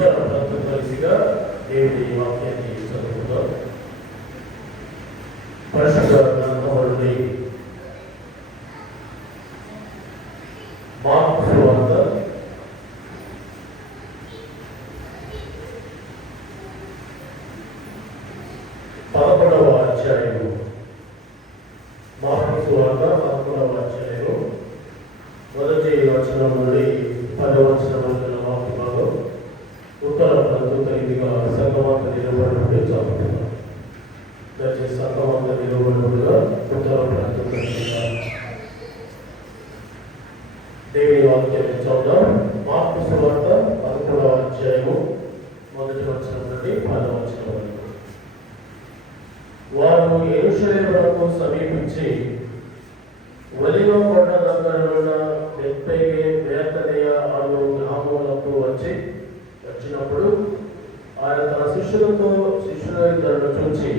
ఉత్తర ప్రాంతం కలిసిగా దేవుడి వాక్యాన్ని చదువుకుందాం. పరిశుద్ధ గ్రంథంలోని మార్కు సువార్త 11వ అధ్యాయము. మార్కు సువార్త 11వ అధ్యాయము మొదటి వచనం నుండి 10వ వచనం వరకు వాక్య భాగం ఉత్తర ప్రాంతం కలిగిగా సంగమంత నిలబడి చదువుతున్నాం. దయచేసి సంగమంత నిలబడిగా ఉత్తర ప్రాంతం కలిగిగా దేవుని వాక్యాన్ని చదువుదాం. మార్కు సువార్త 11వ అధ్యాయము మొదటి వచనం నుండి 10వ వచనం వరకు. వారు యెరూషలేమునకు సమీపించి ఒలీవ కొండ దగ్గరనున్న బెత్ఫగే బేతనియ అను గ్రామములకు వచ్చినప్పుడు ఆయన తన శిష్యుల ఇద్దరును చూచి,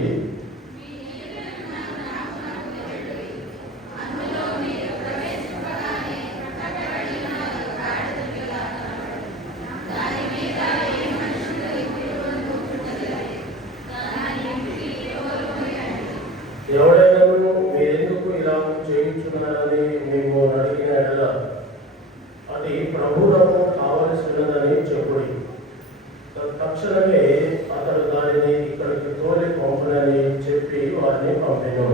ఎవడైనాను మీరెందుకు ఇలా చేయించున్నారని మేము అడిగిన ఎడల అది ప్రభువులకు కావలసినదని చెప్పుడి. తక్షణమే అతడు దానిని ఇక్కడికి తోలి పంపునని చెప్పి వారిని పంపెను.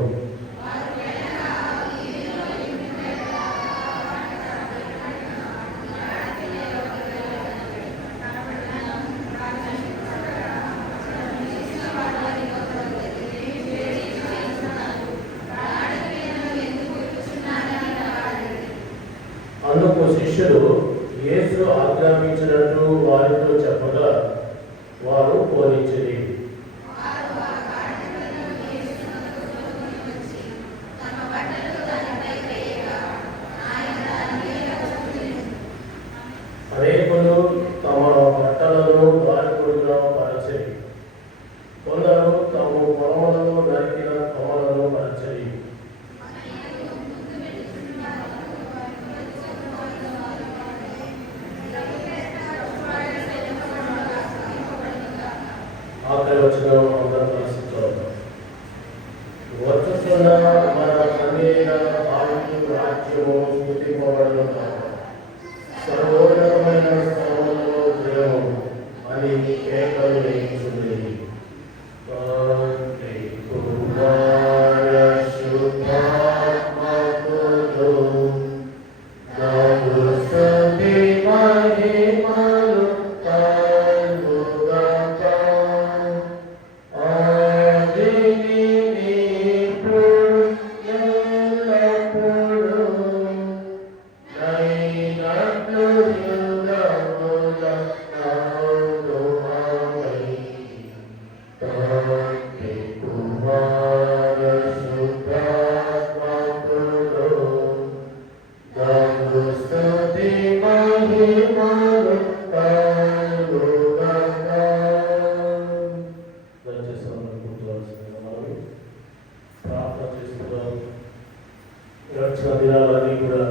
అందుకు శిష్యులు యేసు ఆజ్ఞాపించినట్టు వారితో చెప్పగా వారు పోనిచ్చిరి. అనేకులు తమ బట్టలను దారి పొడుగున పరచిరి, కొందరు తమ పొలములను నరికిన కొమ్మలను పరచిరి. ఆఖరి వచ్చిన అందరం కలిసి చూద్దాం. వచ్చుతున్న మన తండ్రైన దేవుని రాజ్యము స్తుతింపబడును గాక. సర్వోన్నతమైన స్థలములలో జయము అని కేకలు వేయుచుండేది. దినాలన్నీ కూడా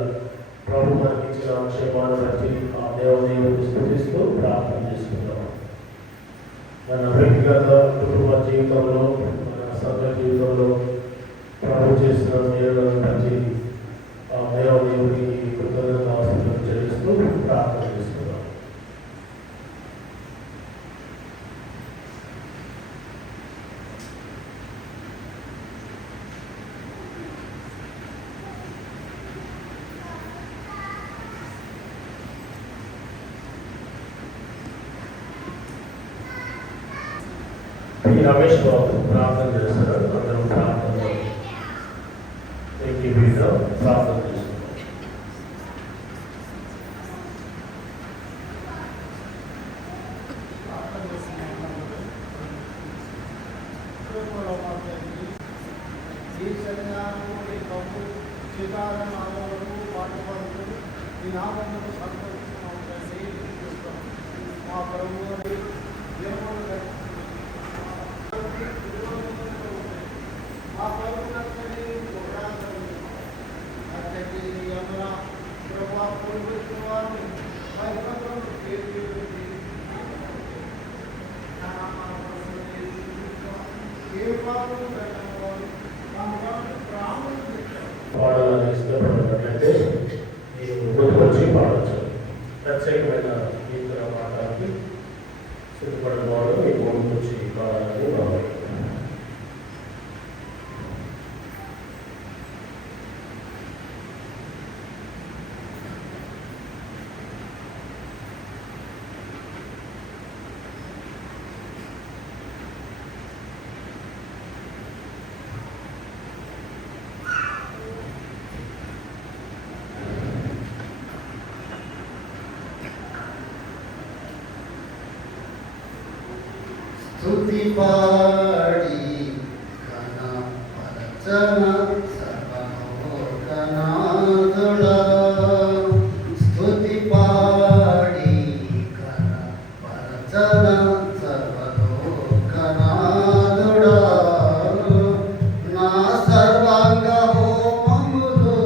ప్రభు మనకి ఇచ్చిన క్షేమాన్ని బట్టి ఆ దేవుని స్తుతిస్తూ ప్రార్థన చేసుకుందాం. మన వ్యక్తిగత కుటుంబ జీవితంలో, మన సంఘ జీవితంలో ప్రభు చేసిన మేలులను బట్టి ఆ దేవునికి కృతజ్ఞతాస్తుతులు చెల్లిస్తూ ప్రార్థన చేసుకుందాం. రమేష్ బాబు ప్రార్థన చేస్తున్నారు. అందరం ప్రార్థనలో ప్రార్థన చేస్తున్నారు. ఇష్టపడినట్లయితే మీరు ముందుకొచ్చి పాడవచ్చు. ప్రత్యేకమైన గీతుల పాడడానికి సిద్ధపడిన వాళ్ళు మీకు ముందుకొచ్చి పాడాలని భావిస్తున్నాను. స్తుతి పాడి కనపరచన సర్వలోకనాథుడా, స్తుతి పాడి కనపరచన సర్వలోకనాథుడా, నా సర్వాంగ హోమములు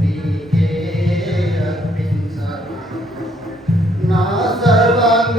నీకే అర్పించను, నా సర్వాంగ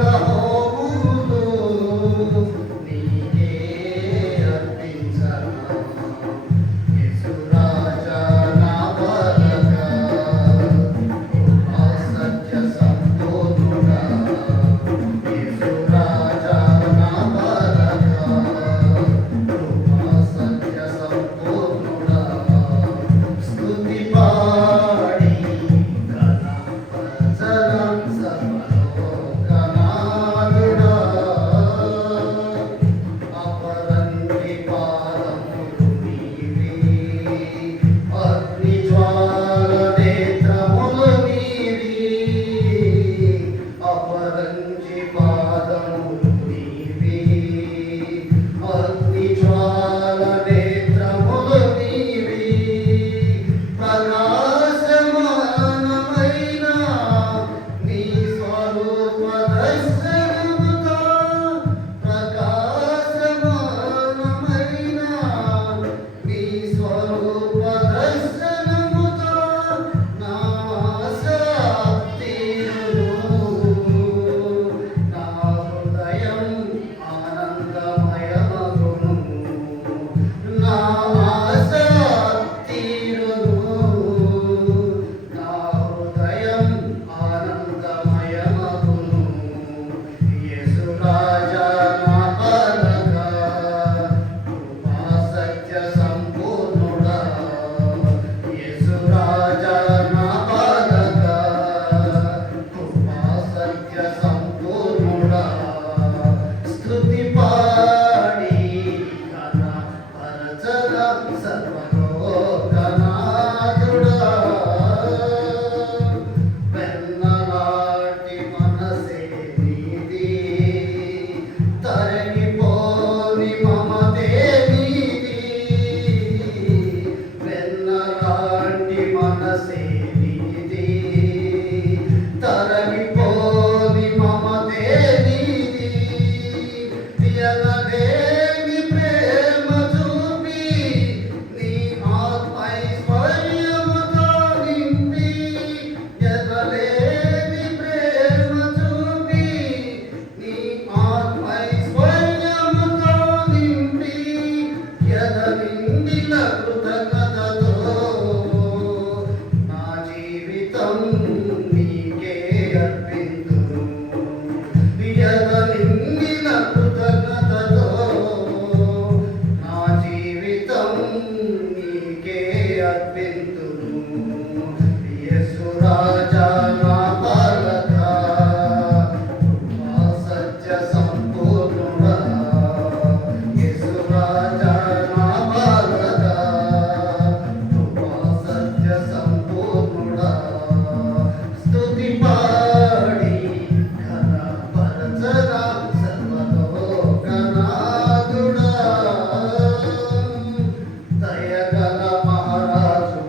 దయగల మహారాజు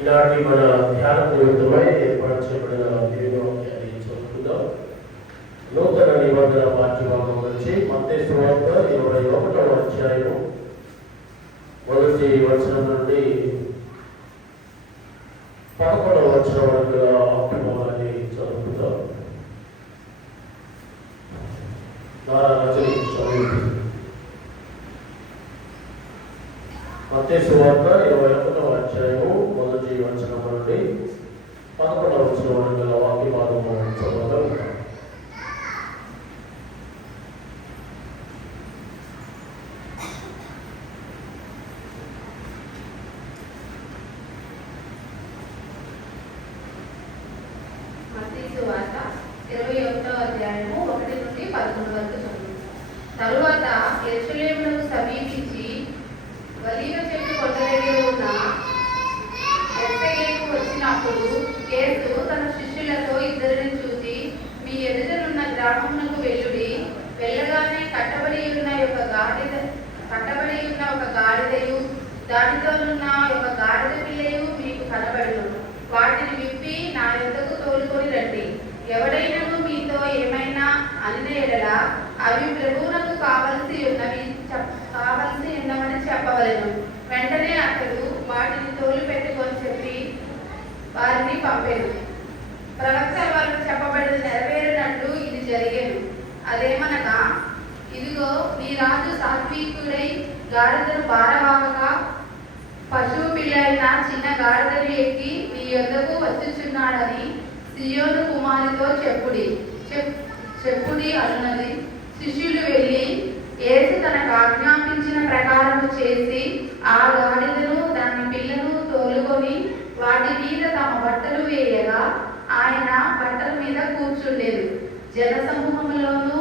ఈనాటి మన ధ్యాన పూర్వకమై ఏర్పాటు చేయబడిన దేవుని వాక్యాన్ని చదువుకుందాం. నూతన నిబంధన పాఠ్యభాగం నుంచి మత్తయి సువార్త 21వ అధ్యాయం మొదటి వచనం నుండి 11వ వచనం వరకు వాక్యాన్ని చదువుకుందాం. మత్తయి సువార్త 21వ అధ్యాయము మొదటి వచనం నుండి 11వ వచనం వరకు వాక్య భాగము చదవగలుగుతాం. తరువాత యెరూషలేమునకు సమీపించి ఒలీవ చెట్టు కొండ దగ్గర ఉన్న బెత్ఫగేకు వచ్చినప్పుడు యేసు తన శిష్యులతో ఇద్దరిని చూసి, మీ ఎదుటనున్న గ్రామమునకు వెళ్ళుడి. వెళ్ళగానే కట్టబడి ఉన్న ఒక గాడిదయు దానితోనున్న ఒక గాడిద పిల్లయు మీకు కనబడును. వాటిని విప్పి నా యొద్దకు తోలుకొని రండి. ఎవడైనను మీతో ఏమైనా అన్న ఎడల అవి ప్రభువునకు కావలసి ఉన్నవని చెప్పవలెను. వెంటనే అతడు వాటిని తోలు పెట్టుకొని చెప్పి వారిని పంపెను. ప్రవక్త వలన చెప్పబడిన నెరవేరినట్లు ఇది జరిగేను. అదేమనగా, ఇదిగో మీ రాజు సాత్వికుడై గాడిదను భారవాహక పశువు పిల్లైన చిన్న గాడిదను ఎక్కి మీ యొద్దకు వచ్చుచున్నాడని సియోను కుమారితో చెప్పుడి అన్నది. శిష్యులు వెళ్ళి యేసు తనకు ఆజ్ఞాపించిన ప్రకారము చేసి ఆ గాడిదను దాని పిల్లను తోలుకొని వాటి మీద తమ బట్టలు వేయగా ఆయన బట్టల మీద కూర్చుండేది. జనసమూహంలోనూ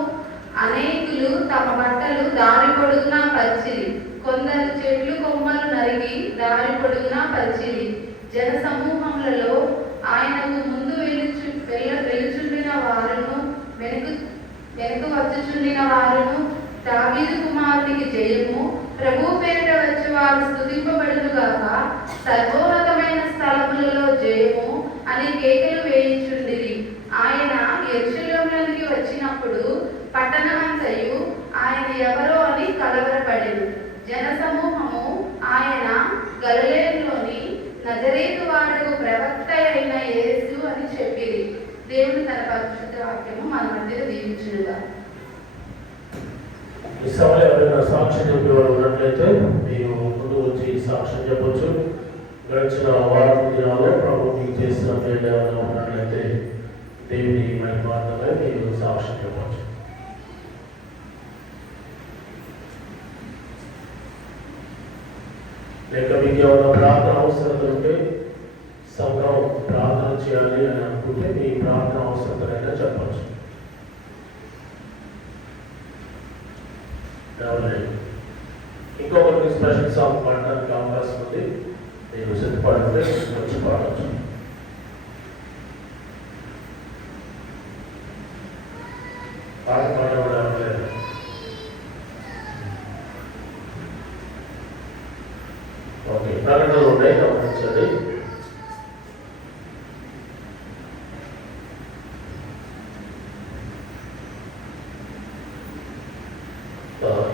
అనేకులు తమ బట్టలు దారి పొడుగునా పరిచిరి. కొందరు చెట్లు కొమ్మలు నరిగి దారి పొడుగునా పరిచిరి. జనసమూహములలో ఆయనకు ముందు వెలుచుండిన వారును వెనుక వచ్చుచుండిన వారును, దావీదు కుమారునికి జయము, ప్రభు పేరిట వచ్చి వారు స్తుతింపబడును గాక, సర్వోన్నతమైన స్థలములలో జయము అని కేకలు వేయించుండిరి. ఆయన యెరూషలేములోనికి వచ్చినప్పుడు పట్టణమంతయు ఆయన ఎవరో అని కలవరపడెను. జనసమూహము ఆయన గలిలయలోని నజరేతు వాడకు ప్రవక్త అయిన యేసు అని చెప్పిరి. దేవుడు తన పరిశుద్ధ వాక్యము మన మధ్య దీవించునుగా. ఈ సభలో ఎవరైనా సాక్ష్యం చెప్పేవారు ఉన్నట్లయితే మీరు ముందు వచ్చి సాక్ష్యం చెప్పొచ్చు. గడిచిన వారం దినాల్లో ప్రభు మీకు చేసిన మేలు ఏమైనా ఉన్నట్లయితే దేవుని మహిమార్థమే మీరు సాక్ష్యం చెప్పవచ్చు. లేక మీకు ఏమైనా ప్రార్థన అవసరం ఉంటే, సంఘం ప్రార్థన చేయాలి అని అనుకుంటే మీ ప్రార్థన అవసరమైనా చెప్పచ్చు. ఇంకొకరికి స్పెషల్ సాంగ్ పాడడానికి అవకాశం ఉంది. మీరు సిద్ధపడితే వచ్చి పాడవచ్చు. పాట పాడడం లేదు. ఓకే, ప్రకటనలు ఉన్నాయి, గమనించండి.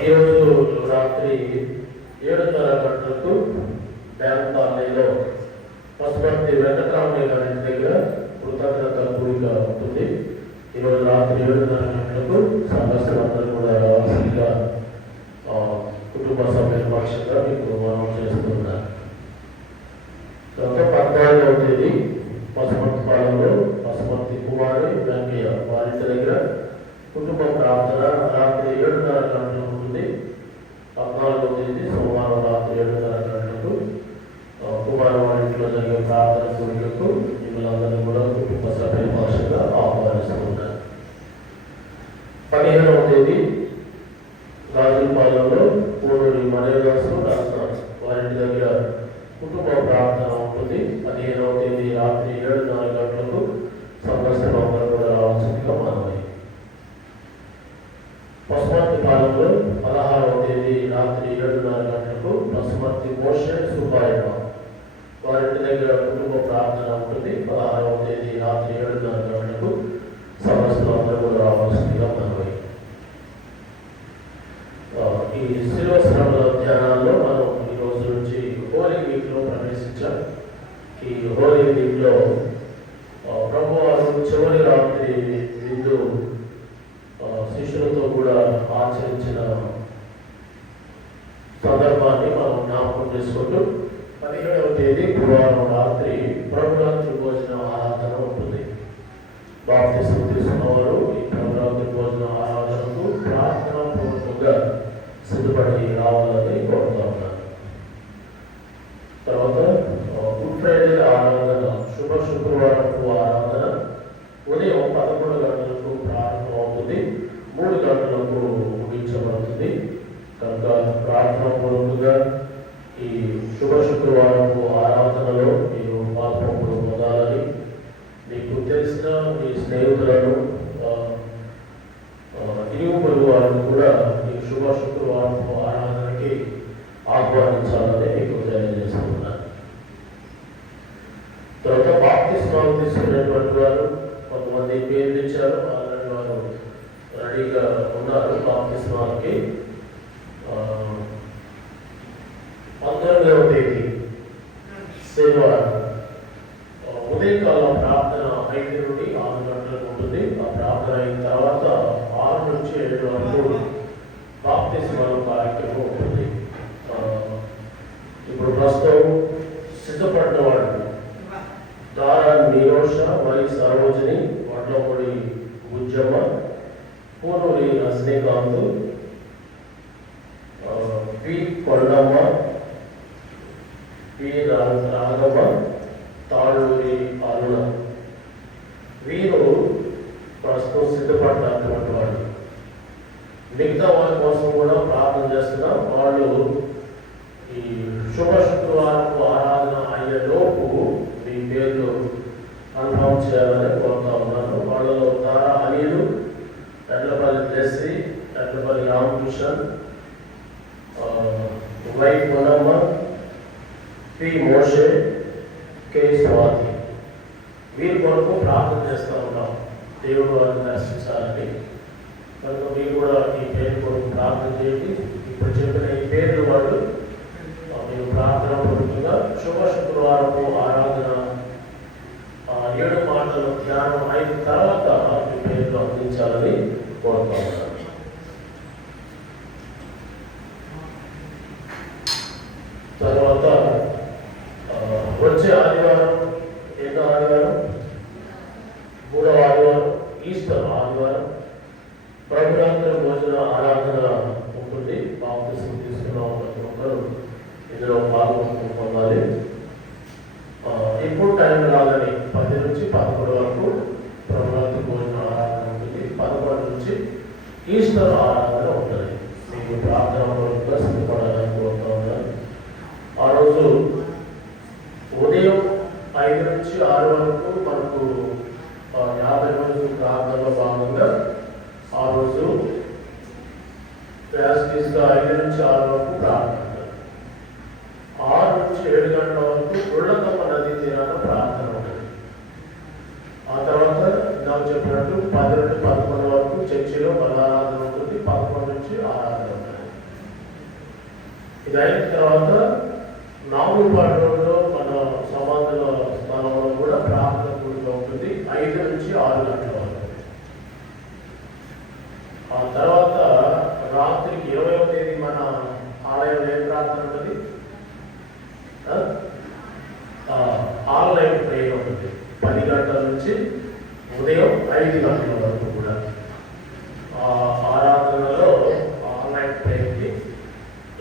ఈరోజు రాత్రి 7:30 గంటలకు డ్యామ్ కాలనీలో పశుపతి వెంకటరామయ్య గారి ఇంటి దగ్గర కృతజ్ఞత కూడిక ఉంటుంది. ఈరోజు రాత్రి 7:30 గంటలకు సంఘస్థులందరూ కూడా రావాల్సిందిగా కుటుంబ సభ్యుల పక్షంగా మీకు మనం చేస్తున్నారు. తర్వాత 14వ తేదీ పశుపతి పాలనలో పశుపతి కుమారి వెంకయ్య వారింటి దగ్గర కుటుంబ ప్రార్థన రాత్రి 7:30 గంటలకు ఉంటుంది. 14వ తేదీ సోమవారం రాత్రి 7:30 గంటలకు కుమారు వారింట్లో జరిగే ప్రార్థన కూడికకు మిమ్మల్ని అందరూ కూడా కుటుంబ సభ్యుల పక్షంగా ఆహ్వానిస్తున్నారు. 15వ తేదీ రాజుపాలెంలో పూడూరి మనేదాసు రాస్తారు వారింటి దగ్గర కుటుంబ ప్రార్థన ఉంటుంది. 15వ తేదీ రాత్రి 7:30 గంటలకు సందర్శన అందరూ కూడా రావాల్సిందిగా మనవి. పశుపతి పాలెంలో 16వ తేదీ రాత్రి 7:30 గంటలకు పశుపతి మోషే సుబ్బాయమ్మ వారింటి జరిగే కుటుంబ ప్రార్థన ఉంటుంది. 16వ తేదీ రాత్రి 7:30 గంటలకు సమస్యలు అందరూ కూడా రావాల్సిందిగా మనవి. ఈ శిలువ శ్రమల ధ్యానాల్లో మనం ఈ రోజు నుంచి హోలీ వీక్లో ప్రవేశించాం. ఈ హోలీ వీక్లో ప్రభువారు చివరి రాత్రి విందు శిష్యులతో కూడా ఆచరించిన సందర్భాన్ని మనం జ్ఞాపకం చేసుకుంటూ 17వ తేదీ గురువారం రాత్రి ప్రభురాత్రి భోజన ఆరాధన ఉంటుంది. బాప్తిసం తీసుకున్నవారు ఈ ప్రభురాత్రి భోజన ఆరాధనకు ప్రార్థనా పూర్వకంగా సిద్ధపడి రావాలని కోరుతా ఉన్నారు. తర్వాత గుడ్ ఫ్రైడే ఆరాధన, శుభ శుక్రవారపు ఆరాధన ఉదయం 11 గంటలకు ప్రారంభమవుతుంది, 3 గంటలకు ముగించబడుతుంది. కనుక ప్రార్థనా పూర్వకంగా ఈ శుభ శుక్రవారపు ఆరాధనలో మీరు పాల్పొంపులు పొందాలని, మీకు తెలిసిన మీ స్నేహితులను ఇరుగు పొరుగు వారిని కూడా ఈ శుభ శుక్రవారపు ఆరాధనకి ఆహ్వానించాలని మీకు తెలియజేస్తున్నాను. తర్వాత బాప్తిస్మాలు తీసుకునేటువంటి వారు కొంతమంది పేర్లు ఇచ్చారు, ఆల్రెడీ వారు రెడీగా ఉన్నారు. బాప్తిస్మాలకి 19వ తేదీ శనివారం ఉదయకాలం ప్రార్థన 5 నుండి 6 గంటలకు ఉంటుంది. ఆ ప్రార్థన అయిన తర్వాత 6 నుంచి 7 వరకు బాప్తిస్మాల కార్యక్రమం ఉంటుంది. ఇప్పుడు ప్రస్తుతం సిద్ధపడిన వాళ్ళు Dara Nirosha, Y Sarojini, Vadlamudi Bujjamma, Punuri Rajinikanth, P Kondamma, P Raghava, Taluri Aruna, వీరు ప్రస్తుతం సిద్ధపడ్డటువంటి వాళ్ళు. మిగతా వాళ్ళ కోసం కూడా ప్రార్థన చేస్తున్నాం. వాళ్ళు ఈ శుభ శుక్రవారపు ఆరాధన అయ్యే లోపు మీ పేర్లు కన్ఫర్మ్ చేయాలని కోరుతా ఉన్నాను. వాళ్ళలో Tara Anil, Edlapalli Jessie, Edlapalli Ramakrishnan, Y Ponamma, P Moshe, K Swathi, వీరి కొరకు ప్రార్థన చేస్తూ ఉన్నాం. దేవుడు వారిని దర్శించాలని. కనుక మీరు కూడా ఈ పేరు కొరకు ప్రార్థన చేయండి. ఇప్పుడు చెప్పిన ఈ పేర్లు వాళ్ళు మీరు ప్రార్థన పూర్వకంగా శుభ శుక్రవారపు ఆరాధన 7 మాటల ధ్యానం అయిన తర్వాత మీ పేర్లు అందించాలని కోరుతా ఉన్నాను. తర్వాత వచ్చే ఆదివారం, ఎన్నో ఆదివారం, 3వ ఆదివారం, ఈస్టర్ ఆదివారం ప్రభురాత్రి భోజన ఆరాధన ఉంటుంది. బాప్తిసం తీసుకున్న ప్రతి ఒక్కరు ఇందులో పాల్గొనాలి. ఇప్పుడు టైం రాదని 10 నుంచి 11 వరకు ప్రభురాత్రి భోజన ఆరాధన ఉంటుంది. 11 నుంచి ఈస్టర్ ఆరాధన ఉంటుంది. మీకు ప్రార్థన పూర్వకంగా సిద్ధపడాలని కోరుతా ఉన్నాను. ఆ రోజు ఉదయం 5 నుంచి 6 వరకు మనకు 50 రోజుల ప్రార్థనలో భాగంగా ఆ రోజు ఫ్యాస్టీస్గా 5 నుంచి 6 వరకు ప్రార్థన, 6 నుంచి 7 గంటల వరకు గుళ్ళకమ్మ నదీ తీరాన ప్రార్థన ఉంటుంది. ఆ తర్వాత నాకు చెప్పినట్టు 10 నుండి 11 వరకు చర్చిలో బలారాధన ఉంటుంది. 11 నుంచి ఆరాధన ఉంటుంది. ఇది అయిన తర్వాత నాగులపాడులో మన సమాధుల స్థలంలో కూడా ప్రార్థన కూడిక ఉంటుంది. 5 నుంచి 6 గంటల వరకు. ఆ తర్వాత రాత్రికి 20వ తేదీ మన ఆలయంలో ఏం ప్రార్థన ఉంటుంది? ఆన్లైన్ ప్రేయర్ ఉంటుంది. 10 గంటల నుంచి ఉదయం 5 గంటల వరకు కూడా ఆరాధనలో ఆన్లైన్ ప్రేయర్కి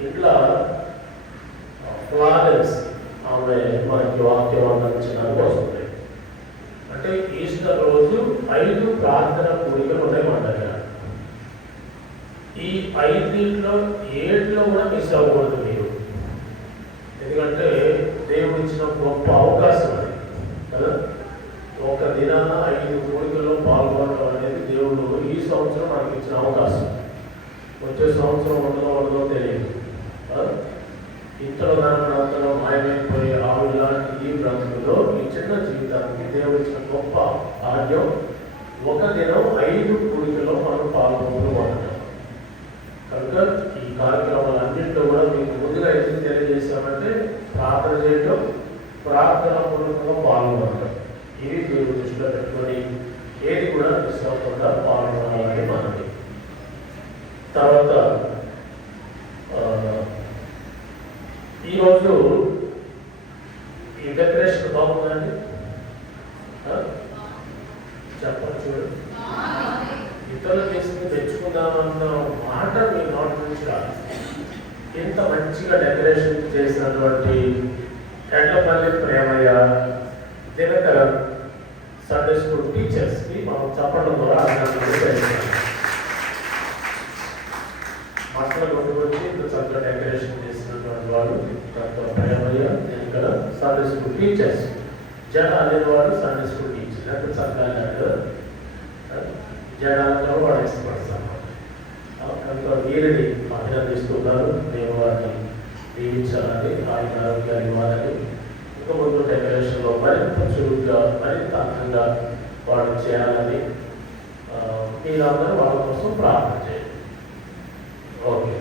ఇట్లా ఫ్లారెన్స్ ఆమె మనకి వాక్యం అందించడానికి వస్తుంది. అంటే ఈస్టర్ రోజు 5 ప్రార్థన కూడికలు ఉన్నాయన్నమాట. ఈ 5లో 7లో కూడా మిస్ అవ్వకూడదు మీరు. ఎందుకంటే దేవుడు ఇచ్చిన గొప్ప అవకాశం అది కదా. ఒక దినాన 5 కూడికల్లో పాల్గొనడం అనేది దేవుడు ఈ సంవత్సరం మనకి ఇచ్చిన అవకాశం. వచ్చే సంవత్సరం ఉండదో తెలియదు. ఇంతలో దానంతలో మాయమైపోయే ఆవులాంటి ఈ బ్రతుకులో ఈ చిన్న జీవితానికి దేవుడు ఇచ్చిన గొప్ప భాగ్యం. ఒక దినం 5 కూడికలో మనం పాల్గొంటున్నాం. కనుక ఈ కార్యక్రమాలన్నింటిలో కూడా మీకు ముందుగా ఎందుకు తెలియజేశామంటే ప్రార్థన చేయడం, ప్రార్థన పూర్వకంగా పాల్గొనడం, ఇవి దేవుడు దృష్టిలో పెట్టుకొని ఏది కూడా మిస్ అవ్వకుండా పాల్గొనాలని మనది. తర్వాత ఈరోజు ఈ డెకరేషన్ బాగుందండి, చెప్పండి. చూడు, ఇతరులు చేసింది తెచ్చుకుందామన్న మాట మీ నోటి నుంచి రాదు. ఇంత మంచిగా డెకరేషన్ చేసినటువంటి ఎడ్లపల్లి ప్రేమయ్య, దినకరన్ సండే స్కూల్ టీచర్స్కి మనం చెప్పడం ద్వారా మట్టలు కొట్టుకొచ్చి ఇంత చక్కగా డెకరేషన్ చేసినటువంటి వాళ్ళు doctor Premaiah, Dinakaran Sunday school teachers. జడ అనేది వాళ్ళు సండే స్కూల్ టీచర్, అంటే చక్కగా జడాలలో వాడు ఇష్టపడతాను. కనుక వీరిని అభినందిస్తున్నారు. దేవుడు వారిని దీవించాలని, ఆయన ఆరోగ్యాన్ని ఇవ్వాలని, ఇంకా ముందు డెకరేషన్లో మరింత చురుగ్గా మరింత అందంగా వాళ్ళు చేయాలని మీరందరూ వాళ్ళ కోసం ప్రార్థన చేయండి. ఓకే.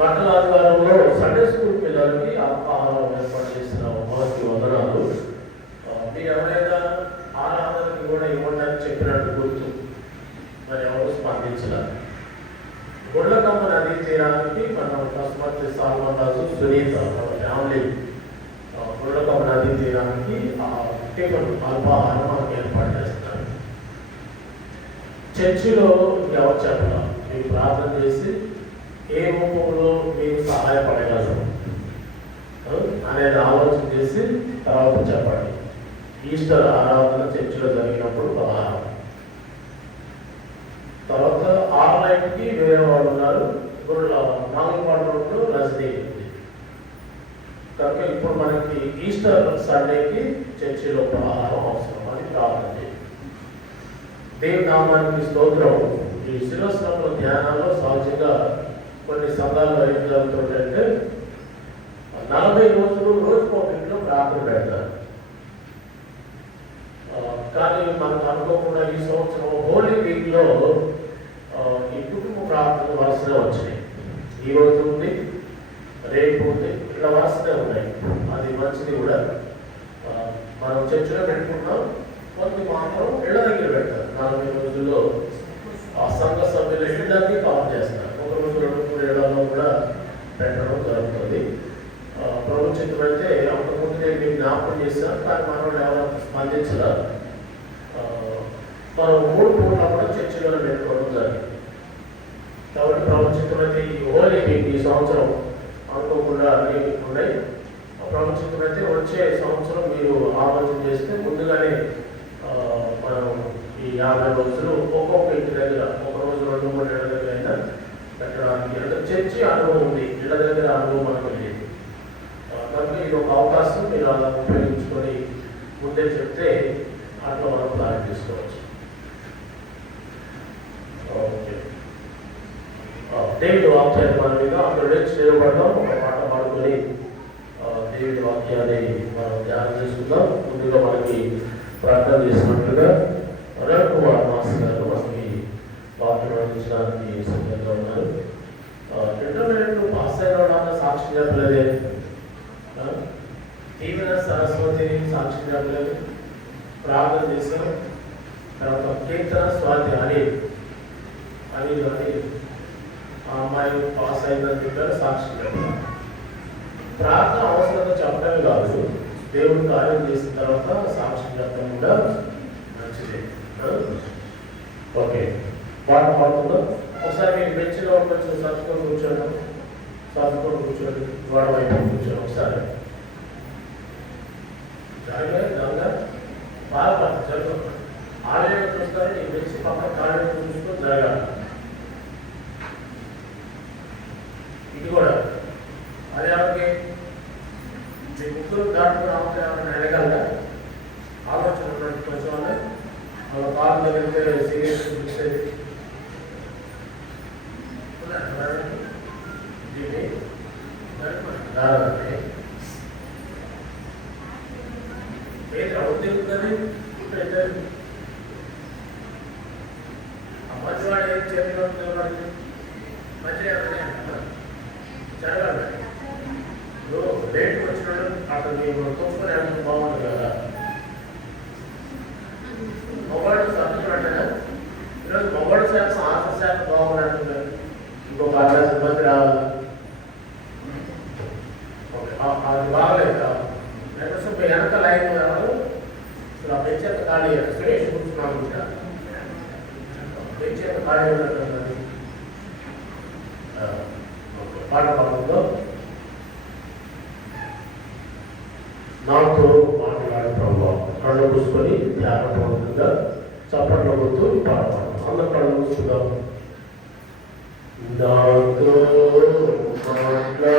మట్టల ఆదివారంలో సండే స్కూల్ పిల్లలకి ఆహారం ఏర్పాటు చేసిన మొదటి వందనాలు. మీరు ఎవరైనా ఆరాధనకి కూడా ఇవ్వడానికి చెప్పినట్టు గుర్తు, మరి ఎవరు స్పందించాలి. గుళ్ళకమ్మ నదీ తీరానికి మనం పశుపతి సాల్మరాజు, సునీత మన ఫ్యామిలీ గుళ్ళకమ్మ నదీ తీరానికి టిఫిన్ అల్పాహారం మనకు ఏర్పాటు చేస్తారు. చర్చిలో ఎవరు చెప్పాలి, మీరు ప్రార్థన చేసి ఏ రూపంలో మీరు సహాయపడగలరు అనేది ఆలోచన చేసి తర్వాత చెప్పండి. ఈస్టర్ ఆరాధన చర్చిలో జరిగినప్పుడు ఆహారం, తర్వాత 6కి వేరే వాళ్ళు ఉన్నారు. నాలుగుపాట రోడ్లో రజనీ ఉంది. కనుక ఇప్పుడు మనకి ఈస్టర్ సండేకి చర్చిలో ఆహారం అవసరం అని ప్రార్థన చేయండి. దేవుని నామానికి స్తోత్రం. ఈ శిరోస్నామ ధ్యానాల్లో సహజంగా కొన్ని సంఘాల్లో ఏం జరుగుతుందంటే 40 రోజులు రోజుకోపింట్లో ప్రార్థన పెడతారు. కానీ మనకు అనుకోకుండా ఈ సంవత్సరం హోలీ వీక్లో ఈ కుటుంబ ప్రార్థన వరుసగా వచ్చినాయి. ఈ రోజు ఉంది, రేపు ఉంది, ఇట్లా వరుసగా ఉన్నాయి. అది మంచిది కూడా. మనం చర్చలో పెట్టుకుంటాం, కొంత మాత్రం ఇళ్ల దగ్గర పెడతారు. 40 రోజుల్లో ఆ సంఘ సభ్యులు ఇళ్ళన్నీ కవర్ చేస్తారు. ఒక రోజు 2-3 ఇళ్లలో కూడా పెట్టడం జరుగుతుంది. ప్రభుత్వమైతే అంతకుముందు నేను మీకు జ్ఞాపకం చేశాను, కానీ మనం ఎవరు స్పందించలేదు. మనం 3 పూటలు కూడా చర్చిలో పెట్టుకోవడం జరిగింది. కాబట్టి ప్రభుత్వమైతే ఈ హోలీ వీక్ ఈ సంవత్సరం అనుకోకుండా అన్నీ ఉన్నాయి. ప్రభుత్వమైతే వచ్చే సంవత్సరం మీరు ఆలోచన చేస్తే ముందుగానే మనం ఈ 50 రోజులు ఒక్కొక్క ఇంటి దగ్గర ఒక రోజు 2-3 ఇళ్ల దగ్గర అయినా పెట్టడానికి, అంటే చర్చి అనుభవం ఉంది, ఇళ్ల దగ్గర అనుభవం మనకు లేదు. కనుక ఇది ఒక అవకాశం, మీరు అలా ఉపయోగించుకొని ముందే చెప్తే అట్లా మనం ప్లాన్ చేసుకోవచ్చు. ఓకే. దేవుడి వాక్యాన్ని మన మీద అక్కడ లేచి నిలబడదాం. ఒక పాట పాడుకొని దేవుడి వాక్యాన్ని మనం ధ్యానం చేసుకుందాం. ముందుగా మనకి ప్రార్థన చేసినట్లుగా రవికుమార్ మాస్టర్ గారు మనకి వాక్యం అందించడానికి సిద్ధంగా ఉన్నారు. ఇంటర్మీడియట్ పాస్ అయిన వాళ్ళ సాక్షి చెప్పలేదే, దీవెన సరస్వతి సాక్షి చెప్పలేదు, ప్రార్థన చేశాం. తర్వాత కీర్తన స్వాతి అనిల్ ఆ అమ్మాయి పాస్ అయిందని చెప్పారు, సాక్షి చెప్పారు. ప్రార్థన అవసరంగా చెప్పడమే కాదు, దేవుడు కార్యం చేసిన తర్వాత సాక్షి చెప్పడం కూడా మంచిది. ఓకే, పాట పాడుతుందాం. ఒకసారి మీరు బెంచ్లో కొంచెం సర్దుకొని కూర్చోండి, గోడ వైపు కూర్చొని ఒకసారి గంగా బాగా జరుగుతుంది. ఆలయం చూస్తారు, ఈ బెంచ్ పక్కన కాళ్ళ చూసుకొని జరగాలి. ఇది కూడా అది ఎవరికి మీ ముగ్గురు దాటుకుని అవసరం ఎడగలగా ఆలోచన ఉన్నట్టు కొంచెం వాళ్ళ కాలు దగ్గర సీరియస్ చూసేది దీన్ని రాదండి అవుతుంది మంచివాడు ఏం చేతిలో వాడికి మంచిగా జరగాలి. ఇప్పుడు లేట్కి వచ్చినాడు అతను మీరు తోసుకొని ఎంత బాగుంటుంది కదా. మొబైల్ సంబంధించిన ఈరోజు మొబైల్ శాతం ఆసర శాతం బాగుంటుంది. ఇంకొక 60 మంది రావాలి. అది బాగలేదు కాదు. వెనక లైన్ రావాలి. అసలు ఆ పెంచేత ఖాళీ సురేష్ కూర్చున్నాను పెంచేత ఖాళీ ఉన్నట్టు పాట పాడుతుందో నాతో మాట్లాడే ప్రభావం కళ్ళు మూసుకొని ధ్యానపూర్వకంగా చప్పట్లో కొడుతూ పాట పాడుతాం. అందరూ కళ్ళు మూసుకుందాం. నాతో మాట్లాడే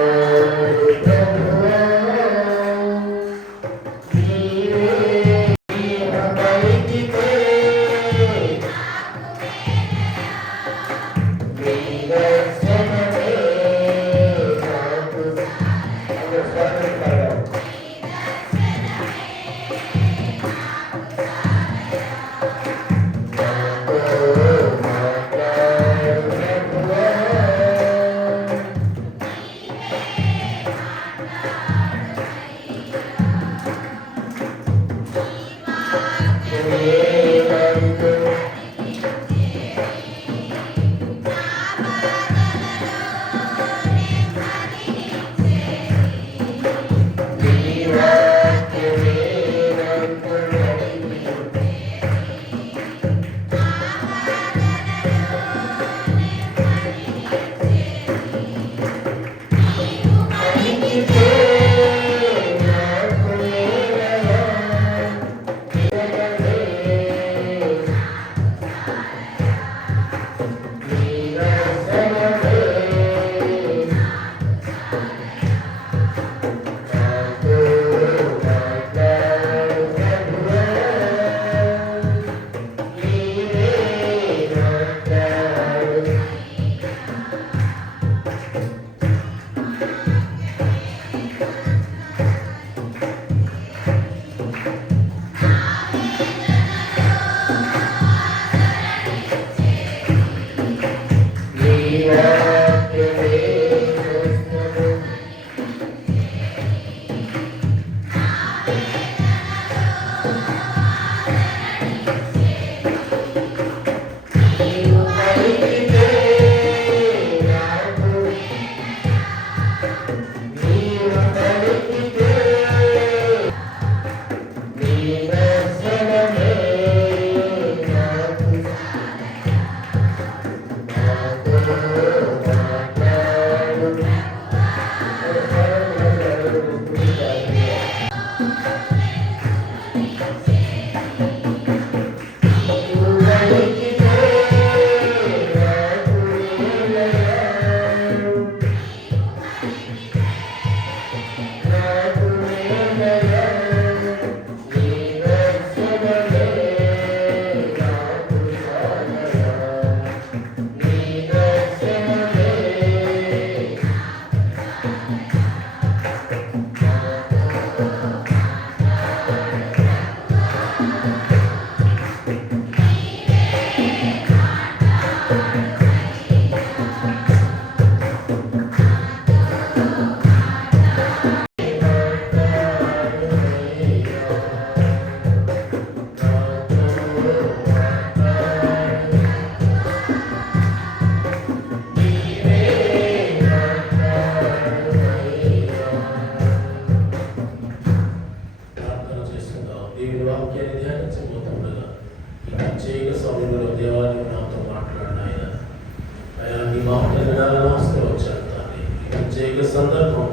సందర్భం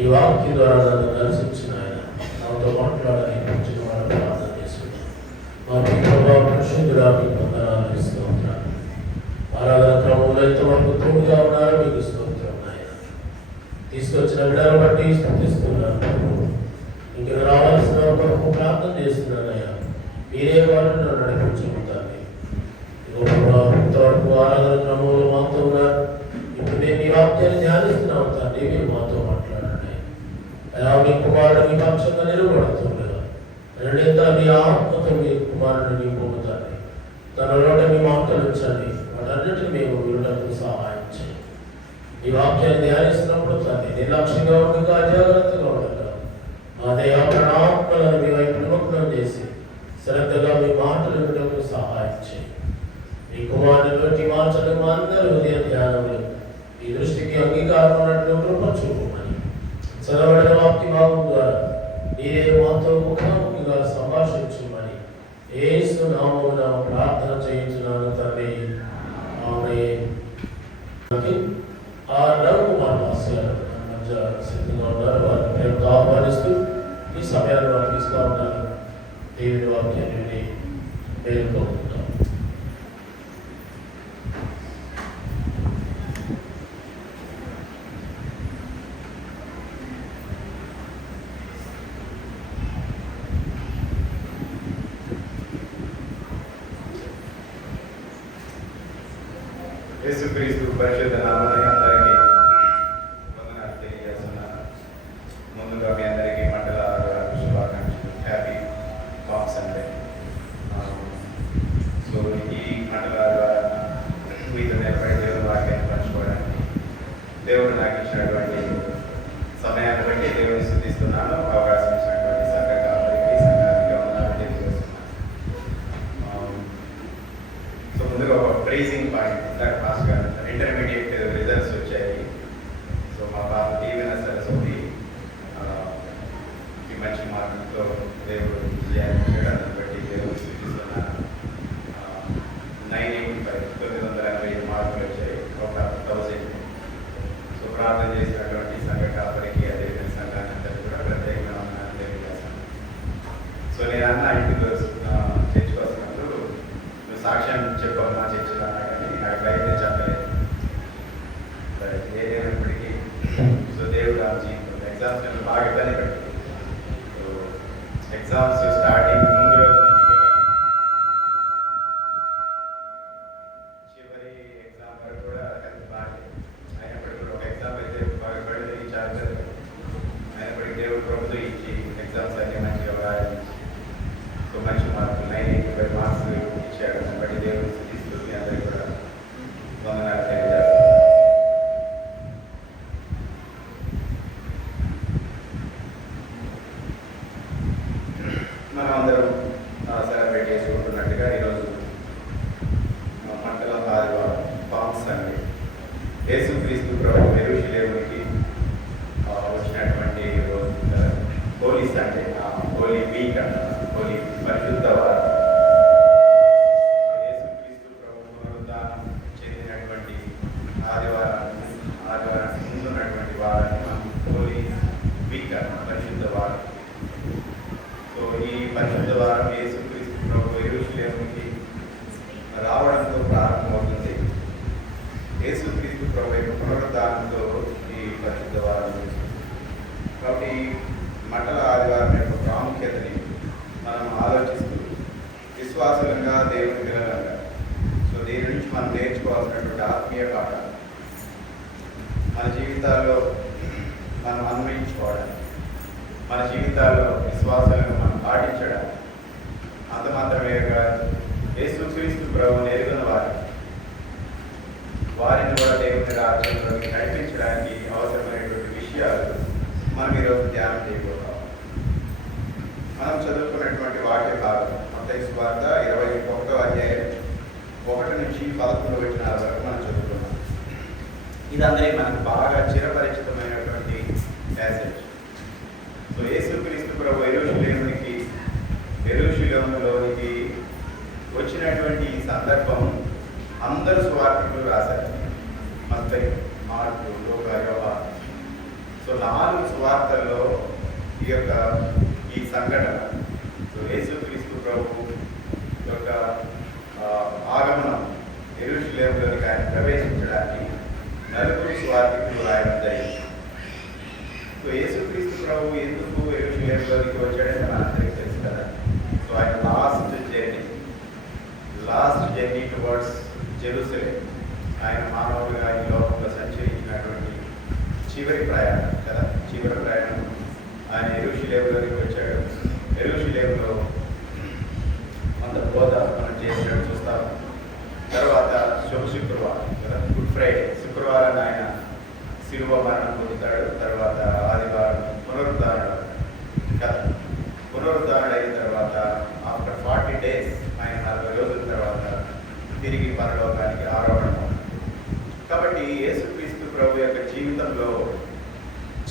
ఈ వాక్యం ద్వారా నన్ను దర్శించిన ఆయన నాతో మాట్లాడాలని వచ్చిన వారు ప్రార్థన చేస్తున్నాను. మా ప్రభావ పరిశుద్ధుడా మీకు వందనాలు ఇస్తూ ఉంటాను. ఆరాధన క్రమంలో ఎంతవరకు తోడుగా ఉన్నారో మీకు స్తోత్రం ఆయన. తీసుకొచ్చిన విధానం బట్టి స్థుతిస్తున్నాను. ఇంకా రావాల్సిన కొరకు ప్రార్థన చేస్తున్నాను అయ్యా. మీరే వారిని నన్ను నడిపించుకుంటాను. ఇంతవరకు ఆరాధన క్రమంలో మాతో ఉన్నారు. ఇప్పుడు నేను ఈ వాక్యాన్ని ధ్యానిస్తున్నాను తండ్రి. మీరు మాతో మాట్లాడాలి. మీ కుమారుడు మీ పక్షంగా నిలబడుతుండగా రెండింత మీ ఆత్మతో మీ కుమారుడిని పొందుతారు. తన నోట మీ మాటలు ఉంచండి, వాటన్నిటిని మేము వినడానికి సహాయం చేయండి. ఈ వాక్యాన్ని ధ్యానిస్తున్నప్పుడు తండ్రి నిర్లక్ష్యంగా ఉండగా జాగ్రత్తగా ఉండగా మా దేహ ప్రణాత్మలను మీ వైపు నిమగ్నం చేసి శ్రద్ధగా మీ మాటలు వినడానికి సహాయం చేయండి. మీ కుమారుని బట్టి మార్చడం మా అందరి హృదయ ధ్యానంలో ఈ దృష్టికి అంగీకారం ఉన్నట్లు కృప చూపమని చదవబడిన వాక్య భాగం ద్వారా మీరే మాతో ముఖాముఖిగా సంభాషించమని యేసు నామమున ప్రార్థన చేయించున్నాను తండ్రి. ఆమేన్. ఆ రవికుమార్ మాస్టర్ మధ్య సిద్ధంగా ఉన్నారు. వారిని ప్రేమతో ఆహ్వానిస్తూ ఈ సమయాన్ని వారు తీసుకున్నా ఉన్నారు. దేవుని వాక్యాన్ని విని మేలుకుంటాం. యేసుక్రీస్తు పరిశుద్ధ నామమున అందరికీ వందనాలు తెలియజేస్తున్నాను. ముందుగా మీ అందరికీ మండల శుభాకాంక్షలు. Happy palm Sunday. సో ఈ మండల మీతో నిలబడి దేవుని వాక్యాన్ని పంచుకోవడానికి దేవుడు నాకు ఇచ్చినటువంటి సమయాన్ని బట్టి దేవుని స్తుతిస్తున్నాను. అవకాశం ఇచ్చినటువంటి సంఘ కాపరికి సంఘానికి వందనాలు తెలియజేస్తున్నాను. సో ముందుగా ఒక ప్రైజింగ్ పాయింట్ ఇంటర్మీడియట్ రిజల్ట్స్ వచ్చాయి. సో మా బాబు దీవెన సరస్వతి ఈ మంచి మార్కులతో దేవుడు విజయాన్ని చేయడాన్ని బట్టి దేవుడు స్థితిస్తున్నాను. 985 మార్కులు వచ్చాయి, ఒక 1000. సో ప్రార్థన చేసినటువంటి సంఘ కాపరికి అదేవిధంగా సంఘాన్ని అందరికీ కూడా ప్రత్యేకంగా తెలియజేస్తాను. సో నేను అన్న ఇంటికి చర్చకు వస్తున్నప్పుడు నువ్వు సాక్ష్యం చెప్పమ్మా చర్చలు అన్నా కానీ నాకు ప్రయత్నం చెప్పలేదు. ఏదైనప్పటికీ సో దేవుడు ఆ జీవితం ఎగ్జామ్స్ నేను బాగా ఇబ్బంది పెట్టింది. సో ఎగ్జామ్స్ స్టార్టింగ్ ముందు రోజు నుంచి చివరి ఎగ్జామ్ వరకు కూడా హెల్త్ బాగా అయినప్పటికీ కూడా ఒక ఎగ్జామ్ అయితే బాగా పడింది, చాలా అయినప్పటికీ దేవుడు ప్రభుత్వం ఇచ్చి ఎగ్జామ్స్ అన్ని మంచిగా రాయించి సో మంచి మార్కులు 985 మార్క్స్ ఇచ్చాడు. బట్టి దేవుడు స్థితిస్తూ మీ అందరికీ కూడా వందనాలు తెలియజేస్తాను. మనం అందరం సెలబ్రేట్ చేసుకుంటున్నట్టుగా ఈరోజు మండలం ఆదివారం పామ్ సండే. యేసుక్రీస్తు ప్రభు యెరూషలేముకి వచ్చినటువంటి రోజు హోలీ సండే, హోలీ వీక్ అంటారు, హోలీ పరిశుద్ధ వారం. యేసుక్రీస్తు ప్రభు పునరుద్ధానం చెందినటువంటి ఆదివారం ముందున్నటువంటి వారాన్ని మనం హోలీ వీక్ అంటాం, పరిశుద్ధ వారం. సో ఈ పరిశుద్ధ వారం యేసుక్రీస్తు ప్రభు యెరూషలేముకి రావడంతో ప్రారంభమవుతుంది. యేసుక్రీస్తు ప్రభు యొక్క పునరుద్ధానంతో ఈ పరిశుద్ధ వారం. కాబట్టి మండల ఆదివారం యొక్క ప్రాముఖ్యతని మనం ఆలోచిస్తూ విశ్వాసులంగా దేవుని పిల్లలంగా సో దీని నుంచి మనం నేర్చుకోవాల్సినటువంటి ఆత్మీయ పాఠాలు మన జీవితాల్లో మనం అన్వయించుకోవడానికి, మన జీవితాల్లో విశ్వాసాలను మనం పాటించడానికి, అంత మాత్రమే కాదు యేసుక్రీస్తు ప్రభువుని ఎరుగని వారిని కూడా దేవుని రాజ్యంలోకి నడిపించడానికి అవసరమైనటువంటి విషయాలు మనం ఈరోజు ధ్యానం చేయబోతాం. మనం చదువుకున్నటువంటి వాక్య భాగం మత్తయి సువార్త 21వ అధ్యాయం 1 నుంచి 11 వచనాల వరకు మనం చదువుకున్నాం. ఇదందరికీ మనకు బాగా చిరపరిచితమైనటువంటి ప్యాసేజ్. సో యేసుక్రీస్తు ప్రభు యెరూషలేములోనికి వచ్చినటువంటి ఈ సందర్భం అందరూ సువార్తికులు రాశారు. మత్తయి, మార్కు, లూకా, యోహాను. సో 4 సువార్తల్లో ఈ సంఘటన సో యేసుక్రీస్తు ప్రభు యొక్క ఆగమనం యెరూషలేములోనికి ఆయన ప్రవేశించడానికి 4 సువార్తికులు రాయడం జరిగింది. సో యేసుక్రీస్తు ప్రభు ఎందుకు యెరూషలేములోనికి వచ్చాడని మనందరికీ తెలుసు కదా. సో ఆయన లాస్ట్ జర్నీ టువర్డ్స్ జెరూసలేం, ఆయన మానవుడిగా ఈ లోకంలో సంచరించినటువంటి చివరి ప్రయాణం కదా. చివరి ప్రయాణం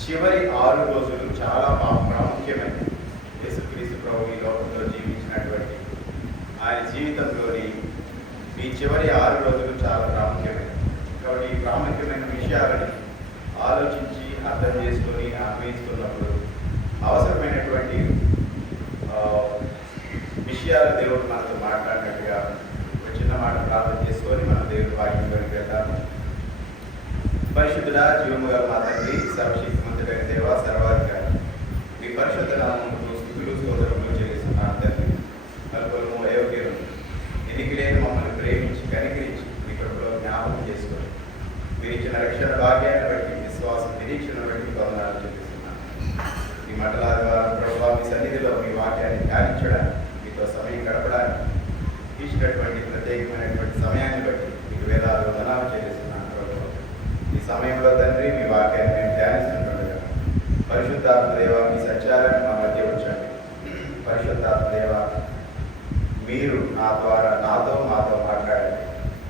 చివరి 6 రోజులు చాలా ప్రాముఖ్యమైనవి. యేసుక్రీస్తు ప్రభు ఈ లోకంలో జీవించినటువంటి ఆయన జీవితంలోని ఈ చివరి 6 రోజులు చాలా ప్రాముఖ్యమైనవి. కాబట్టి ఈ ప్రాముఖ్యమైన విషయాలని ఆలోచించి అర్థం చేసుకొని అన్వయిస్తున్నప్పుడు అవసరమైనటువంటి విషయాలు దేవుడు మనతో మాట్లాడినట్టుగా ఒక చిన్న మాట ప్రార్థన చేసుకొని మనం దేవుడి వాక్యంలోకి వెళ్తాము. పరిశుద్ధుడా, జీవము గల మా తండ్రి, సర్వశక్తిమంతుడైన దేవ, సర్వాధికారి, మీ పరిశుద్ధ నామమునకు స్తుతులు స్తోత్రములు చెల్లిస్తున్నాను తండ్రి. కల్పలము అయోగ్యులు ఎన్నిక లేని మమ్మల్ని ప్రేమించి కనికరించి మీ కడుపులో జ్ఞాపకం చేసుకొని మీరు ఇచ్చిన రక్షణ భాగ్యాన్ని బట్టి, విశ్వాసం నిరీక్షణ బట్టి వందనాలు చెల్లిస్తున్నాను. మీ మండలాల ద్వారా ప్రభావ మీ సన్నిధిలో మీ వాక్యాన్ని ధ్యానించడానికి, మీతో సమయం గడపడానికి ఇచ్చినటువంటి ప్రత్యేకమైనటువంటి సమయాన్ని బట్టి మీకు వేలాది వందనాలు చెల్లిస్తున్నాను. ఈ సమయంలో తండ్రి మీ వాక్యాన్ని మేము ధ్యానిస్తుండగా పరిశుద్ధాత్మ దేవ మీ సత్యాలను మా మధ్య ఉంచండి. పరిశుద్ధాత్మ దేవ మీరు నా ద్వారా నాతో మాతో మాట్లాడండి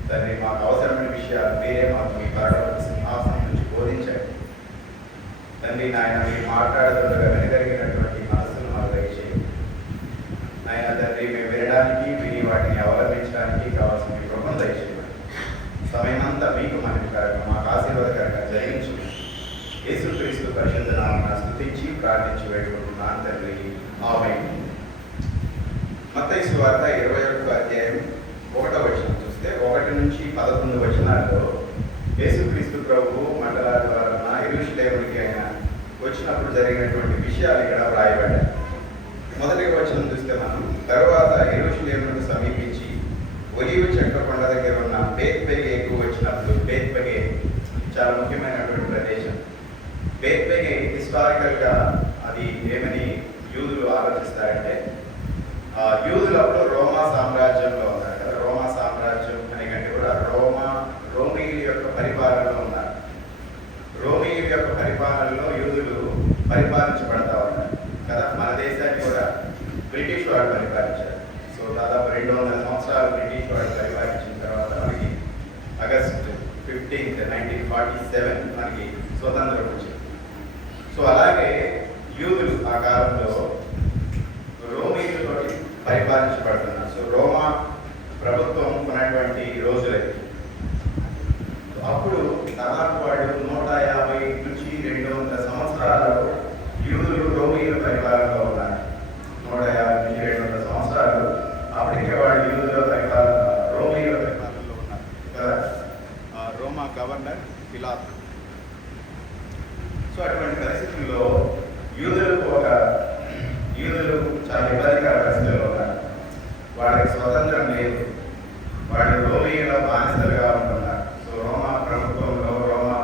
తండ్రి. మాకు అవసరమైన విషయాలు మీరే మాకు మీ పరలోక సింహాసనం నుంచి బోధించండి తండ్రి. నాయన మీరు మాట్లాడుతుండగా వినగలిగినటువంటి మనసును మాకు దయచేయండి నాయన తండ్రి. మేము వినడానికి విని వాటిని అవలంబించడానికి కావాల్సిన మీ కృపను దయచేయండి. సమయమంతా మీకు మనకరంగా మాకు ఆశీర్వాదకరంగా జరిగించు. యేసుక్రీస్తు పరిశుద్ధ నామమున స్తుతించి ప్రార్థించి వేడుకుంటున్నాను తండ్రి. ఆమేన్. మత్తయి సువార్త 21వ అధ్యాయం 1వ వచనం చూస్తే 1 నుంచి 11 వచనాల్లో యేసుక్రీస్తు ప్రభువు మండలాల ద్వారా యెరూషలేముకి ఆయన వచ్చినప్పుడు జరిగినటువంటి విషయాలు ఇక్కడ వ్రాయబడ్డాయి. మొదటి వచనం చూస్తే మనం తరువాత యెరూషలేమును సమీపించి ఒలీవ చెట్ల కొండ దగ్గర ఉన్న బేత్పగేకు వచ్చినప్పుడు, బేత్పగే చాలా ముఖ్యమైనటువంటి ప్రదేశం. బేత్పగే హిస్టారికల్గా అది ఏమని యూదులు ఆలోచిస్తారంటే, యూదులు అప్పుడు రోమా సామ్రాజ్యంలో ఉన్నారు కదా. రోమా సామ్రాజ్యం అనే కంటే కూడా రోమీయుల యొక్క పరిపాలనలో ఉన్నారు. రోమీయుల యొక్క పరిపాలనలో యూదులు పరిపాలించబడతా ఉన్నారు కదా. మన దేశాన్ని కూడా బ్రిటిష్ వారు పరిపాలించారు. సో దాదాపు 200 సంవత్సరాలు బ్రిటిష్ వారు పరిపాలించిన తర్వాత మనకి ఆగస్ట్ 15, 1947 మనకి స్వతంత్రం వచ్చింది. సో అలాగే యూదులు ఆ కాలంలో రోమీయులతో పరిపాలించబడుతున్నారు. సో రోమా ప్రభుత్వం ఉన్నటువంటి రోజులైతే అప్పుడు దాదాపు వాళ్ళు 150 నుంచి 200 సంవత్సరాలు యూదులు రోమీయుల పరిపాలనలో ఉన్నారు. 150 నుంచి 200 సంవత్సరాలు అప్పటికే వాళ్ళు యూదుల పరిపాలన, రోమీయుల పరిపాలనలో ఉన్నారు కదా. రోమా గవర్నర్ పిలాతు. సో అటువంటి పరిస్థితుల్లో యూదులు చాలా ఇబ్బందికర పరిస్థితుల్లో ఉన్నారు. వాళ్ళకి స్వతంత్రం లేదు. వాళ్ళు రోమీయుల బానిసలుగా ఉంటున్నారు. సో రోమా ప్రభుత్వంలో రోమా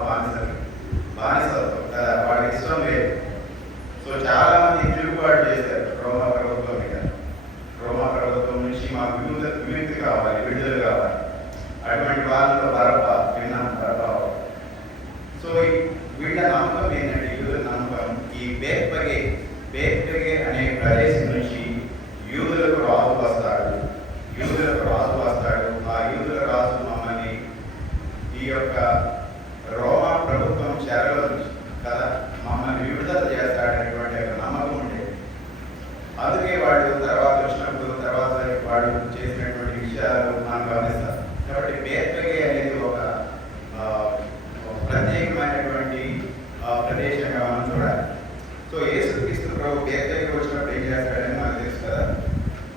బానిసత్వం కదా, వాళ్ళకి ఇష్టం లేదు. సో చాలా మంది తిరుగుబాటు చేశారు రోమా ప్రభుత్వం మీద. రోమా ప్రభుత్వం నుంచి మాకు విముక్తి కావాలి, విడుదల కావాలి. అటువంటి వాళ్ళలో బరబ్బా విన్నాం, బరబ్బా. సో వీళ్ళ నమ్మకం ఏంటంటే, యూదుల నమ్మకం ఈ బేత్పగే అనే ప్రదేశం నుంచి యూదులకు రాజు వస్తాడు. ఆ యూదుల రాజు మమ్మల్ని ఈ యొక్క రోమా ప్రభుత్వం చెరలో కదా మమ్మల్ని విడుదల చేస్తాడనేటువంటి ఒక నమ్మకం ఉండేది. అందుకే వాళ్ళు తర్వాత వచ్చినప్పుడు తర్వాత వాళ్ళు చేసినటువంటి విషయాలు మనం గమనిస్తాం. కాబట్టి బేత్పగే అనేది ఒక ప్రత్యేకమైనటువంటి ప్రదేశంగా మనం చూడాలి. సో యేసుక్రీస్తు ప్రభు బేత్పగేకి వచ్చినప్పుడు ఏం చేస్తాడని మనకు తెలుసు కదా.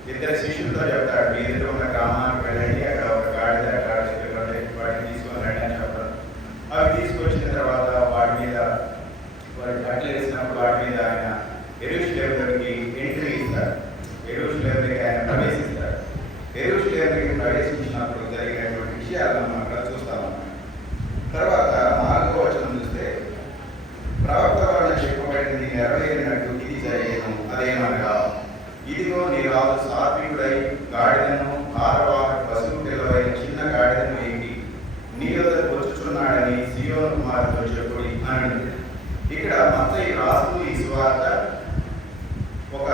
2 శిష్యులతో చెప్తాడు, మీ ఎదురు ఉన్న గ్రామానికి వెళ్ళండి, అక్కడ ఒక గాడిద వాటిని తీసుకొని రండి అని చెప్పడం. అవి తీసుకొచ్చిన తర్వాత వాటి మీద వారి కట్టలు వేసినప్పుడు వాటి మీద ఆయన యెరూషలేముకి ఎంట్రీ ఇస్తాడు. యెరూషలేముకి ఆయన ప్రవేశిస్తాడు. యెరూషలేముకి ప్రవేశించినప్పుడు జరిగినటువంటి విషయాలను మనం అక్కడ చూస్తాము. తర్వాత 4వ వచనం చూస్తే, ప్రవక్త వలన చెప్పబడింది నెరవేరినట్టు ఇది జరిగేను. అదేమనగా, ఇదిగో నీ రాజు సాత్వికుడై గాడిదను, ఆరవాహక పశువు పిల్లవైన చిన్న గాడిదను ఎక్కి నీ వద్దకు వచ్చుచున్నాడని సీయోను కుమారుతో చెప్పుడి అని. ఇక్కడ మత్తయి రాస్తూ ఈ సువార్త ఒక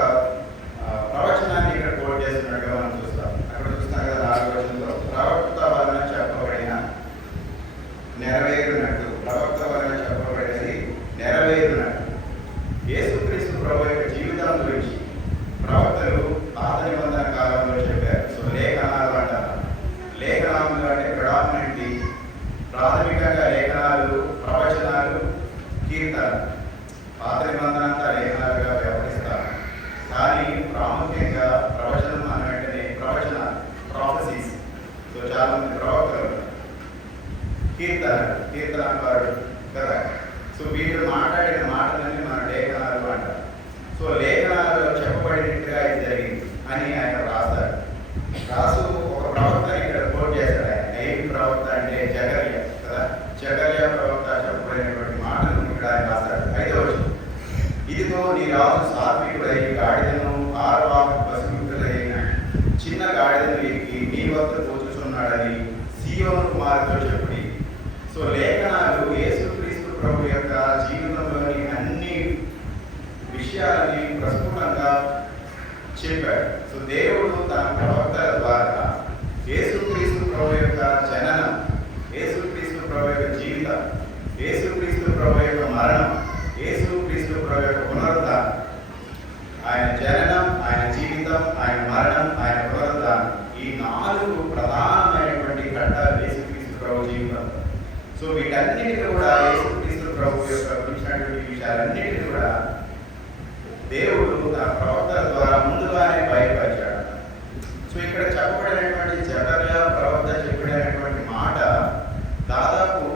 ప్రవచనాన్ని ఇక్కడ కోట్ చేస్తున్నట్టుగా మనం చూస్తాం. అక్కడ చూస్తాం కదా 4వ వచనంలో, ప్రవక్త వలన చెప్పబడిన నెరవేరునట్టు, ప్రవక్త వలన చెప్పబడినది నెరవేరునట్టు. యేసుక్రీస్తు ప్రభు యొక్క జీవితం గురించి ప్రవక్తలు పాత నిబంధన కాలంలో చెప్పారు. సో లేఖనాలు అంటారు. లేఖనాలు అంటే ప్రెడామినెంట్లీ ప్రాథమికంగా లేఖనాలు, ప్రవచనాలు, కీర్తనలు. పాత నిబంధన అంతా లేఖనాలుగా వ్యవహరిస్తారు. కానీ ప్రాముఖ్యంగా ప్రవచనం అన్న వెంటనే ప్రవచనాలు, ప్రాఫెసీస్. సో చాలా మంది ప్రవక్తలు, కీర్తనకారుడు కదా. సో వీళ్ళు మాట్లాడిన మాటలన్నీ మన లేఖనాలు అంటారు. సో లేఖనాలలో చెప్పబడినట్టుగా ఇది జరిగింది అని ఆయన రాస్తారు. రాసు ఒక ప్రవక్తని ఇక్కడ కోట్ చేశాడు. ఆయన ఏమి ప్రవక్త అంటే జకర్యా కదా. జకర్యా ప్రవక్త చెప్పబడినటువంటి మాటలు ఇక్కడ ఆయన రాస్తాడు. 5వ వచనం, ఇదిగో నీ రాజు సాత్వికుడై గాడిదను ఆరవాహక పశువులైన చిన్న గాడిదను ఎక్కి నీ వద్ద కూర్చున్నాడని సీయోను కుమారుతో చెప్పుడి. సో లేఖనాలు యేసుక్రీస్తు ప్రభు యొక్క జీవితంలోని అన్ని విషయాలని ప్రస్ఫుటంగా చెప్పాడు. సో దేవుడు తన ప్రవక్తల ద్వారా యేసుక్రీస్తు ప్రభు యొక్క జననం, యేసుక్రీస్తు ప్రభు యొక్క జీవితం, యేసుక్రీస్తు ప్రభు యొక్క మరణం, యేసుక్రీస్తు ప్రభు యొక్క పునరుద్ధానం, ఆయన జననం, ఆయన జీవితం, ఆయన మరణం, ఆయన పునరుద్ధానం, ఈ 4 ప్రధానమైనటువంటి ఘట్టాలు యేసుక్రీస్తు ప్రభు జీవితం. సో వీటన్నిటిని కూడా యేసుక్రీస్తు ప్రభు యొక్క గురించినటువంటి విషయాలన్నిటిని కూడా దేవుడు తన ప్రవక్తల ద్వారా ముందుగానే బయలుపరిచాడు. సో ఇక్కడ చెప్పబడినటువంటి జకర్యా ప్రవక్త చెప్పబడినటువంటి మాట దాదాపు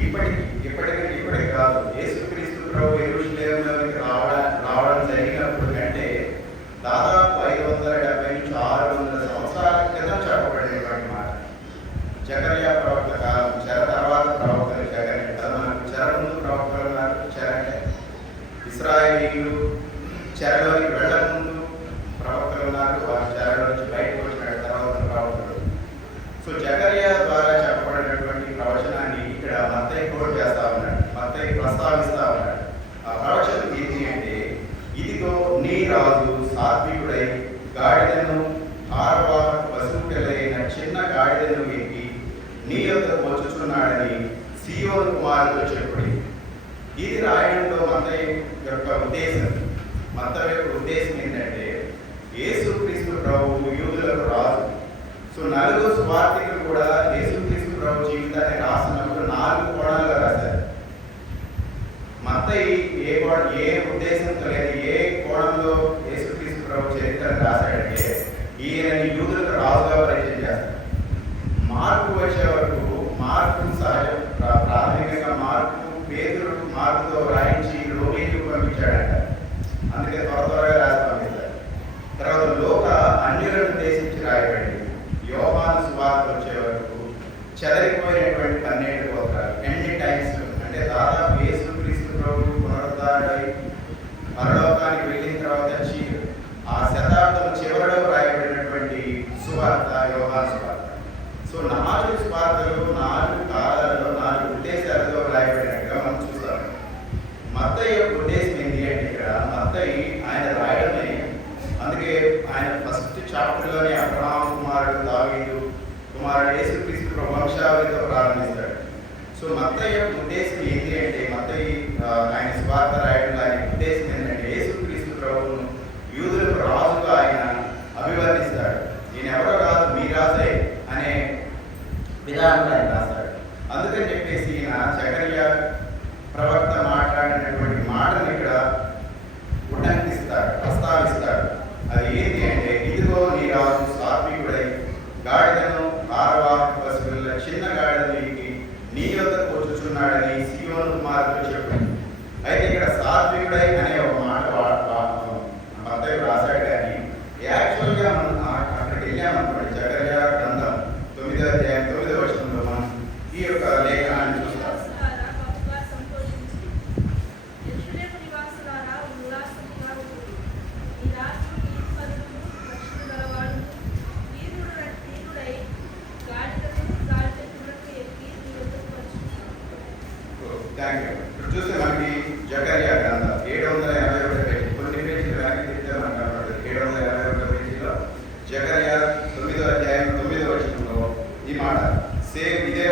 ఇప్పటికి కాదు, యేసుక్రీస్తు ప్రభు యెరూషలేములోకి రావడం జరిగినప్పుడు కంటే దాదాపు 570 నుంచి 600 సంవత్సరాల క్రితం చెప్పబడినటువంటి మాట. జకర్యా ప్రవక్త కాలం, చెర తర్వాత ప్రవక్తలు జకర్యా కదా. మనకు చెర ముందు ప్రవక్తలు ఉన్నారు. చెర అంటే ఇశ్రాయేలీయులు చెరలోకి వెళ్ళక ముందు ప్రవక్తలు ఉన్నారు. వారు చెరలో నుంచి బయటకు వచ్చిన తర్వాత ప్రవక్తలు. సో జకర్యా ద్వారా చెప్పబడినటువంటి ప్రవచనాన్ని ఇక్కడ మత్తయి కోట్ చేస్తా ఉన్నాడు, మత్తయి ప్రస్తావిస్తా ఉన్నాడు. ఆ ప్రవచనం ఏంటి అంటే, ఇదిగో నీ రాజు సాత్వికుడై గాడిదను ఆరవాహక పశువులైన చిన్న గాడిదను ఎక్కి నీ యొద్దకు వచ్చుచున్నాడని సీయోను కుమారుతో చెప్పుడి. ఇది రాయడంలో మత్తయి యొక్క ఉద్దేశం ఏంటంటే, యేసుక్రీస్తు ప్రభు యూదులకు రాజు. సో 4 సువార్తికులు కూడా యేసుక్రీస్తు ప్రభు జీవితాన్ని రాసినప్పుడు 4 కోణాల్లో రాశారు. మత్తయి ఏ ఉద్దేశంతో లేదు, ఏ కోణంలో యేసుక్రీస్తు ప్రభు చరిత్రను రాశాడంటే, ఈయనని యూదులకు రాజుగా పరిచయం చేస్తాడు. మార్కు వచ్చే వరకు మార్కు సహజం ప్రాథమికంగా పేతురు మార్కుతో రాయించి రోమిలకు పంపించాడంట. అందుకే త్వరగా రాసి పంపిస్తారు. తర్వాత లోక అన్యులను ఉద్దేశించి రాయబడింది. యోహాను సువార్త వచ్చే వరకు చెదరిపోయినటువంటి 12 గోత్రాలు, ఎన్ని టైమ్స్ అంటే దాదాపు యేసుక్రీస్తు ప్రభు పునరుద్ధారణై పరలోకానికి వెళ్ళిన తర్వాత ఆ శతాబ్దం చివరిలో రాయబడినటువంటి సువార్త యోహాను సువార్త. సో 4 సువార్తలు 4 కాలాలలో 4 ఉద్దేశాలతో రాయబడినట్టుగా మనం చూస్తాం. మత్తయి యొక్క ఉద్దేశం ఏంటి అంటే, ఇక్కడ మత్తయి ఆయన రాయడమే, అందుకే ఆయన ఫస్ట్ చాప్టర్లోనే అబ్రహాము కుమారుడు దావీదు కుమారుడు యేసుక్రీస్తు ప్రభు వంశావళితో ప్రారంభిస్తాడు. సో మత్తయి యొక్క ఉద్దేశం ఏంటి అంటే, మత్తయి ఆయన సువార్త రాయడంలో ఆయన ఉద్దేశం ఏంటంటే, యేసుక్రీస్తు ప్రభువును యూదులకు రాజుగా ఆయన అభివర్ణిస్తాడు. ఈయన ఎవరో కాదు, మీ రాజే అనే విధానంలో ఆయన రాస్తాడు. అందుకని చెప్పేసి ఈయన జకర్యా ప్రవక్త మాట్లాడినటువంటి మాటను ఇక్కడ ప్రస్తావిస్తాడు. అది ఏంటి అంటే, ఇదిగో నీ రాజు సాత్వికుడై గాడిదను ఆరవాహక పశువుల చిన్న గాడిదను ఎక్కి నీ యొద్దకు వచ్చుచున్నాడని సీయోను కుమారుతో చెప్పాడు. అయితే ఇక్కడ సాత్వికుడై అనే ఒక మాట మత్తయి రాశాడు. కానీ యాక్చువల్గా మనం అక్కడికి వెళ్ళామనుకోండి, జకర్యా గ్రంథం 9వ అధ్యాయం 9వ వచనంలో మనం ఈ యొక్క లేఖనాన్ని చూస్తాం. చూస్తే మనకి జకర్యా గ్రంథం 781 పేజీ, కొన్ని పేజీలు వెనక్కి తిరిగితే మనకు కనబడుతుంది. 781 పేజీలో జకర్యా 9వ అధ్యాయం 9వ వచనంలో ఈ మాట సేమ్ ఇదే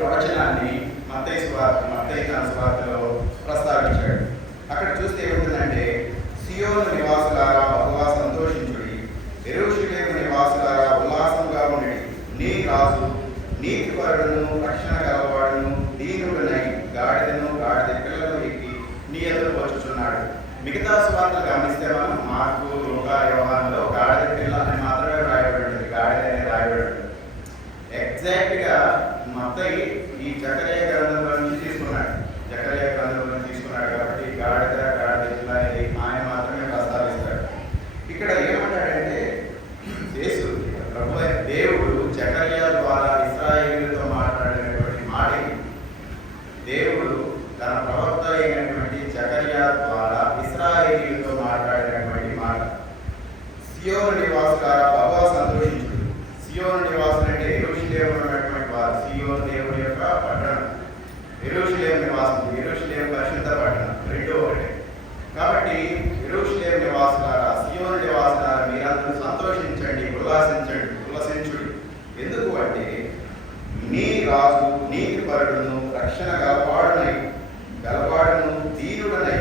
ప్రవచనాన్ని మత్తయి తన సువార్తలో ప్రస్తావించారు. నీ ఎదురు వచ్చుచున్నాడు. మిగతా సువార్తలు గమనిస్తే మనం మార్కు, లూకా, యోహానులో గాడిద పిల్ల అని మాత్రమే రాయబడి ఉంటుంది, గాడిద అని రాయబడి ఉంటుంది. ఎగ్జాక్ట్గా మత్తయి ఈ జకర్యా గ్రంథంలో నుంచి తీసుకున్నాడు. జకర్యా గ్రంథంలో నుంచి తీసుకున్నాడు కాబట్టి గాడిద పిల్ల అనేది ఆయన మాత్రమే ప్రస్తావిస్తాడు. ఇక్కడ ఏమంటాడంటే యేసు ప్రభు అయిన దేవుడు జకర్యా ద్వారా ఇశ్రాయేలుతో మాట్లాడినటువంటి మాట, దేవుడు తన ప్రవక్త అయినటువంటి జకర్యా ద్వారా ఇశ్రాయేలీయులతో మాట్లాడినటువంటి మాట. సియోను నివాసులారా బహుగా సంతోషించుడు. సియోను నివాసులు అంటే యెరూషలేములో ఉన్నటువంటి వారు. సియోను దేవుని యొక్క పట్టణం, యెరూషలేము నివాసులు, యెరూషలేము పరిశుద్ధ పట్టణం, రెండో ఒకటే. కాబట్టి యెరూషలేము నివాసులారా, సియోను నివాసులారా, మీరందరూ సంతోషించండి, ఉల్లసించుడి. ఎందుకు అంటే నీ రాజు నీతిపరుడును రక్షణ గలవాడును దీనుడనై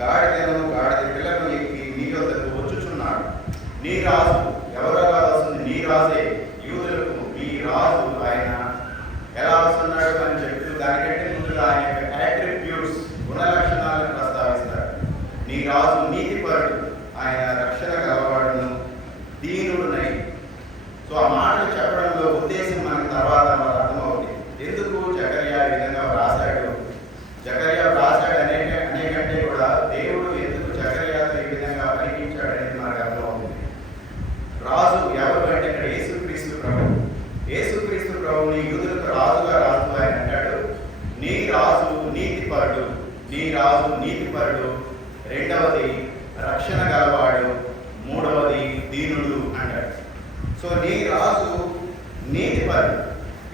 గాడిద పిల్లను ఎక్కి నీ వద్దకు వచ్చుచున్నాడు. నీ రాజు ఎవరో వస్తుంది? నీ రాజే. యూదులకు నీ రాజు ఆయన ఎలా వస్తున్నాడు అని చెప్తూ దానికంటే ముందుగా ఆయన యొక్క యాట్రిబ్యూట్స్, గుణ లక్షణాలను ప్రస్తావిస్తాడు. నీ రాజు నీతిపరుడు, ఆయన రక్షణ గలవాడును దీనుడునై. సో ఆ మాటలు చెప్పడంలో ఉద్దేశం మనకు తర్వాత మనకు అర్థమవుతుంది. ఎందుకు జకర్యా ఈ విధంగా వ్రాసాడు? జకర్యా వ్రాసాడు అనేకంటే కూడా దేవుడు ఎందుకు జకర్యాతో ఈ విధంగా పలికించాడు అనేది మనకు అర్థమవుతుంది. రాజు ఎవరు అంటే ఇక్కడ యేసుక్రీస్తు ప్రభు. యేసుక్రీస్తు ప్రభుని యూదులకు రాజుగా రాజు ఆయన అంటాడు. నీ రాజు నీతిపరుడు, నీ రాజు నీతిపరుడు, రెండవది రక్షణ గలవాడు, మూడవది దీనుడు అంటాడు. సో నీ రాజు నీతిపరుడు.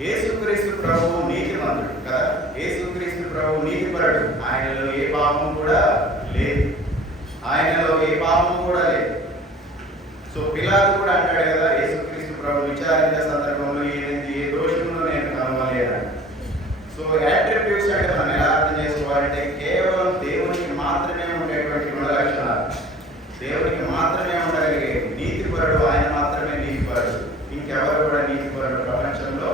యేసుక్రీస్తు ప్రభు నీతిమంతుడు కదా. యేసుక్రీస్తు ప్రభు నీతిపరుడు. ఆయనలో ఏ పాపం కూడా లేదు, ఆయనలో ఏ పాపం కూడా లేదు. సో పిలాతు కూడా అంటాడు కదా, యేసుక్రీస్తు ప్రభు విచారించే సందర్భంలో ఏ దోషంలో నేను కనుగొనలేదని. సో యాట్రిబ్యూట్స్ అంటే మనం ఎలా అర్థం చేసుకోవాలంటే కేవలం దేవునికి మాత్రమే ఉండేటువంటి గుణ లక్షణాలు, దేవునికి మాత్రమే ఉండగలిగే. నీతిపరుడు ఆయన మాత్రమే నీతిపరుడు, ఇంకెవరు కూడా నీతిపరుడు ప్రపంచంలో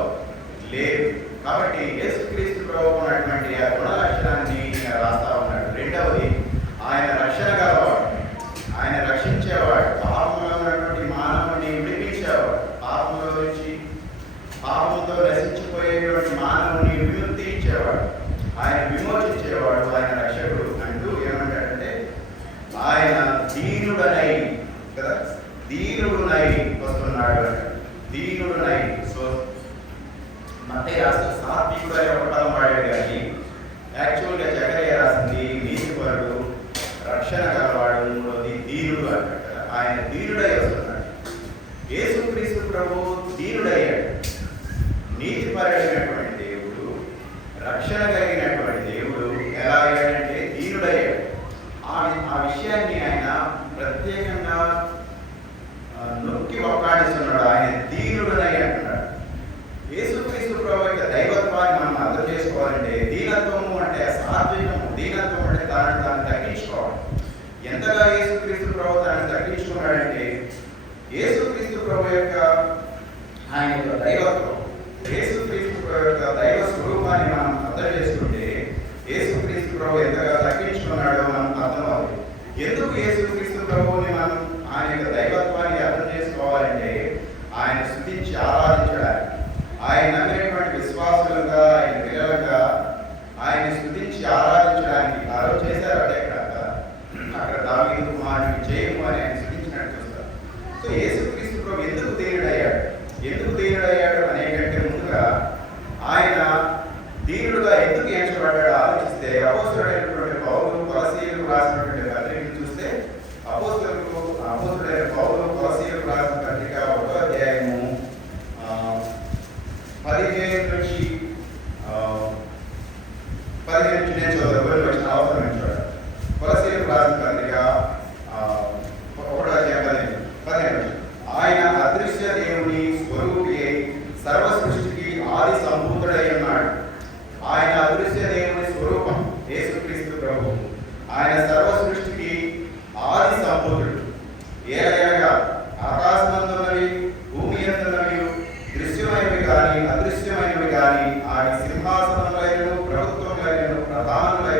లేదు. కాబట్టి యేసుక్రీస్తు ప్రభు ఉన్నటువంటి ఆ గుణ లక్షణాన్ని రాస్తా ఉన్నాడు. రెండవది ఆయన రక్షణ గలవాడు, ఆయన రక్షించేవాడు, పాపంలో ఉన్నటువంటి మానవుని విడిపించేవాడు, పాపంలో నుంచి పాపంతో నశించిపోయేటువంటి మానవుని విముక్తి ఇచ్చేవాడు, ఆయన విమోచించేవాడు, ఆయన రక్షకుడు అంటూ ఏమంటాడంటే ఆయన దీనుడనై కదా, దీనుడునై వస్తున్నాడు. దీనుడునై. సో మత్తయి రాసిన సాత్వికుడు అనే ఒక పదం వాడాడు, కానీ యాక్చువల్గా జకర్యా రాసింది నీతిపరుడు, రక్షణ గలవాడు, మూడోది దీనుడు అంటాడు కదా. ఆయన దీనుడై వస్తున్నాడు. యేసుక్రీస్తు ప్రభు దీనుడయ్యాడు. నీతిపరుడైనటువంటి దేవుడు, రక్షణ కలిగినటువంటి దేవుడు ఎలా అయ్యాడంటే దీనుడయ్యాడు. ఆ విషయాన్ని ఆయన ప్రత్యేకంగా నొక్కి ఒక్కాడిస్తున్నాడు. ఆయన దీనుడనై అంటున్నాడు. యేసుక్రీస్తు ప్రభు యొక్క దైవత్వాన్ని మనం అర్థం చేసుకోవాలంటే దీనత్వము అంటే సాత్వికము, దీనత్వం అంటే తాను తగ్గించుకోవాలి. ఎంతగా యేసుక్రీస్తు ప్రభు తాను తగ్గించుకున్నాడంటే యేసుక్రీస్తు ప్రభు యొక్క ఆయన యొక్క దైవత్వం, యేసుక్రీస్తు ప్రభు యొక్క దైవ స్వరూపాన్ని మనం అర్థం చేసుకుంటే యేసుక్రీస్తు ప్రభు ఎంతగా తగ్గించుకున్నాడో మనం అర్థం అవుతుంది. ఎందుకు యేసుక్రీస్తు ప్రభువుని మనం ఆయన యొక్క దైవత్వాన్ని అర్థం చేసుకోవాలంటే ఆయన స్తుతించి ఆరాధించడానికి, ఆయన నమ్మినటువంటి విశ్వాసులుగా, ఆయన పిల్లలుగా ఆయన స్తుతించి ఆరాధించడానికి ఆ రోజు చేశారు. అంటే అక్కడ దావీదు కుమారుడికి జయము అని ఆయన స్తుతించినట్టు చూస్తారు. సో యేసుక్రీస్తు ప్రభు ఎందుకు దీనుడయ్యాడు అనేకంటే ముందుగా ఆయన దీనుడుగా ఎందుకు ఎంచబడ్డాడు ఆలోచిస్తే అపోస్తలుడైనటువంటి పౌలు కొలసీయులకు రాసినటువంటి పత్రికను చూస్తే అపోస్తలుడైన పౌలు కొలసీయులకు రాసిన పత్రిక 1వ అధ్యాయము 15 నుంచి నేను చదువుకొని వచ్చిన అవసరం చూడాలి. కొలసీయులకు రాసిన పత్రిక 1వ అధ్యాయం 15. ఆయన అదృశ్య దేవుని స్వరూపి సర్వ సృష్టికి ఆది సంభూతుడై ఉన్నాడు. ఆయన అదృశ్య దేవుని స్వరూపం యేసుక్రీస్తు ప్రభు. ఆయన సర్వ సృష్టికి ఆది సంభూతుడు. ఏలయనగా ఆకాశమందున్నవి, భూమి యందున్నవి, దృశ్యమైనవి కానీ అదృశ్యమైనవి కానీ ఆయన సింహాసనములైనను, ప్రభుత్వములైనను, ప్రధానులైనను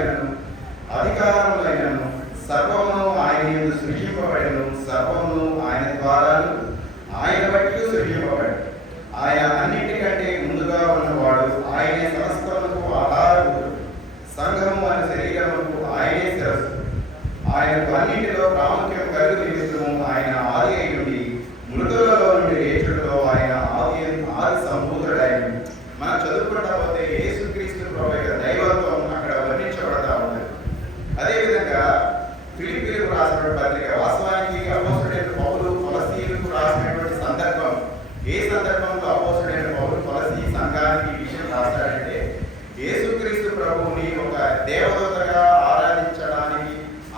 సృష్టింపబడినను, సర్వమును ఆయన యందు సృష్టింపబడినను, సర్వమును ఆయన ద్వారాను ఆయన బట్టి సృష్టింపబడి. ఆయన అన్నిటికంటే ముందుగా ఉన్నవాడు, ఆయనే సమస్తమునకు ఆధారభూతుడు. సంఘము అనే శరీరముకు ఆయనే శిరస్సు. ఆయనకు అన్నింటిలో ప్రాముఖ్యం కలుగు నిమిత్తము ఆయన ఆది అయ్యుండి, మృతులలో నుండి లేచుటలో ఆయన ఆది సంభూతుడైన. మనం చదువుకుంటా పోతే యేసుక్రీస్తు ప్రభువు యొక్క దైవత్వం అక్కడ వర్ణించబడతా ఉంటుంది. అదేవిధంగా ఫిలిప్పీలకు రాసిన పత్రిక, వాస్తవానికి అపోస్తుడైన పౌలు కొలసీయులకు రాసినటువంటి సందర్భం, ఏ సందర్భంలో అపోస్తుడైన పౌలు కొలసీ సంఘానికి ఈ విషయం రాస్తాడంటే, యేసుక్రీస్తు ప్రభువుని ఒక దేవదూతగా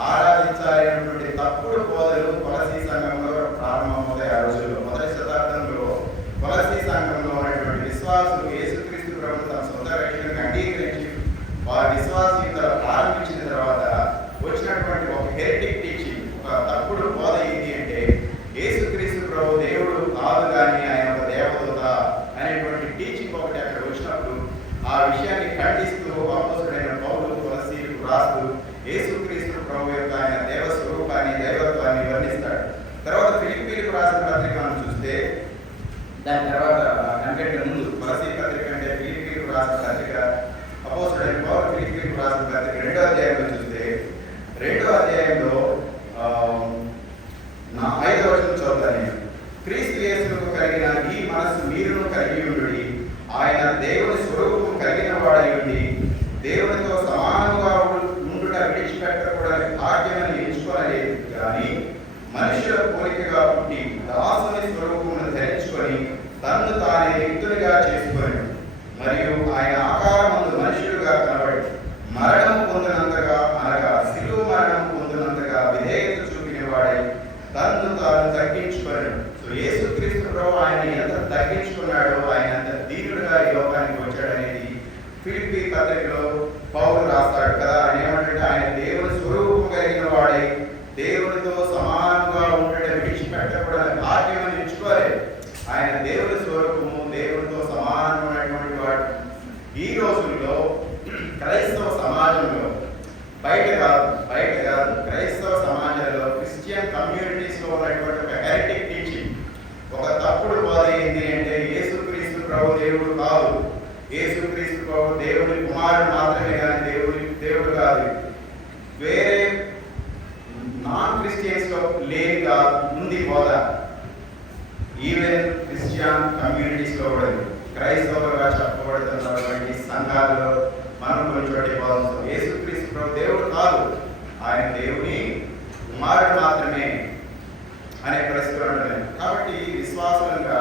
ఆరాధించాలనేటువంటి తప్పుడు బోధలు కొలసీ సంఘంలో ప్రారంభమవుతాయి. ఆ రోజుల్లో మొదటి శతాబ్దంలో కొలసీ సంఘంలో ఉన్నటువంటి విశ్వాసులు యేసుక్రీస్తు ప్రభు తమ సొంత రక్షణను అంగీకరించి వారి విశ్వాసీయత ప్రారంభించిన తర్వాత వచ్చినటువంటి ఒక హెరిటిక్ టీచింగ్, ఒక తప్పుడు బోధ ఏంటి అంటే, యేసుక్రీస్తు ప్రభు దేవుడు కాదు కానీ ఆయన ఒక దేవదూత అనేటువంటి టీచింగ్ ఒకటి అక్కడ వచ్చినప్పుడు ఆ విషయాన్ని ఖండిస్తూ అపోస్తుడైన పౌలు కొలసీయులకు రాస్తూ యేసుక్రీస్తు ప్రభు యొక్క ఆయన దేవ స్వరూపాన్ని, దైవత్వాన్ని వర్ణిస్తాడు. తర్వాత ఫిలిప్పీలకు రాసిన పత్రిక మనం చూస్తే, దాని తర్వాత కంటే ముందు కొలసీ పత్రిక అంటే ఫిలిప్పీలకు రాసిన పత్రిక, అపోస్తుడైన పౌలు ఫిలిప్పీలకు రాసిన పత్రిక 2వ అధ్యాయంలో చూస్తే, 2వ అధ్యాయంలో 5వ వచనం చదువుతాను నేను. క్రీస్తు యేసుకు కలిగిన ఈ మనస్సు మీరును కలిగి ఉండుడి. ఆయన దేవుని స్వరూపం కలిగిన వాడై ఉండి, దేవునితో సమానంగా ఉండుట విడిచిపెట్టకూడని భాగ్యమని ఎంచుకోలేదు కానీ, మనుషుల పోలికగా పుట్టి దాసుని స్వరూపమును ధరించుకొని తన్ను తానే రిక్తునిగా చేసుకొని, మరియు ఆయన ఆకారమందు మనుషులుగా కనబడి మరణం పొందినంతగా, అనగా శిలువ మరణం పొందినంతగా విధేయత చూపిన వాడై తన్ను తాను తగ్గించుకొని. సో యేసుక్రీస్తు ప్రభు ఆయన ఎంత తగ్గించుకున్నాడో, ఆయన ఎంత దీనుడుగా ఈ లోకానికి వచ్చాడనేది ఫిలిప్పీ పత్రికలో పౌలు రాస్తాడు కదా. ఆయన ఏమంటే, ఆయన దేవుని స్వరూపం కలిగిన వాడై దేవునితో సమానంగా ఉండడం విడిచిపెట్టకూడని భాగ్యమని ఎంచుకోలేదు. ఆయన దేవుని స్వరూపము, దేవునితో సమానమైనటువంటి వాడు. ఈ రోజుల్లో క్రైస్తవ సమాజంలో బయట కాదు క్రైస్తవ సమాజంలో, క్రిస్టియన్ కమ్యూనిటీస్లో ఉన్నటువంటి ఒక హెరిటిక్ టీచింగ్, ఒక తప్పుడు బోధ ఏంటి అంటే, యేసుక్రీస్తు ప్రభు దేవుడు కాదు, యేసుక్రీస్తు ప్రభు దేవుడి కుమారుడు మాత్రమే కానీ దేవుడు కాదు. వేరే నాన్ క్రిస్టియన్స్ లో లేనిగా ఉంది బోధ. ఈవెన్ క్రిస్టియన్ కమ్యూనిటీస్ లో కూడా క్రైస్తవులుగా చెప్పబడుతున్నటువంటి సంఘాలలో మనం కొన్ని చోటి బోధిస్తాం, యేసుక్రీస్తు ప్రభు దేవుడు కాదు, ఆయన దేవుని కుమారుడు మాత్రమే అనే పరిస్థితులు ఉంటుంది. కాబట్టి విశ్వాసులుగా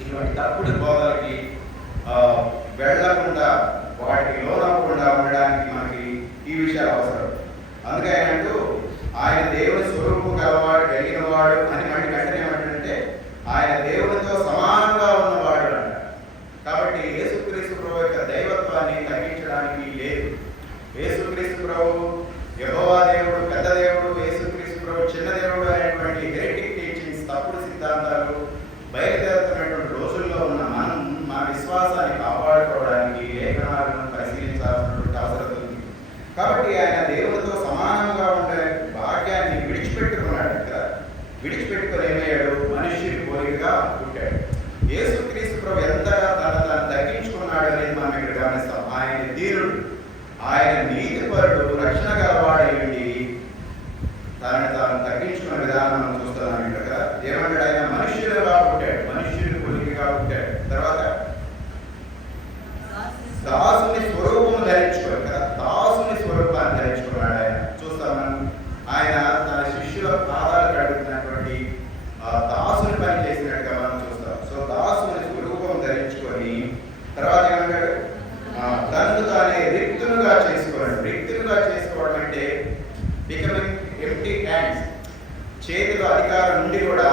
ఇటువంటి తప్పుడు బోధలకి వెళ్లకుండా, వాటికి లోనవ్వకుండా ఉండడానికి మనకి ఈ విషయాలు అవసరం. అందుకే ఆయనంటూ ఆయన దేవుని స్వరూపం కలిగిన వాడు అని మనకి వెంటనే ఏమంటే, ఆయన దేవునితో సమానంగా ఉన్నవాడు అంట. కాబట్టి యేసుక్రీస్తు ప్రభు యొక్క దైవత్వాన్ని తగ్గించడానికి లేదు. యేసుక్రీస్తు ప్రభు యెహోవా దేవుడు, పెద్ద దేవుడు, యేసుక్రీస్తు ప్రభు చిన్న దేవుడు అనేటువంటి హెరిటిక్ టీచింగ్స్, తప్పుడు సిద్ధాంతాలు బయలుదేరుతున్నటువంటి రోజుల్లో ఉన్న మనం మన విశ్వాసాన్ని కాపాడుకోవడానికి లేఖనాలను పరిశీలించాల్సినటువంటి అవసరం ఉంది. కాబట్టి ఆయన దేవునితో సమానంగా ఉండే భాగ్యాన్ని విడిచిపెట్టుకున్నాడు కదా. విడిచిపెట్టుకుని ఏమయ్యాడు? మనుష్యుని పోలికగా పుట్టాడు. యేసుక్రీస్తు ప్రభు ఎంతగా తను తగ్గించుకున్నాడు అనేది మనం ఇక్కడ గమనిస్తాం. ఆయన దీనుడు, ఆయన నీతిపరుడు, రక్షణ గలవాడేంటి, తనని తాను తగ్గించుకున్న విధానం మనం చూస్తున్నాం ఇక్కడ కదా. ఏమంటాడు? ఆయన మనుష్యులుగా పుట్టాడు, మనుష్యుని పోలికగా పుట్టాడు. తర్వాత దాసుని స్వరూపం ధరించుకోడు కదా, దాసుని స్వరూపాన్ని ధరించుకున్నాడు ఆయన. చూస్తాం మనం, ఆయన తన శిష్యుల పాదాలు కడుగుతున్నటువంటి దాసుని పని చేసినట్టుగా మనం చూస్తాం. సో దాసుని స్వరూపం ధరించుకొని తర్వాత ఏమంటాడు? తనను తానే రిక్తులుగా చేసుకోవడం. రిక్తులుగా చేసుకోవడం అంటే బికమింగ్ ఎంప్టీ హ్యాండ్స్, చేతిలో అధికారం నుండి కూడా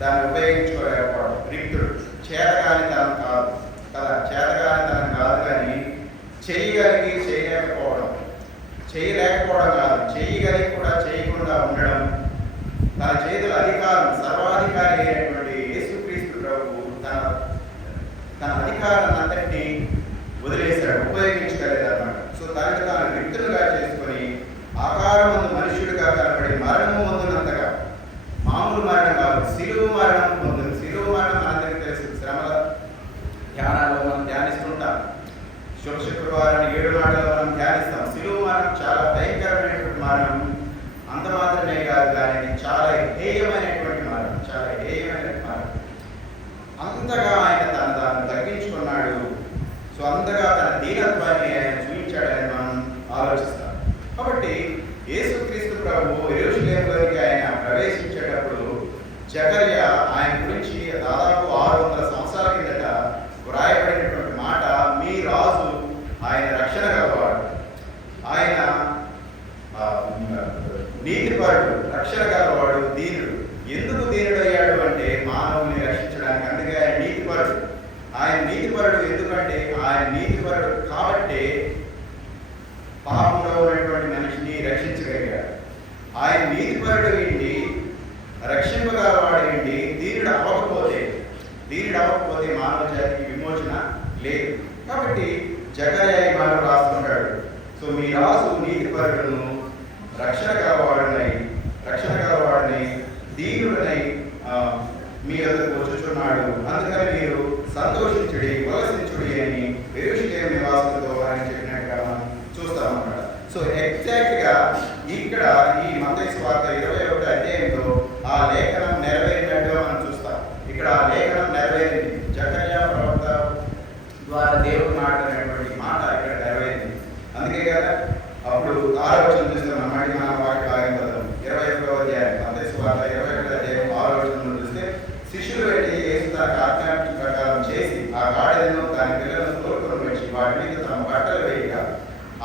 దాన్ని ఉపయోగించుకోలేకపోవడం. రిక్తుడు, చేతగాని తనం కాదు కదా, చేతగాని తనం కాదు కానీ చేయగలిగి చేయలేకపోవడం, చేయలేకపోవడం కాదు, చేయగలిగి కూడా చేయకుండా ఉండడం. తన చేతుల అధికారం, సర్వాధికారి అయినటువంటి యేసుక్రీస్తు ప్రభు తన అధికారాన్ని అంతటినీ వదిలేశాడు, ఉపయోగించగలేదు అన్నమాట. సో తనని తాను రిక్తులుగా చేసుకొని ఆకారం చాలా భయంకరమైనటువంటి మరణం. అంత మాత్రమే కాదు, కానీ ఇది చాలా హేయమైనటువంటి మరణం, చాలా హేయమైనటువంటి మరణం. అంతగా ఆయన తాను తగ్గించుకున్నాడు. సో అంతగా తన దీనత్వాన్ని ఆయన చూపించాడని మనం ఆలోచిస్తాం. కాబట్టి యేసుక్రీస్తు ప్రభు యెరూషలేములోకి ఆయన ప్రవేశించేటప్పుడు జకర్యా ఆయన గురించి దాదాపు 600 సంవత్సరాల కిందట వ్రాయబడినటువంటి మాట, మీ రాజు ఆయన రక్షణ గలవాడు, ఆయన నీతిపరుడు, రక్షణ గలవాడు, దీనుడు. ఎందుకు దీనుడు అయ్యాడు అంటే మానవుని రక్షించడానికి. అందుకే ఆయన నీతిపరుడు. ఆయన నీతిపరుడు ఎందుకంటే ఆయన నీతిపరుడు కాబట్టి పాపంలో ఉన్నటువంటి మనిషిని రక్షించగలిగాడు. ఆయన నీతిపరుడు ఏంటి, రక్షింపగలవాడు ఏంటి, దీనుడు అవ్వకపోతే మానవ జాతికి విమోచన లేదు. కాబట్టి జకర్యా ఈ మాట రాస్తుంటాడు. సో మీ రాజు నీతిపరుడును, రక్షణ గలవాడిని, దీనుడనై మీ వద్దకు వచ్చుచున్నాడు. అందుకని మీరు సంతోషించుడి, ఉల్లసించుడి అని యెరూషలేము నివాసులతో ఆయన చెప్పినట్టుగా మనం చూస్తామన్నమాట. సో ఎగ్జాక్ట్ గా ఇక్కడ ఈ మత్తయి సువార్త 21వ అధ్యాయంలో ఆ లేఖనం నెరవేరినట్టుగా మనం చూస్తాం. ఇక్కడ ఆ లేఖనం నెరవేరింది. జకర్యా ప్రవక్త ద్వారా దేవుడు మాట్లాడినటువంటి మాట ఇక్కడ నెరవేరింది. అందుకే కదా అప్పుడు 6వ వచనం చూస్తాం. మళ్ళీ మన వాక్య భాగం చదువు 21వ అధ్యాయం మత్తయి సువార్త 21వ అధ్యాయం 6వ వచనంలో చూస్తే, శిష్యులు వెళ్ళి యేసు తన ఆజ్ఞాపించిన ప్రకారం చేసి ఆ గాడిదను దాని పిల్లలను తోలుకొని వచ్చి వాటి మీద తమ బట్టలు వేయగా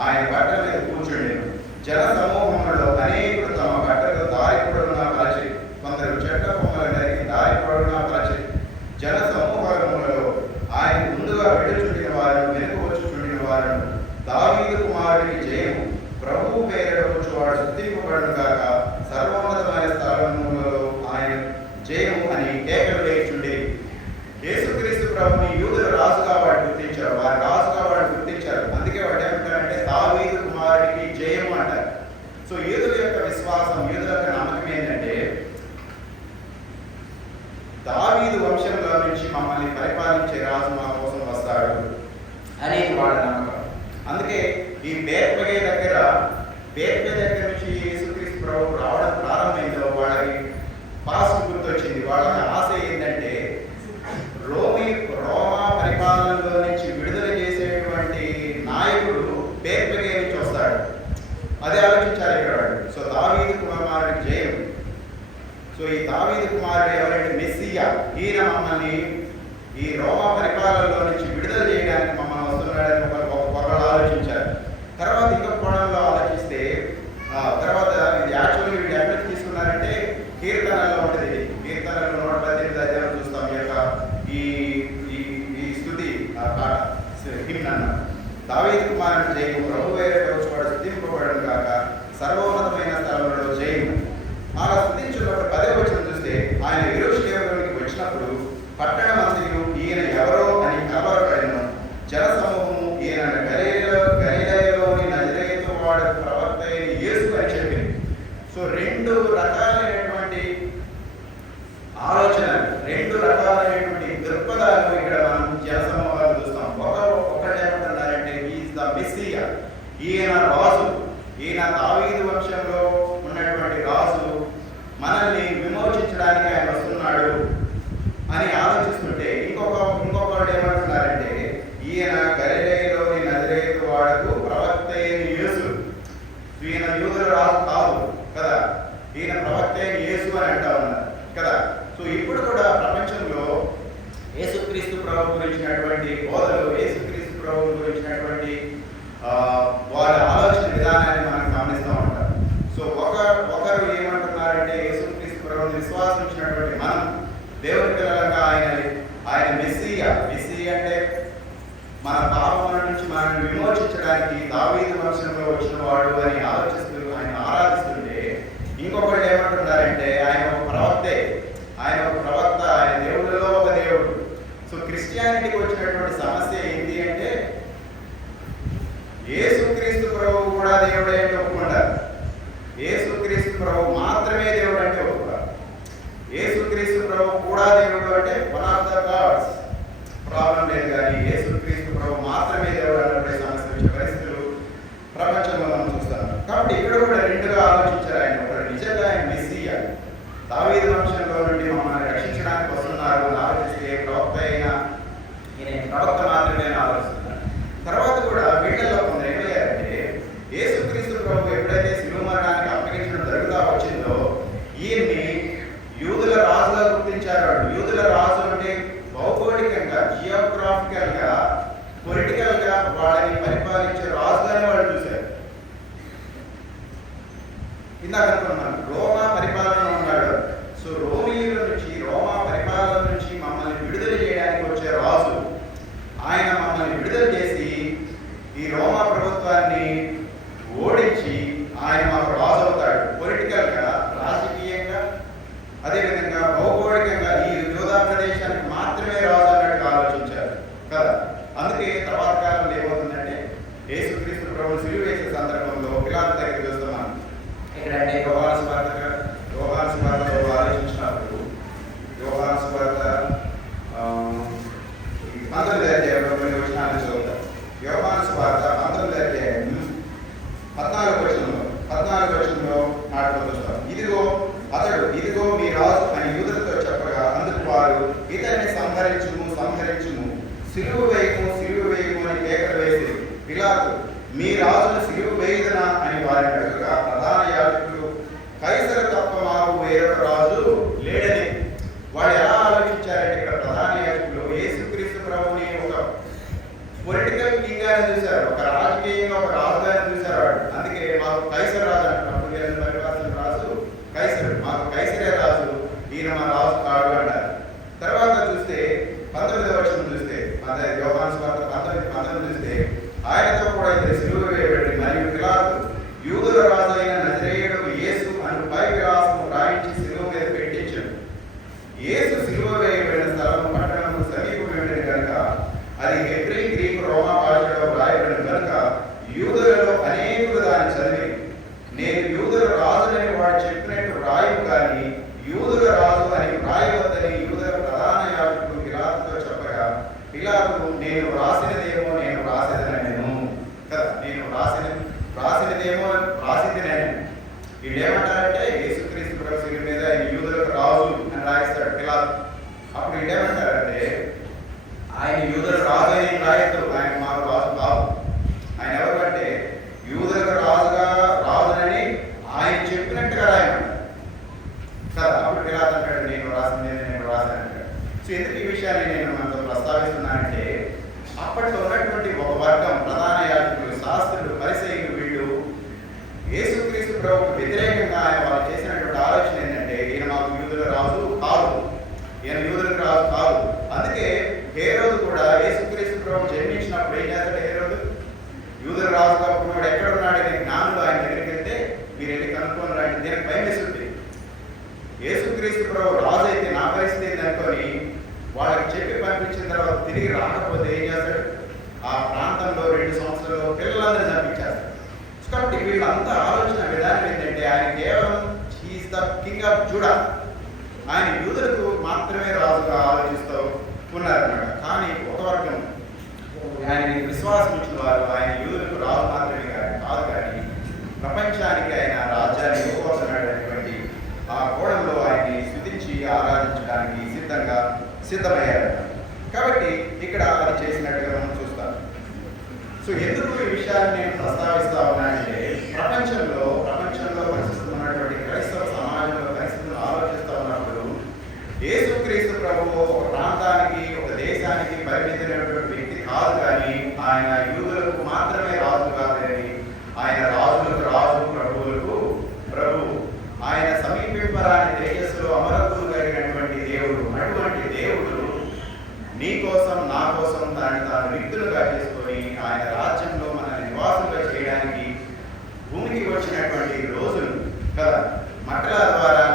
ఆయన బట్టల మీద కూర్చుండెను. జన సమూహంలో అనేకులు తమ బట్టలు దారి పొడవునా పరచి, కొందరు చెట్ల కొమ్మలు నరికి దారి పొడవునా పరచి, జన సమూహములలో ఆయన ముందుగా వెళ్ళుచుండిన వారు వెనుక వచ్చుచుండిన వారు, దావీదు కుమారుడికి జయము, ప్రభువు పేరిట వచ్చువాడు స్తుతింపబడును గాక, సర్వోన్నతమైన స్థలములలో ఆయన జయము అని కేకలు వేయుచుండి. యేసుక్రీస్తు ప్రభుని యూదుల రాజుగా వాడు గుర్తించారు. వారి రాజుగా వాడు గుర్తించారు. అందుకే వాడు ఏమంటారంటే దావీదు కుమారుడికి జయము అంటారు. సో యూదుల యొక్క విశ్వాసం, యూదుల యొక్క నమ్మకం ఏంటంటే దావీదు వంశంలో నుంచి మమ్మల్ని పరిపాలించే రాజు మా కోసం వస్తాడు అనేది వాళ్ళ నమ్మకం. అందుకే ఈ బేత్పగే దగ్గర నుంచి యేసుక్రీస్తు ప్రభు రావడం ప్రారంభమైందో వాళ్ళకి పాస్ గుర్తొచ్చింది. వాళ్ళ ఆశ ఏంటంటే రోమా పరిపాలనలో నుంచి విడుదల చేసేటువంటి నాయకుడు బేత్పగే నుంచి వస్తాడు. అదే ఆలోచించాలి ఇక్కడ వాళ్ళు. సో దావీదు కుమారుడికి జయం. సో ఈ దావీదు కుమారుడు ఎవరంటే మెస్సియా. ఈయన మమ్మల్ని ఈ రోమా పరిపాలనలో నుంచి విడుదల చేయడానికి మమ్మల్ని వస్తున్నాడని ఒకళ్ళు ఆలోచించారు. తర్వాత ఇంకొక కోణంలో ఆలోచిస్తే తర్వాత ఇది యాక్చువల్గా వీళ్ళు ఎక్కడికి తీసుకున్నారంటే కీర్తనలో ఉంటుంది. కీర్తనలో 118 అధ్యాయం చూస్తాం. ఈ యొక్క ఈ స్తుతి పాట హిమ్న్ అన్న దావీదు కుమారుడు జయము, ప్రభు వేరే వచ్చువాడు స్తుతింపబడును గాక, సర్వోన్నతమైన స్థలంలో జయము. అలా స్తుతించినప్పుడు 10వ వచనం చూస్తే ఆయన యెరూషలేములోకి వచ్చినప్పుడు పట్టణమంతయు ఈయన ఎవరో అని కలవరపడెను. జన సమూహము ఈయన గలిలయలోని నజరేతు వాడు ప్రవక్త అయిన యేసు అని చెప్పింది. సో 2 రకాలైనటువంటి ఆలోచన, 2 రకాలైనటువంటి దృక్పథాలు ఇక్కడ మనం జన సమూహాలు చూస్తాం. ఒకటి ఏమంటున్నారంటే ఈజ్ ద మెస్సియా, ఈయన రాజు, ఈయన దావీదు వంశంలో ఉన్నటువంటి రాజు, మనల్ని విమోచించడానికి ఆయన వస్తున్నాడు అని ఆలోచిస్తుంటే ఇంకొకరు ఏమంటున్నారంటే ఈయన గలిలయలోని నజరేతు వాడకు ప్రవక్త అయిన యేసు. ఈయన యూదుల రాజు కాదు కదా, ఈయన ప్రవక్త అయిన యేసు అని అంటా ఉన్నారు కదా. సో ఇప్పుడు కూడా ప్రపంచంలో యేసుక్రీస్తు ప్రభు గురించినటువంటి బోధలు, యేసుక్రీస్తు ప్రభు గురించినటువంటి వాళ్ళ ఆలోచన విధానాన్ని మనం గమనిస్తూ ఉంటాం. సో ఒకరు ఏమంటున్నారంటే యేసుక్రీస్తు ప్రభువుని విశ్వాసించినటువంటి మనం దేవుని పిల్లలుగా ఆయన మెస్సియా అంటే మన పాపముల నుంచి మనల్ని విమోచించడానికి దావీదు వంశంలో వచ్చిన వాడు అని ఆలోచిస్తూ ఆయన ఆరాధిస్తుంటే, ఇంకొకళ్ళు ఏమంటున్నారంటే ఆయన ఒక ప్రవక్తే, ఆయన దేవుడిలో ఒక దేవుడు. సో క్రిస్టియానిటీకి వచ్చినటువంటి సమస్య ఏంటి అంటే యేసుక్రీస్తు ప్రభు కూడా దేవుడే అంటే ఒప్పుకుంటారు, యేసుక్రీస్తు ప్రభు మాత్రమే దేవుడు అంటే ఒప్పుకుంటారు. యేసుక్రీస్తు ప్రభు కూడా దేవుడు అంటే one of the gods, problem లేదు. కానీ యేసుక్రీస్తు ప్రభు మాత్రమే దేవుడు అన్నటువంటి సమస్య వచ్చే పరిస్థితులు ప్రపంచంలో మనం చూస్తాం. కాబట్టి ఇక్కడ కూడా రెండుగా ఆలోచించారు ఆయన. ఒకరు నిజంగా ఆయన మెస్సియా, దావీదు వంశంలో నుండి మమ్మల్ని రక్షించడానికి వస్తున్నారు అని ఆలోచిస్తే ప్రవక్త అయిన ఈయన ప్రవక్త మాత్రమే ఆలోచిస్తున్నారు. తర్వాత కూడా వీళ్ళల్లో కొందరు ఏమయ్యారంటే యేసుక్రీస్తు ప్రభు ఎప్పుడైతే శిలువ మరణానికి అప్పగించడం జరుగుతా వచ్చిందో ఈయన్ని యూదుల రాజుగా గుర్తించారు. యూదుల రాజు అంటే భౌగోళికంగా, జియోగ్రాఫికల్ గా, పొలిటికల్ గా వాళ్ళని పరిపాలించే రాజుగానే వాళ్ళు చూశారు. ఇందాక అనుకున్నాను రోమా పరిపాలన ఉన్నాడు. సో రోమిల నుంచి, రోమా పరిపాలన నుంచి మమ్మల్ని విడుదల చేయడానికి వచ్చే రాజు ఆయన మమ్మల్ని విడుదల చేసి ఈ రోమా ప్రభుత్వాన్ని ఓడించి ఆయన మాకు రాజు అవుతాడు. పొలిటికల్ గా, రాజకీయంగా, అదేవిధంగా భౌగోళికంగా ఈ యూదా ప్రదేశానికి మాత్రమే రాజు అన్నట్టు ఆలోచించారు కదా. అందుకే తర్వాత కాలంలో ఏమవుతుందంటే యేసుక్రీస్తు ప్రభు సిలువ వేసే సందర్భంలో పిలాతు దగ్గరికి చూస్తున్నాం. ఇక్కడంటే యోహాను సువార్తలో ఆలోచించినప్పుడు యోహాను సువార్త 19వ అధ్యాయంలో కొన్ని వచనాలు చదువుతారు. యోహాను సువార్త 19వ అధ్యాయం 14వ వచనంలో మాట్లాడుతారు. ఇదిగో మీ రాజు అని యూదులతో చెప్పగా అందుకు వారు ఇతన్ని సంహరించుము సిలువ వేయము అని కేకలు వేసి పిలాతు మీ రాజును సిలువ వేయుదనా అని వారిని అడగగా ప్రధాన యాజకులు కైసరు తప్ప మాకు వేరొక రాజు లేడని. వాడు ఎలా ఆలోచించారంటే ఇక్కడ ప్రధాన యాజకులు యేసుక్రీస్తు ప్రభుని ఒక పొలిటికల్ కింగ్ గానే చూశారు, ఒక రాజకీయంగా ఒక రాజుగానే చూశారు. అందుకే మాకు కైసరు రాజు అంటున్నారు. పరిపాలన రాజు కైసరు, మాకు కైసరే రాజు, ఈయన మా రాజు కాడు అన్నారు. తర్వాత చూస్తే 19వ వచనం చూస్తే యోహాను సువార్త 19 చూస్తే ఆయనతో కూడా ఇద్దరు సిలువ వేయబడి మరియు పిలాతు యూదుల రాజు అయిన నజరేయుడు యేసు అని పై విలాసము రాయించి సిలువ మీద పెట్టించాడు. యేసు సిలువ వేయబడిన స్థలం పట్టణము సమీపమైనది కనుక అది హెబ్రీ, గ్రీకు, రోమా భాషలో రాయబడిన కనుక యూదులలో అనేకులు దాన్ని చదివి నేను యూదుల రాజులని వాడు చెప్పినట్టు రాయు కానీ యూదుల రాజు అని రాయవద్దని యూదుల ప్రధాన యాజకుడు పిలాతుతో చెప్పగా పిలాతు నేను రాసినదేమో నేను రాసేదనను కదా, నేను రాసినదేమో రాసిదనను. వీళ్ళు ఏమంటారంటే యేసుక్రీస్తు ప్రభు శిలువ మీద ఆయన యూదులకు రాజు అని రాయిస్తాడు పిలాతు. అప్పుడు వీళ్ళు ఏమంటారంటే ఆయన యూదుల రాజు అని రాయద్దు, ఆయన మాకు రాజు కాదు. ఆయన ఎవరంటే యూదులకు రాజునని ఆయన చెప్పినట్టుగా రాయమంటారు కదా. అప్పుడు పిలాతు అంటాడు నేను రాశాను. సో ఎందుకు ఈ విషయాన్ని నేను మనతో ప్రస్తావిస్తున్నానంటే అప్పట్లో ఉన్నటువంటి ఒక వర్గం ప్రధాన యాజకులు, శాస్త్రులు, పరిసయ్యులు వీళ్ళు యేసుక్రీస్తు ప్రభువుకు వ్యతిరేకంగా ఆయన వాళ్ళు చేసినటువంటి ఆలోచన ఏంటంటే ఈయన మాకు యూదుల రాజు కాదు, ఈయన యూదులకు రాజు కాదు. అందుకే హేరోదు కూడా యేసుక్రీస్తు ప్రభు జన్మించినప్పుడు ఏం చేస్తాడు? హేరోదు యూదుల రాజుగా ఉన్నవాడు ఎక్కడ ఉన్నాడనే జ్ఞానులు ఆయన దగ్గరికి వెళ్తే మీరు వెళ్ళి కనుక్కొని రండి, దీనికి భయం వేస్తుంది. యేసుక్రీస్తు ప్రభు రాజు అయితే నా పరిస్థితి ఏంటనుకొని వాళ్ళకి చెప్పి పంపించిన తర్వాత తిరిగి రాకపోతే ఏం చేస్తాడు? ఆ ప్రాంతంలో 2 సంవత్సరాలు పిల్లలందరూ చంపించేస్తాడు. కాబట్టి వీళ్ళంతా ఆలోచన విధానం ఏంటంటే ఆయన కేవలం he is the king of Judah, ఆయన యూదులకు మాత్రమే రాజుగా ఆలోచిస్తూ ఉన్నారన్నమాట. కానీ ఒక వర్గం ఆయన విశ్వాసం ఇచ్చిన వారు ఆయన యూదులకు రాజు మాత్రమే కాదు కానీ ప్రపంచానికి ఆయన రాజ్యాన్ని ఇవ్వబోతున్నాడు అనేటువంటి ఆ కోణంలో ఆయన్ని స్తుతించి ఆరాధించడానికి సిద్ధమయ్యారు. కాబట్టి ఇక్కడ అది చేసినట్టుగా మనం చూస్తాం. సో ఎందుకు ఈ విషయాన్ని నేను ప్రస్తావిస్తా ఉన్నానంటే ప్రపంచంలో పరిస్థితున్నటువంటి క్రైస్తవ సమాజంలో పరిస్థితులను ఆలోచిస్తూ ఉన్నప్పుడు యేసుక్రీస్తు ప్రభువు ఒక ప్రాంతానికి, ఒక దేశానికి పరిమితమైనటువంటి వ్యక్తి కాదు కానీ ఆయన యూదులకు మాత్రమే రాజు కాదని, ఆయన రాజులకు రాజు, ప్రభువులకు ప్రభు, ఆయన సమీపింపరాని తేజస్సులో అమరత్వం కలిగినటువంటి దేవుడు. అటువంటి దేవుడు నీ కోసం నా కోసం తాను వ్యక్తులుగా చేసుకొని ఆయన రాజ్యంలో మన నివాసులుగా చేయడానికి భూమికి వచ్చినటువంటి రోజులు కదా. మట్టల ద్వారా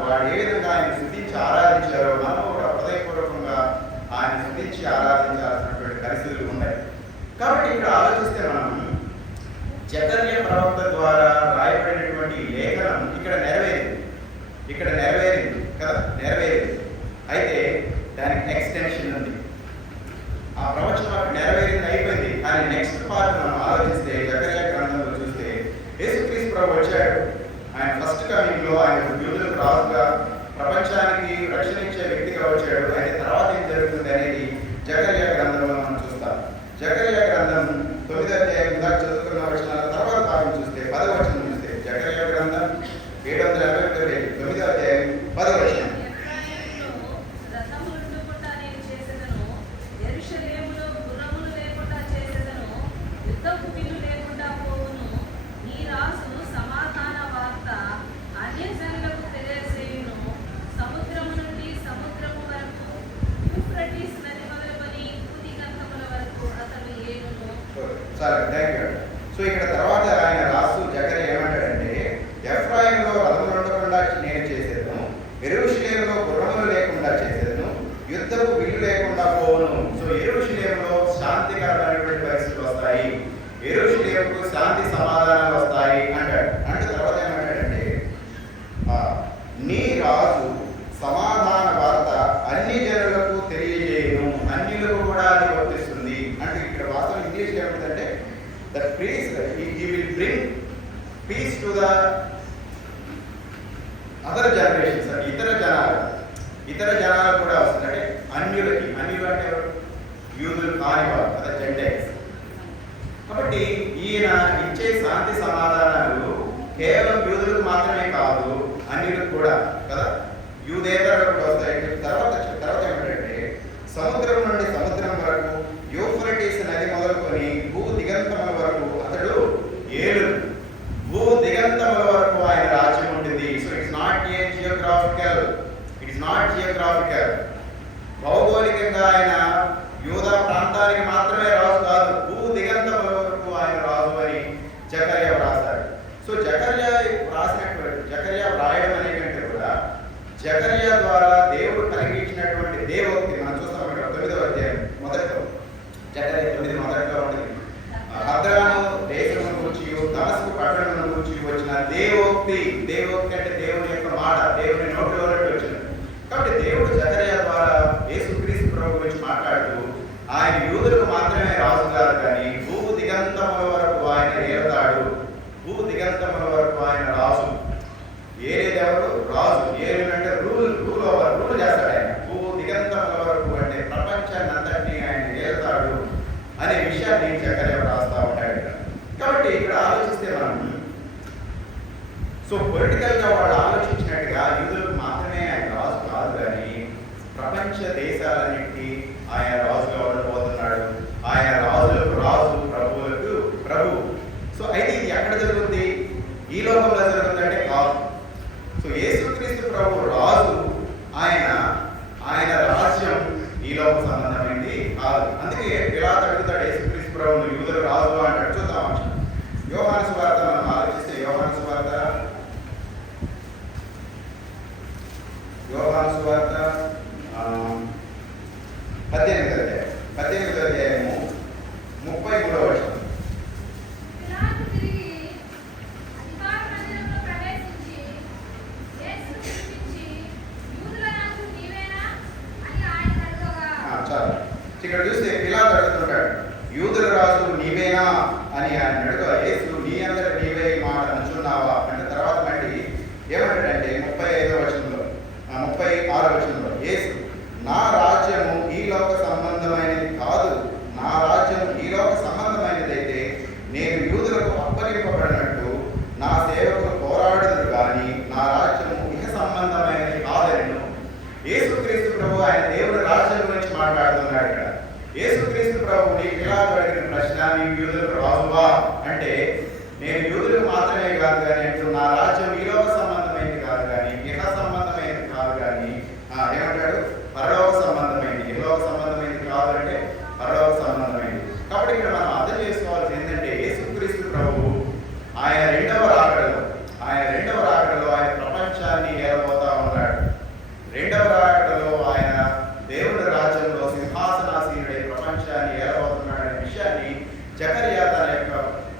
వాడు ఏ విధంగా ఆయన స్తుతించి ఆరాధించారో మనం కూడా హృదయపూర్వకంగా ఆయన స్తుతించి ఆరాధించాల్సినటువంటి పరిస్థితులు ఉన్నాయి. కాబట్టి ఇక్కడ ఆలోచిస్తే మనం జకర్యా ప్రవక్త ద్వారా రాయబడినటువంటి లేఖనం ఇక్కడ నెరవేరింది కదా, నెరవేరింది. అయితే దానికి ఎక్స్టెన్షన్ ఉంది. ఆ ప్రవచనం నెరవేరింది, అయిపోయింది. కానీ నెక్స్ట్ పార్ట్ మనం ఆలోచిస్తే జకర్యా గ్రంథంలో చూస్తే యేసుక్రీస్తు ప్రభు వచ్చాడు. ఆయన ఫస్ట్ కమింగ్ లో ఆయన యూదులకు రాజుగా ప్రపంచానికి రక్షణ ఇచ్చే వ్యక్తిగా వచ్చాడు. అయితే తర్వాత ఏం జరుగుతుంది అనేది జకర్యా గ్రంథంలో మనం చూస్తాం. జకర్యా గ్రంథం 9వ అధ్యాయం ఇందాక చదువుకున్న వచనాల తర్వాత భాగం చూస్తే 10వ వచనం చూస్తే జకర్యా గ్రంథం 759వ అధ్యాయం 10వ వచనం. సరే, థ్యాంక్ యూ. సో ఇక్కడ తర్వాత ఆయన రాసు జకర్యా ఏమంటాడంటే, ఎఫ్రాయిములో రథములు ఉండకుండా నేను చేసేదను, యెరూషలేములో గుర్రములు లేకుండా చేసేదను, యుద్ధపు విల్లు లేకుండా పోవును. సో యెరూషలేములో శాంతికరమైనటువంటి పరిస్థితులు వస్తాయి, యెరూషలేముకు శాంతి సమాధానాలు వస్తాయి అంటాడు. అంటే తర్వాత ఏమంటాడంటే, నీ రాజు సమాధాన వార్త అన్ని జనులకు తెలియజేయను, అన్యులకు కూడా అది వర్తిస్తుంది. అంటే ఇక్కడ వాస్తవం ఇంగ్లీష్ ఏమిటంటే, the priest he will bring peace to the other generations, ఇతర జనాలకు కూడా వస్తుంది. అంటే అన్యులకి, అన్యులు అంటే యూదులు కాని వారు, అదే జెంటైల్స్. కాబట్టి ఈయన ఇచ్చే శాంతి సమాధానాలు కేవలం యూదులకు మాత్రమే కాదు, అన్యులకు కూడా కదా, యూదేతరులకు కూడా వస్తాయి. తర్వాత ఏమిటంటే, సముద్రం నుండి సముద్రం వరకు, యూఫ్రటీస్ నది మొదలుకొని భూ దిగంతముల వరకు అతడు ఏడు, భూ దిగంతముల వరకు ఆయన రాజ్యం ఉంటుంది. సో ఇట్స్ నాట్ జియోగ్రాఫికల్, భౌగోళికంగా ఆయన యూదా ప్రాంతానికి మాత్రమే రాజు కాదు, భూ దిగంతముల వరకు ఆయన రాజు అని జకర్యా రాస్తాడు. సో జకర్యా వ్రాయడం అనే కంటే కూడా జకర్యా ద్వారా దేవుడు కలిగించినటువంటి దేవోక్తి మనం చూస్తాం. ఇక్కడ 9వ అధ్యాయం మొదట్లో జకర్యా 9 మొదట్లో ఉంటుంది. హద్రాను దేశం గురించి, దమస్కు పట్టణం గురించి వచ్చిన దేవోక్తి అంటే దేవుని యొక్క మాట, దేవుని నోటిలో వచ్చింది. కాబట్టి దేవుడు జకర్యా ద్వారా యేసుక్రీస్తు ప్రభు గురించి మాట్లాడుతూ, ఆయన యూదులకు మాత్రమే రాజు కాదు కానీ భూ దిగంతముల వరకు ఆయన ఏలుతాడు, భూ దిగంతముల వరకు ఆయన రాజు. ఏలేదెవరు? రాజు. ఏలు అంటే రూల్ చేస్తాడు ఆయన. భూ దిగంతముల వరకు అంటే ప్రపంచాన్ని అంతటినీ ఆయన ఏలుతాడు అనే విషయాన్ని జకర్యా రాస్తా ఉంటాడు. కాబట్టి ఇక్కడ ఆలోచిస్తే మనం, సో పొలిటికల్ గా వాళ్ళు ఆలోచించినట్టుగా యూదులకు మాత్రమే ఆయన రాజు కాదు కానీ ప్రపంచ దేశాలన్నింటినీ ఆయన రాజుగా ఉండబోతున్నాడు. ఆయన రాజులకు రాజు, ప్రభువులకు ప్రభు. సో అయితే ఇది ఎక్కడ జరుగుతుంది? ఈ లోకంలో జరుగుతుందంటే కాదు. సో యేసుక్రీస్తు ప్రభు రాజు, ఆయన రాజ్యం ఈ లోక సంబంధమైంది కాదు. అందుకే పిలాతు అడుగుతాడు యేసుక్రీస్తు ప్రభువును, యూదుల రాజు అంటాడు. చూద్దాం యోహాను సువార్త మనం ఆలోచిస్తే, యోహాను సువార్త 18వ అధ్యాయము 33వ వచనం. ఇక్కడ చూస్తే పిలాతు అడుగుతుంటాడు, యూదుల రాజు నీవేనా అని ఆయన అడుగుతా. యేసు నీ అందరి నీవే మాట అనుచున్నావా అంటే తర్వాత మళ్ళీ ఏమంటాడంటే 35వ వచనంలో, 36వ వచనంలో, యేసు నా రాజ్యము ఈ లోక సంబంధమైనది కాదు, నా రాజ్యము ఈ లోక సంబంధమైనదైతే నేను యూదులకు అప్పగింపబడినట్టు నా సేవకులు పోరాడుదురు కానీ నా రాజ్యము ఇహ సంబంధమైనది కాదను. యేసుక్రీస్తు ప్రభు ఆయన దేవుడి రాజ్యం గురించి మాట్లాడుతున్నాడు. ఇక్కడ యేసుక్రీస్తు ప్రభు నీకు పిలాతు అడిగిన ప్రశ్న, నీవు యూదులకు రాజువా అంటే, నేను యూదులకు మాత్రమే కాదు కానీ అంటూ నా రాజ్యం ఈ లోక సంబంధమైనది కాదు కానీ ఇహ సంబంధమైనది కాదు కానీ ఏమంటాడు? పరలోక సంబంధమైనది. ఇహలోక సంబంధమైనది కాదు అంటే పరలోక సంబంధమైనది. కాబట్టి ఇక్కడ మనం అర్థం చేసుకోవాల్సింది ఏంటంటే, యేసుక్రీస్తు ప్రభు ఆయన రెండవ రాకడలో ఆయన ప్రపంచాన్ని ఏలబోతా ఉన్నాడు. రెండవ రాకడలో ఆయన దేవుడి రాజ్యంలో సింహాసనాసీనుడై ప్రపంచాన్ని ఏలబోతున్నాడు అనే విషయాన్ని జకర్యా తన యొక్క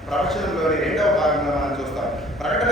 ప్రవచనంలోని 2వ భాగంలో మనం చూస్తాం. ప్రకటన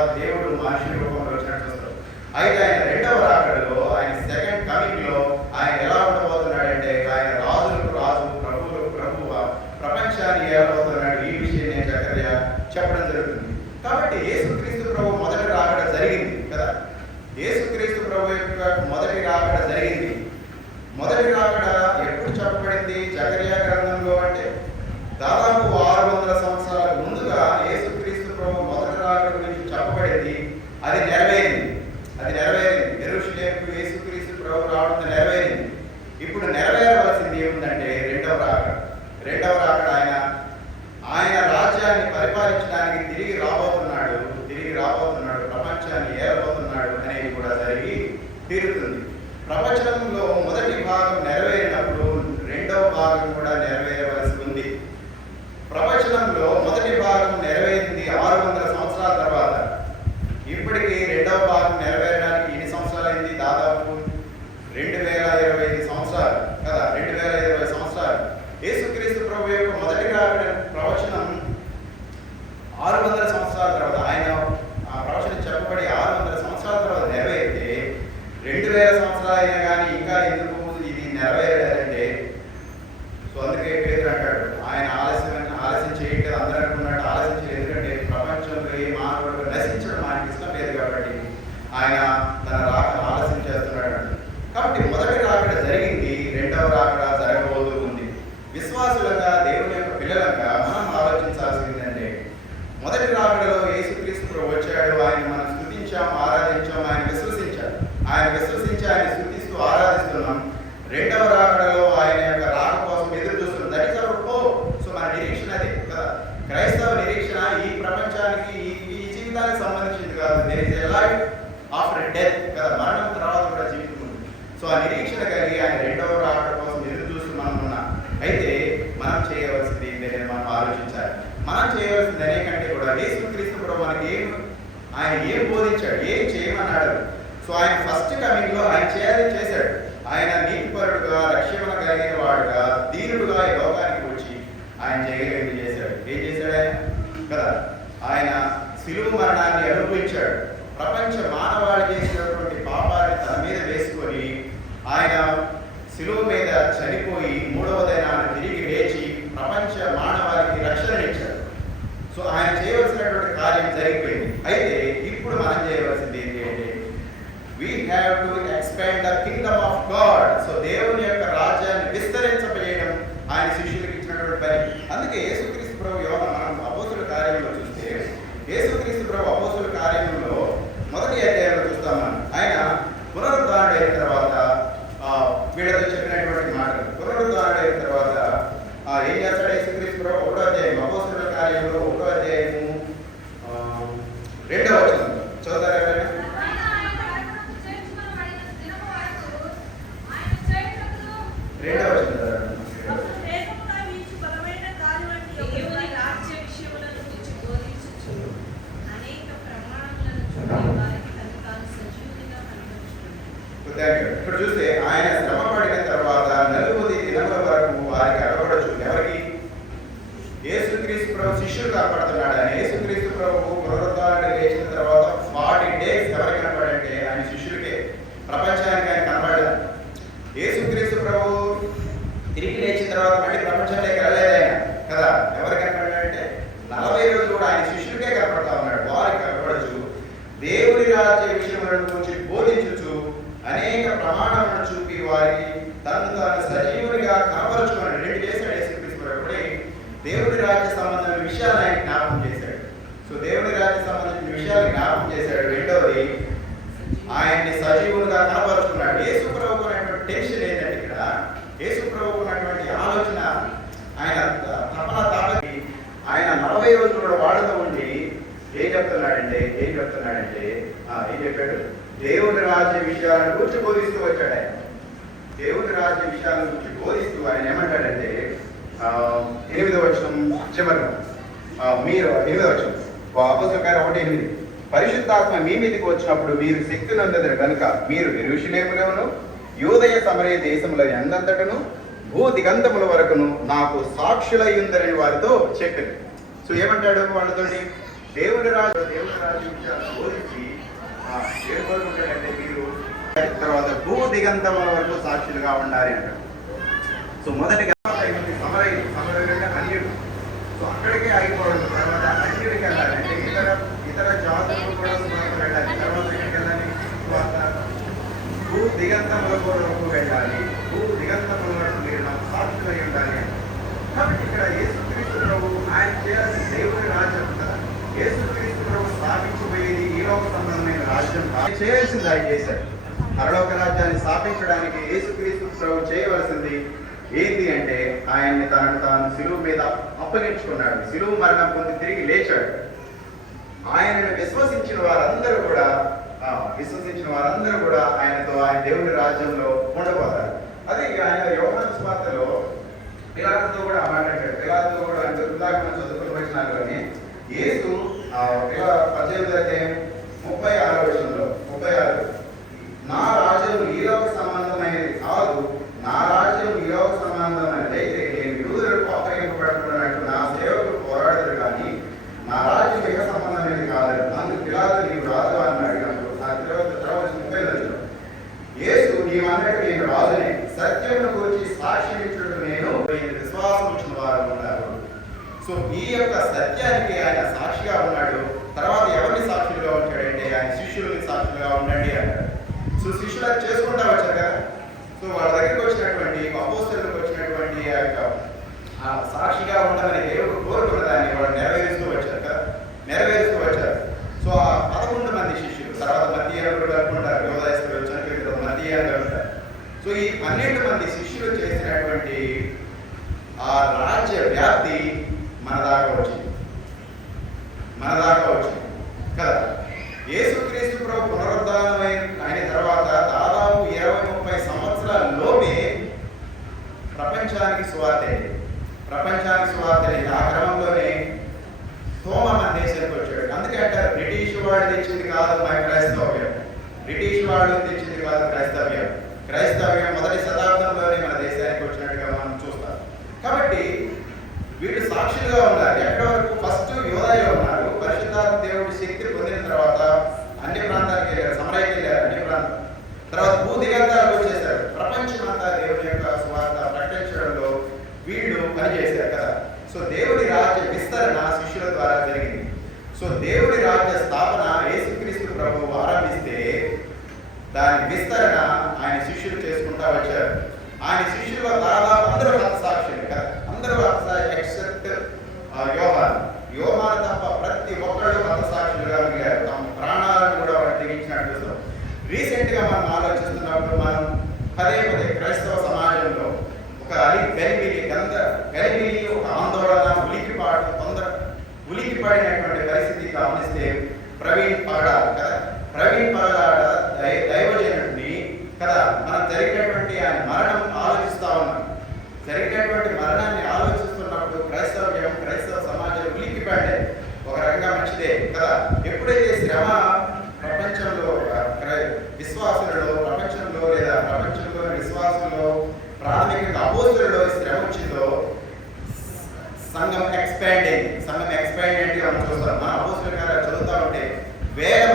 తర్వాత దేవుడు మనిషి రూపంలో వచ్చినట్టు చూస్తాం. అయితే ఆయన రెండవ రాకడలో, ఆయన సెకండ్ కమింగ్ లో ఆయన ఎలా ఉండబోతున్నాడంటే ఆయన రాజులకు రాజు, ప్రభువులకు ప్రభువు, ప్రపంచాన్ని ఏలబోతున్నాడు. ఈ విషయం నేను జకర్యా చెప్పడం జరుగుతుంది. కాబట్టి యేసుక్రీస్తు ప్రభు మొదటి రాకడ జరిగింది కదా. యేసుక్రీస్తు ప్రభు యొక్క మొదటి రాకడ జరిగింది. మొదటి రాకడ ఎప్పుడు చెప్పబడింది జకర్యా గ్రంథంలో అంటే దాదాపు 600 సంవత్సరాల ముందుగా యేసుక్రీస్తు ప్రభు మొదటి రాకడ గురించి చెప్పబడింది. అది నెరవేరింది. యెరూషలేముకు యేసుక్రీస్తు ప్రభు రావడం నెరవేరింది. ఇప్పుడు నెరవేరవలసింది ఏముందంటే రెండవ రాకడ. ఆయన రాజ్యాన్ని పరిపాలించడానికి తిరిగి రాబోతున్నాడు, ప్రపంచాన్ని ఏలబోతున్నాడు అనేది కూడా జరిగి తీరుతుంది. ప్రపంచంలో మొదటి భాగం నెరవేరినప్పుడు రెండవ భాగం కూడా నెరవేరవలసి ఉంది. ప్రపంచంలో మొదటి భాగం నెరవేరింది 600 సంవత్సరాల తర్వాత. ఇప్పటికీ రెండవ భాగం నెరవేరడానికి ఎన్ని సంవత్సరాలు అయింది? దాదాపు 2025 సంవత్సరాలు కదా. 2020 సంవత్సరాలు. యేసుక్రీస్తు ప్రభు యొక్క మొదటి రాకడ ప్రవచనం 600 సంవత్సరాల తర్వాత, ఆయన ప్రవచనం చెప్పబడి 600 సంవత్సరాల తర్వాత నెరవేరితే 2000 సంవత్సరాలు అయినా కానీ ఇంకా ఎందుకు ఇది నెరవేరలేదంటే, సో అందుకే పేతురు అంటాడు ఆయన ఆలస్యం చేయట్లేదు. అందరూ అనుకున్నట్టు ఆలస్యం, ఎందుకంటే ప్రపంచంలో ఏ మానవుడు నశించడం ఆయనకి ఇష్టం లేదు కాబట్టి ఆయన తన రాక ఆలస్యం చేస్తున్నాడు. కాబట్టి మొదటి రాకడ జరిగింది, రెండవ రాకడ జరగబోతూ ఉంది. విశ్వాసులుగా, దేవుని యొక్క పిల్లలుగా మనం ఆలోచించాల్సిందంటే మొదటి రాకడలో యేసుక్రీస్తు ప్రభు వచ్చాడు. ఆయన మనం స్తుతించాం, ఆరాధించాం, ఆయన విశ్వసించి ఆయన స్తుతిస్తూ ఆరాధిస్తున్నాం. రెండవ రాకడలో ఆయన యొక్క రాక కోసం ఎదురు చూస్తున్నాం. That is our hope. So మన నిరీక్షణ అదే కదా. క్రైస్తవ నిరీక్షణ ఈ ప్రపంచానికి, ఈ జీవితానికి సంబంధించింది కాదు. There is a life after death కదా. మరణం తర్వాత కూడా జీవితం ఉంది. సో ఆ నిరీక్షణ కలిగి ఆయన రెండవ రాకడ కోసం ఎదురు చూస్తూ మనం ఉన్నాం. అయితే మనం చేయవలసింది ఏంటంటే మనం ఆలోచించాలి. మనం చేయవలసింది అనేకంటే కూడా యేసుక్రీస్తు ప్రభు మనకి ఆయన ఏం బోధించాడు, ఏం చేయమన్నాడు. సో ఆయన ఫస్ట్ కమింగ్ లో ఆయన చేశాడు. ఆయన నీతిపరుడుగా, రక్షణ కలిగిన వాడుగా, దీనుడుగా ఈ లోకానికి వచ్చి ఆయన చేయగలిగింది చేశాడు. ఏం చేశాడు ఆయన కదా. ఆయన శిలువ మరణాన్ని అనుభవించాడు. ప్రపంచ మానవాళి చేసినటువంటి పాపాన్ని తన మీద వేసుకొని ఆయన శిలువ మీద చనిపోయి 3వ దినాన తిరిగి లేచి ప్రపంచ మానవాళికి రక్షణ ఇచ్చాడు. సో ఆయన చేయవలసినటువంటి కార్యం జరిగిపోయింది. అయితే ఇప్పుడు మనం చేయవలసింది ఏంటి అంటే we have to expand the kingdom of God. So దేవుని యొక్క రాజ్యాన్ని విస్తరించబడేయడం ఆయన శిష్యులకు ఇచ్చినటువంటి పని. అందుకే యేసుక్రీస్తు ప్రభు మనం అపోస్తుల కార్యంలో చూస్తే, యేసుక్రీస్తు ప్రభు అపోస్తుల కార్యంలో మొదటి అధ్యాయంలో చూస్తాం మనం. ఆయన పునరుద్ధరణ అయిన తర్వాత వీళ్ళతో చెప్పినటువంటి మాటలు. పునరుద్ధరణ అయిన తర్వాత ఏం చేస్తాడు యేసుక్రీస్తు ప్రభు? 1వ అధ్యాయం అపోస్తుల కార్యంలో 1వ అధ్యాయము 2వ వచనం చదువుతారా ఎవరైనా? ఇక్కడ చూస్తే ఆయన శ్రమ పడిన తర్వాత 40 దినముల వరకు వారికి అగపడచ్చు. ఎవరికి? యేసుక్రీస్తు ప్రభు శిష్యులు కనపడుతున్నాడు. ఆయన యేసుక్రీస్తు ప్రభు పునరుద్ధరణ లేచిన తర్వాత 40 డేస్ ఎవరికి కనపడంటే ఆయన శిష్యులకే, ప్రపంచానికి ఆయన కనపడలేదు. యేసుక్రీస్తు ప్రభు తిరిగి లేచిన తర్వాత మళ్ళీ ప్రపంచంలోకి వెళ్ళలేదు ఆయన కదా. ఎవరికి కనపడాడంటే 40 రోజులు కూడా ఆయన శిష్యులకే కనపడతా ఉన్నాడు. వారికి కనపడచ్చు. దేవుని రాజ్య విషయములను గురించి బోధించుచు అనేక ప్రమాణాలను చూపి వారికి తాను సజీవునిగా కనపరుచుకున్నాడు. 2 చేశాడు యేసుక్రీస్తు ప్రభు. దేవుని రాజ్య సంబంధమైన విషయాలు ఆయన జ్ఞాపకం చేశాడు. సో దేవుని రాజ్య సంబంధించిన విషయాలు జ్ఞాపకం చేశాడు. రెండవది ఆయన్ని సజీవునిగా కనపరుచుకున్నాడు. యేసు ప్రభువుకు ఉన్నటువంటి టెన్షన్ ఏంటంటే, ఇక్కడ యేసు ప్రభువుకు ఉన్నటువంటి ఆలోచన, ఆయన తపన తాపకి ఆయన 40 రోజులు కూడా వాడుతూ ఉండి ఏం చెప్తున్నాడంటే ఏం చెప్పాడు? దేవుని రాజ్య విషయాలను గురించి బోధిస్తూ వచ్చాడు. ఆయన దేవుని రాజ్య విషయాలను గురించి బోధిస్తూ ఆయన ఏమంటాడంటే 8వ వచనం చివరి మీరు 8వ వచనం అపోస్తలుల కార్యం 1:8 పరిశుద్ధాత్మ మీ మీదకి వచ్చినప్పుడు మీరు శక్తి నందెదరు కనుక మీరు యెరూషలేములోను యూదయ సమరయ దేశముల ఎందంతటను భూ దిగంతముల వరకును నాకు సాక్షులై ఉందరని వారితో చెప్పింది. సో ఏమంటాడు వాళ్ళతోటి? దేవుని రాజ్య విషయాలను దిగంతముల వరకు సాక్షులుగా ఉండాలి అంటారు. సో మొదటిగా అన్యుడు, సో అక్కడికే ఆగిపోవడం, తర్వాత అన్యుడికి వెళ్ళాలి, అంటే ఇతర జాతులకు కూడా సువార్త వెళ్ళాలి, తర్వాత ఎక్కడికి వెళ్ళాలి, సువార్త భూ దిగంతముల వరకు వెళ్ళాలి, భూ దిగంతముల వరకు మీరు నాకు సాక్షులై ఉండాలి అంటారు. కాబట్టి ఇక్కడ యేసుక్రీస్తు ప్రభు ఆయన చేయాల్సిన దేవుని రాజ్యం కదా, యేసుక్రీస్తు ప్రభు స్థాపించబోయేది ఈ లోక సంబంధమైన రాజ్యం కాదు. చేయాల్సింది ఆయన చేశారు. పరలోక రాజ్యాన్ని స్థాపించడానికి యేసుక్రీస్తు ప్రభు చేయవలసింది ఏంటి అంటే ఆయన్ని తనను తాను సిలువ మీద అప్పగించుకున్నాడు, సిలువ మరణం పొంది తిరిగి లేచాడు. ఆయనను విశ్వసించిన వారందరూ కూడా ఆయనతో ఆయన దేవుని రాజ్యంలో ఉండబోతారు. అదే ఆయన యోహాను సువార్తలో పిలాతుతో కూడా మాట్లాడాడు. పిలాతుతో కూడా అంటే ఇందాక మనం చదువుకుని వచ్చినారు కానీ యేసు 18:36 నా రాజ్యం ఈ లోక సంబంధమైనది కాదు, నా రాజ్యం ఈ లోక సంబంధమైనది అయితే నేను యూదులకు అప్పగింపబడుతున్నట్టు నా సేవకులు పోరాడరు కానీ నా రాజ్యం ఇక సంబంధమైనది కాదు. అందుకు పిలాతు నీవు రాజు అని అడిగినప్పుడు ఆ తర్వాత 30 యేసు నీవన్నట్టు నేను రాజునే, సత్యమును గురించి సాక్ష్యం ఇచ్చుటకు నేను విశ్వాసం ఇచ్చిన వారు ఉన్నారు. సో ఈ యొక్క సత్యానికి ఆయన సాక్షిగా ఉన్నాడు. తర్వాత ఎవరిని సాక్షులుగా ఉంటాడంటే ఆయన శిష్యులని సాక్షులుగా ఉండండి అంటాడు. సో శిష్యులకు చేసుకుంటా వచ్చారు కదా, సో వాళ్ళ దగ్గరికి వచ్చినటువంటి అపోస్తలులకు వచ్చినటువంటి ఆ యొక్క సాక్షిగా ఉండమని దేవుడు కోరుకున్న దాన్ని వాళ్ళు నెరవేరుస్తూ వచ్చారు కదా, నెరవేరుస్తూ వచ్చారు. సో ఆ 11 మంది శిష్యులు, తర్వాత మత్తయి కూడా అనుకుంటారు, యోధాయిస్తులు వచ్చారు, మత్తయి అని ఉంటారు. సో ఈ 12 మంది శిష్యులు చేసినటువంటి ఆ రాజ్య వ్యాప్తి మన దాకా వచ్చింది కదా. యేసుక్రీస్తు ప్రభు పునరుద్ధానమైన తర్వాత దాదాపు 20-30 సంవత్సరాల లోపే ప్రపంచానికి సువార్తే. ఆ క్రమంలోనే తోమ మన దేశానికి వచ్చాడు. అందుకే అంటారు బ్రిటిష్ వాళ్ళు తెచ్చింది కాదు మా క్రైస్తవ్యం, క్రైస్తవ్యం మొదటి శతాబ్దంలోనే మన దేశానికి వచ్చినట్టుగా మనం చూస్తాం. కాబట్టి వీళ్ళు సాక్షులుగా ఉన్నారు. ఎక్కడి వరకు? ఫస్ట్ యోధాలో ఉన్నారు. పరిశుద్ధాత్మ దేవుడి శక్తి పొందిన తర్వాత అన్ని ప్రాంతాలకు వెళ్ళారు, సమరయ్యకి వెళ్ళారు, అన్ని ప్రాంతం. తర్వాత భూదిగంతాలకు వచ్చేసారు. ప్రపంచమంతా దేవుని యొక్క సువార్త ప్రకటించడంలో వీళ్ళు పనిచేశారు కదా. సో దేవుడి రాజ్య విస్తరణ శిష్యుల ద్వారా జరిగింది. సో దేవుడి రాజ్య స్థాపన యేసుక్రీస్తు ప్రభువు ఆరంభిస్తే దాని విస్తరణ ఆయన శిష్యులు చేసుకుంటా వచ్చారు. ఆయన శిష్యులు దాదాపు అందరూ హతసాక్షులు కదా, అందరూ ఎక్సెప్ట్ యోహాను తప్ప ప్రతి ఒక్కళ్ళు హతసాక్షులుగా మిగిలారు. తమ ప్రాణాలను కూడా వాళ్ళు తెగించినట్టు రీసెంట్ గా మనం ఆలోచిస్తున్నప్పుడు మనం పదే క్రైస్తవ సమాజంలో ఒక గలిబిలి ఒక ఆందోళన, ఉలికిపాడినటువంటి పరిస్థితి గమనిస్తే ప్రవీణ్ పగడాల కదా, దైవజనుడిని కదా, మనం జరిగినటువంటి ఆయన మరణం ఆలోచిస్తా ఉన్నాం. జరిగినటువంటి మరణాన్ని ఆలోచిస్తున్నప్పుడు క్రైస్తవ సమాజం ఉలిక్కిపడే ఒక రకంగా మంచిదే కదా. ఎప్పుడైతే శ్రమ ప్రపంచంలో విశ్వాసులలో ప్రాథమికంగా అపోస్తలులలో శ్రమ వచ్చిందో సంఘం ఎక్స్పాండింగ్ మనం చూస్తాం. మన అపోస్తల కార్యాలు చదువుతా ఉంటే వేల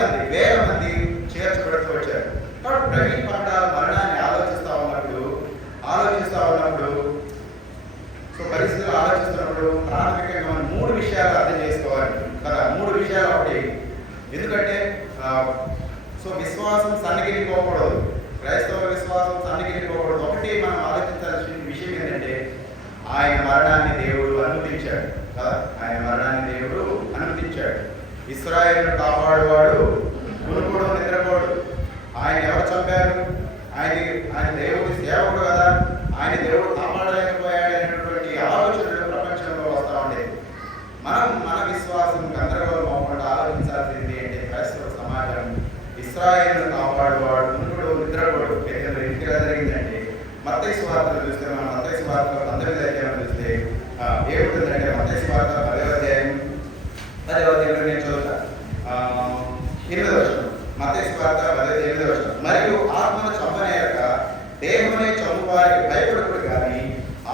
మంది చేర్చబడుతూ వచ్చారు. కాబట్టి ప్రవీణ్ పగడాల మరణాన్ని ఆలోచిస్తా ఉన్నప్పుడు సో పరిస్థితులు ఆలోచిస్తున్నప్పుడు ప్రాథమికంగా మనం 3 విషయాలు అర్థం చేసుకోవాలి కదా. 3 విషయాలు. ఒకటి, ఎందుకంటే సో విశ్వాసం సన్నగిలిపోకూడదు, క్రైస్తవ విశ్వాసం సన్నగిలిపోకూడదు. ఒకటి మనం ఆలోచించాల్సిన విషయం ఏంటంటే ఆయన మరణాన్ని దేవుడు అనుమతించాడు కదా, ఇశ్రాయేలును కాపాడువాడు కునుకోడు నిద్రపోడు. ఆయన ఎవరు చంపారు? ఆయన దేవుడి సేవకుడు కదా, ఆయన దేవుడు కాపాడలేకపోయాడు అనేటువంటి ఆలోచనలు ప్రపంచంలో వస్తూ ఉండేది. మనం మన విశ్వాసం గందరగోళం అవ్వకుండా ఆలోచించాల్సింది అంటే క్రైస్తవ సమాజం ఇశ్రాయేలును కాపాడువాడు కునుకోడు నిద్రపోడు ఎందుకు జరిగిందంటే మత్తయి సువార్తను చూస్తే, మనం మత్తయి సువార్తలో 19వ అధ్యాయం చూస్తే ఏముంటుందంటే మత్తయి సువార్త 10వ అధ్యాయం నేను చదువుతా 8వ వచనం. మత్తయి సువార్త 8వ వచనం. మరియు ఆత్మను చంపనేరక దేహమునే చంపువారికి భయపడకుడు కానీ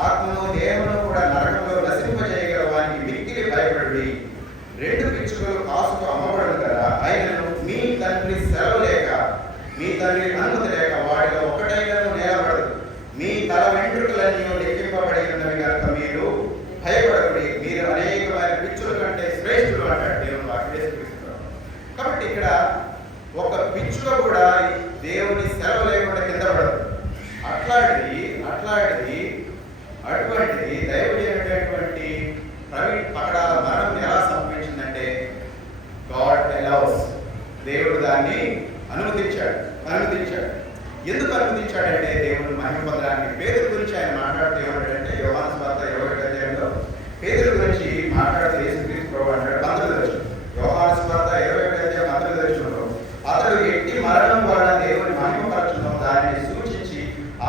ఆత్మను దేహమును కూడా నరకంలో నశింపజేయగల వారికి మిక్కిలి భయపడుడి. 2 పిచ్చుకలు కాసుకు అమ్మబడను కదా, అయినను మీ తండ్రి సెలవు లేక, మీ తండ్రి అనుమతి లేక వాటిలో ఒకటే పిచ్చులన్నీ లెక్కింపబడి ఉన్నవి కనుక మీరు భయపడకుడి, మీరు అనేకమైన పిచ్చుల కంటే శ్రేష్ఠులు అంటాడు దేవుని వాక్యం. కాబట్టి ఇక్కడ ఒక పిచ్చుక కూడా దేవుని సెలవు లేకుండా కింద పడదు. అట్లాంటిది అటువంటిది దైవజనుడైనటువంటి ప్రవీణ్ పగడాల మరణం ఎలా సంభవించిందంటే గాడ్ అలౌస్, దేవుడు దాన్ని అనుమతించాడు. ఎందుకు అనుమతించాడంటే దేవుడు మహిమ పొందడానికి. పేదల గురించి ఆయన మాట్లాడుతూ ఏమంటాడంటే యోహాను సువార్త 21వ అధ్యాయంలో పేదల గురించి మాట్లాడుతూ యేసుక్రీస్తు ప్రభువు అంటాడు 19వ వచనం. యోహాను సువార్త 21వ అధ్యాయం 19వ వచనంలో అతడు ఎట్టి మరణం వలన దేవుని మహిమపరచడం దాన్ని సూచించి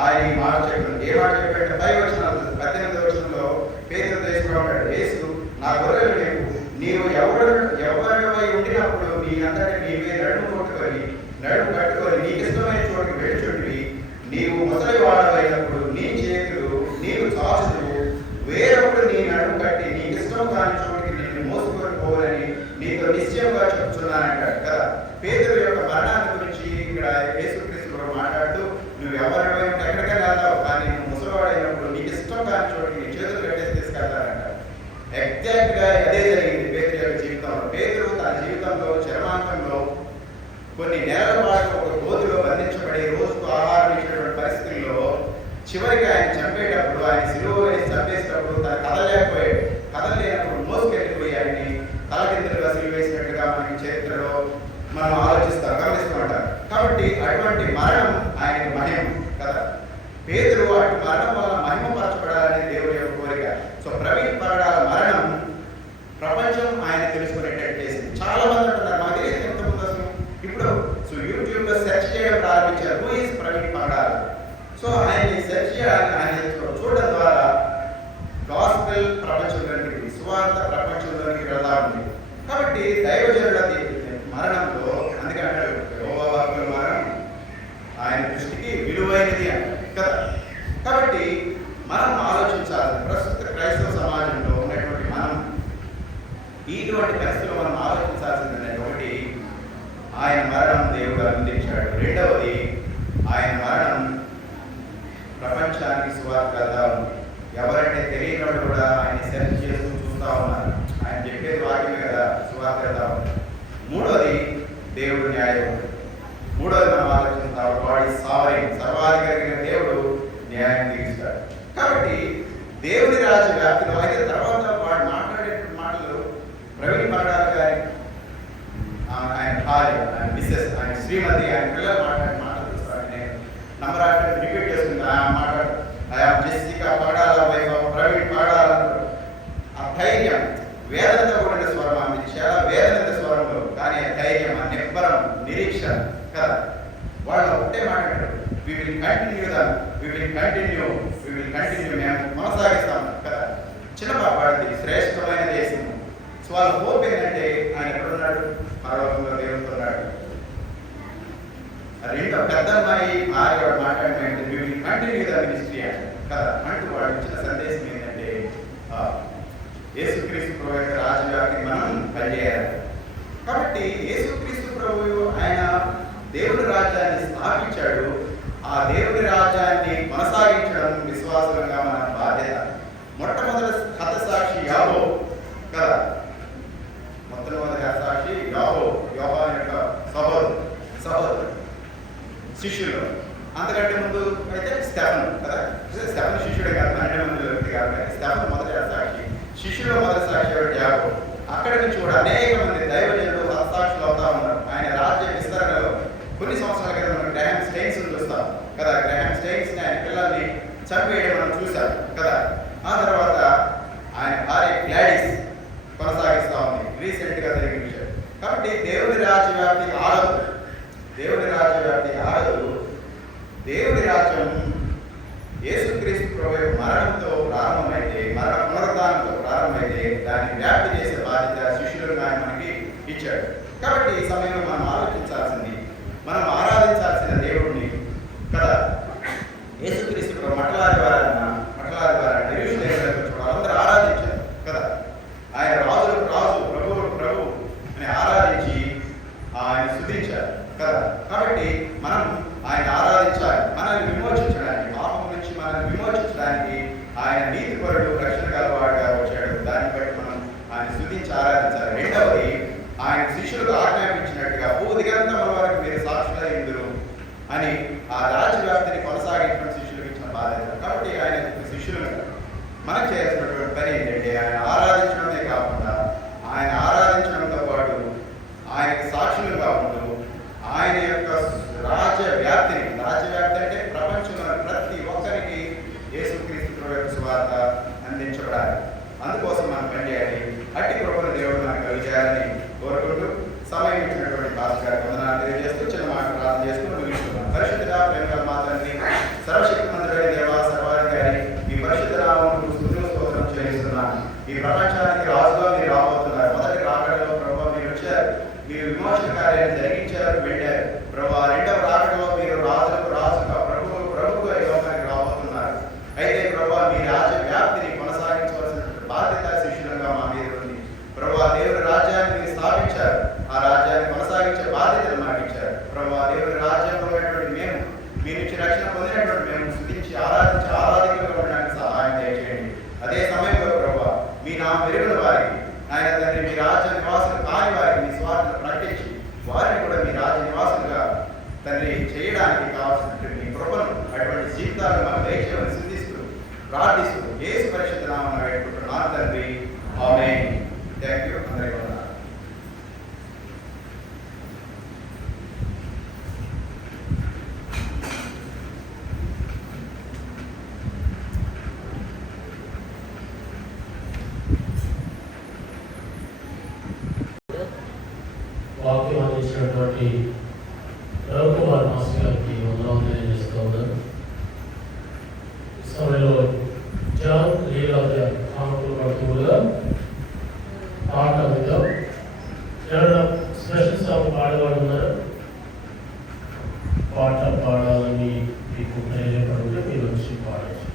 ఆయన ఈ మాట చెప్పాడు. ఏ మాట చెప్పాడంటే 18వ వచనంలో పేదలతో యేసు యేసు నా గొర్రెలు నీవు ఎవరివై ఉండినప్పుడు నీ అంతటి నీవే నడుము కట్టుకొని నీకు ఇష్టమైన చోటుకి వెళ్ళుచుంటివి. నీవు ముసలి వాడవైనప్పుడు నీ చేతులు నీవు చాచుదువు, వేరొకడు నీ నడుము కట్టి నీకు ఇష్టం కాని చోటికి నిన్ను మోసుకొని పోవాలని నీతో నిశ్చయంగా చెప్తున్నానంటాడు కదా. పేదల యొక్క మరణాన్ని గురించి ఇక్కడ యేసుక్రీస్తు మాట్లాడుతూ నువ్వు ఎవరివై ఎక్కడికైనా వెళ్తావు, కానీ నువ్వు ముసలివాడైనప్పుడు నీకు ఇష్టం కాని చోటికి నీ చేతులు కట్టేసి తీసుకెళ్తానంటాడు. ఎగ్జాక్ట్ గా అదే జరిగింది పేదల యొక్క జీవితంలో. పేదలు తన జీవితంలో చరమాంకంలో కొన్ని నెలల పాటు ఒక గోతులో బంధించబడి రోజుకు ఆహారం ఇచ్చినటువంటి పరిస్థితుల్లో చివరికి ఆయన చంపేటప్పుడు, ఆయన సిలువ వేసి చంపేసేటప్పుడు తన కదలలేనప్పుడు మోసుకెళ్ళిపోయి ఆయన్ని తలకిందులుగా సిలువ వేసినట్టుగా మనకి చరిత్రలో మనం గమనిస్తూ ఉంటాం. కాబట్టి అటువంటి మరణం ఆయన మహిమ కదా. పేదలు అటు మరణం వల్ల మహిమపరచబడాలని దేవుడి యొక్క కోరిక. సో ప్రవీణ్ పగడాల మరణం ప్రపంచం ఆయన తెలుసుకునేటట్టు చేసింది. చాలా మంది అంటున్నారు మాకు తెలియదు ఎంతమంది అసలు. ఇప్పుడు యూట్యూబ్ లో సెర్చ్ చేయడం ప్రారంభించారు, who is Praveen Pagadala. So ఆయన్ని సెర్చ్ చేయడానికి, ఆయన చూడడం ద్వారా గాస్పెల్ ప్రపంచంలోనికి, సువార్త ప్రపంచంలోనికి వెళ్తా ఉంది. కాబట్టి దైవజనుల మరణంలో అందుకే అంటాడు యెహోవా వాక్కుల మరణం ఆయన దృష్టికి విలువైనది అంటారు కదా. కాబట్టి మనం ఆలోచించాలి. ప్రస్తుత క్రైస్తవ సమాజంలో ఉన్నటువంటి మనం ఇటువంటి పరిస్థితుల్లో మనం ఆలోచించాల్సింది ఒకటి, ఆయన మరణం దేవుడు అందించాడు. రెండవది, ఆయన మరణం ప్రపంచానికి సువార్త వెళ్తా ఉంది. ఎవరంటే తెలియని వాళ్ళు కూడా ఆయన సెర్చ్ చేస్తూ చూస్తూ ఉన్నారు. ఆయన చెప్పేది వాక్యమే కదా, సువార్త వెళ్తా ఉంది. మూడవది, దేవుడు న్యాయం. మూడవది మనం ఆలోచిస్తాం, వాడి సర్వాధికారి దేవుడు న్యాయం తీరుస్తాడు. కాబట్టి దేవుని రాజ్య వ్యాప్తిలో అయితే తర్వాత వాడు మాట్లాడే మాటలు ప్రవీణ్ పగడాల గారి ఆయన భార్య, ఆయన మిస్సెస్, ఆయన శ్రీమతి, ఆయన పిల్లలు మాట్లాడే మాటలు చూస్తాను. నేను నంబర్ ఆఫ్ రిపీట్ చేస్తుంది. I'm Jessica Pagadala wife of Praveen Pagadala. ఆ ధైర్యం, వేదనతో కూడిన స్వరం, ఆమె చాలా వేదనతో స్వరంలో, కానీ ఆ ధైర్యం, ఆ నిబ్బరం, నిరీక్షణ కదా. వాళ్ళు ఒకటే మాట్లాడారు, వి విల్ కంటిన్యూ మేము కొనసాగిస్తాం కదా. చిన్న పాపాడిది శ్రేష్టమైన దేశం. సో వాళ్ళ హోప్ ఏంటంటే ఆయన ఎక్కడున్నాడు, పరలోకంలో దేవుడితో ఉన్నాడు. రెండో పెద్ద అమ్మాయి భార్య మాట్లాడినంటే we will continue the ministry కదా అంటూ వాడు ఇచ్చిన సందేశం ఏంటంటే యేసుక్రీస్తు ప్రభు యొక్క రాజ్యవ్యాప్తిని మనం పనిచేయాలి. కాబట్టి యేసుక్రీస్తు ప్రభువు ఆయన దేవుని రాజ్యాన్ని స్థాపించాడు. ఆ దేవుని రాజ్యాన్ని కొనసాగించడం విశ్వాసంగా మన బాధ్యత. మొట్టమొదటి హతసాక్షి యాకోబు కదా. మొట్టమొదటి హతసాక్షి యాకోబు, యోహాను యొక్క సహోదరుడు శిష్యులు. అంతకంటే ముందు అయితే స్టెఫను కదా. స్టెఫను శిష్యుడే కాదు, 12 మంది వ్యక్తి కాదు. స్టెఫను మొదటి హతసాక్షి, శిష్యుడు మొదటి సాక్షి యాకోబు. అక్కడి నుంచి కూడా అనేక మంది దైవజనులు హతసాక్షులు అవుతా ఉన్నారు. ఆయన రాజ్య విస్తరణలో కొన్ని సంవత్సరాల క్రితం మనం గ్రహాం స్టెయిన్స్ చూస్తాం కదా. గ్రహాం స్టెయిన్స్ ఆయన పిల్లల్ని చంపేయడం మనం చూసాం కదా. ఆ తర్వాత ఆయన భార్య గ్లాడిస్ కొనసాగిస్తూ ఉంది, రీసెంట్ గా జరిగిన విషయం. కాబట్టి దేవుని రాజ్యవ్యాప్తి ఆరదు. దేవుని రాజ్యం యేసుక్రీస్తు ప్రభు మరణంతో ప్రారంభమైతే, మరణ పునరుద్ధానంతో ప్రారంభమైతే దాన్ని వ్యాప్తి చేసే బాధ్యత శిష్యులుగా ఆయన మనకి ఇచ్చాడు. కాబట్టి ఈ సమయంలో మనం ఆలోచించాల్సింది, మనం ఆరాధించాల్సిన దేవుడిని కదా. యేసుక్రీస్తు ప్రభు మఠలాది వారు అందరూ ఆరాధించారు కదా. ఆయన రాజు ప్రభు అని ఆరాధించి ఆయన స్తుతించారు కదా. కాబట్టి మనం ఆయన ఆరాధించాలి, మనల్ని విమోచించడానికి, పాపం నుంచి మనల్ని విమోచించడానికి ఆయన నీతిపరుడు రక్షణ గలవాడుగా వచ్చాడు. దాన్ని బట్టి మనం ఆయన స్తుతించి ఆరాధించాలి. రెండవది, ఆయన శిష్యులకు ఆజ్ఞాపించినట్టుగా భూదిగంతముల వరకు మీరు సాక్షులై ఉందురు అని ఆ రాజ్యవ్యాప్తిని కొనసాగించిన శిష్యులకు ఇచ్చిన బాధ్యత. కాబట్టి ఆయన శిష్యులు మనం చేయాల్సినటువంటి పని ఏంటంటే ఆయన ఆరాధించడమే కాకుండా ఆయన ఆరాధించడంతో పాటు ఆయనకి సాక్షులుగా ఉంటూ ఆయన యొక్క రాజ్యవ్యాప్తి అంటే ప్రపంచంలో ప్రతి ఒక్కరికి యేసుక్రీస్తు యొక్క సువార్త అందించబడాలి. అందుకోసం మనం పనిచేయాలి. అట్టి కృపను దేవుడు మనకు కలిగేయాలని కోరుకుంటూ సమయం ఇచ్చినటువంటి పాస్టర్ గారికి వందనాలు తెలియజేస్తూ చిన్న మాట ప్రార్థన చేసుకుని ముగిస్తున్నాం. పరిశుద్ధ ప్రేమ మాత్రాన్ని సర్వశక్తిమంతుడైన దేవా సర్వాధికారి మీ పరిశుద్ధ నామమునకు స్తుతులు స్తోత్రం చెల్లిస్తున్నాను. ఈ ప్రపంచానికి రాజుగా మీరు రాబోతున్నారు. మొదటి రాకడలో ప్రభువా మీరు వచ్చారు, మీరు విమోచన కార్యాన్ని జరిగించారు, వెళ్ళారు. ప్రభువా రెండవ రాకడలో మీరు రాజులకు రాజుగా ప్రభువుగా ఈ లోకానికి రాబోతున్నారు. అయితే ప్రభువా మీ రాజ్య వ్యాప్తిని కొనసాగించవలసినటువంటి బాధ్యత శిష్యులుగా మా మీద ఉంది. ప్రభువా దేవుని రాజ్యాన్ని మీరు స్థాపించారు, ఆ రాజ్యాన్ని కొనసాగించే బాధ్యతలు మాకు ఇచ్చారు. ప్రభువా దేవుని రాజ్యంలో ఉన్నటువంటి మేము మీ నుంచి రక్షణ పొందినటువంటి మేము స్తుతించి ఆరాధికులుగా ఉండడానికి సహాయం దయచేయండి. అదే సమయంలో ప్రభువా మీ నా పెరుగుల వారికి ఆయన తండ్రి మీ రాజ్య నివాసులు కాని వారికి మీ స్వార్థను ప్రకటించి వారిని కూడా మీ రాజ్య నివాసులుగా తండ్రి చేయడానికి కావాల్సినటువంటి మీ కృపను అటువంటి జీవితాలను మనం దయచేయమని స్తుతిస్తూ ప్రార్థిస్తూ యేసు పరిశుద్ధ నామమున వేడుకుంటున్నాను తండ్రి. ఆమేన్. Thank you. అందరికీ వందనాలు. వాక్యం అందించినటువంటి రవికుమార్ మాస్టర్ గారికి వందనాలు తెలియజేస్తూ ఉన్నాను. ఈ సమయంలో జాన్ లీలాజ ఆమెకులు పడుతుండగా పాట విందాం. ఎవరైనా స్పెషల్ సాంగ్ పాడేవాడు ఉన్నారు? పాట పాడాలని మీకు ప్రేరేపడుతుంటే మీరు వచ్చి పాడచ్చు.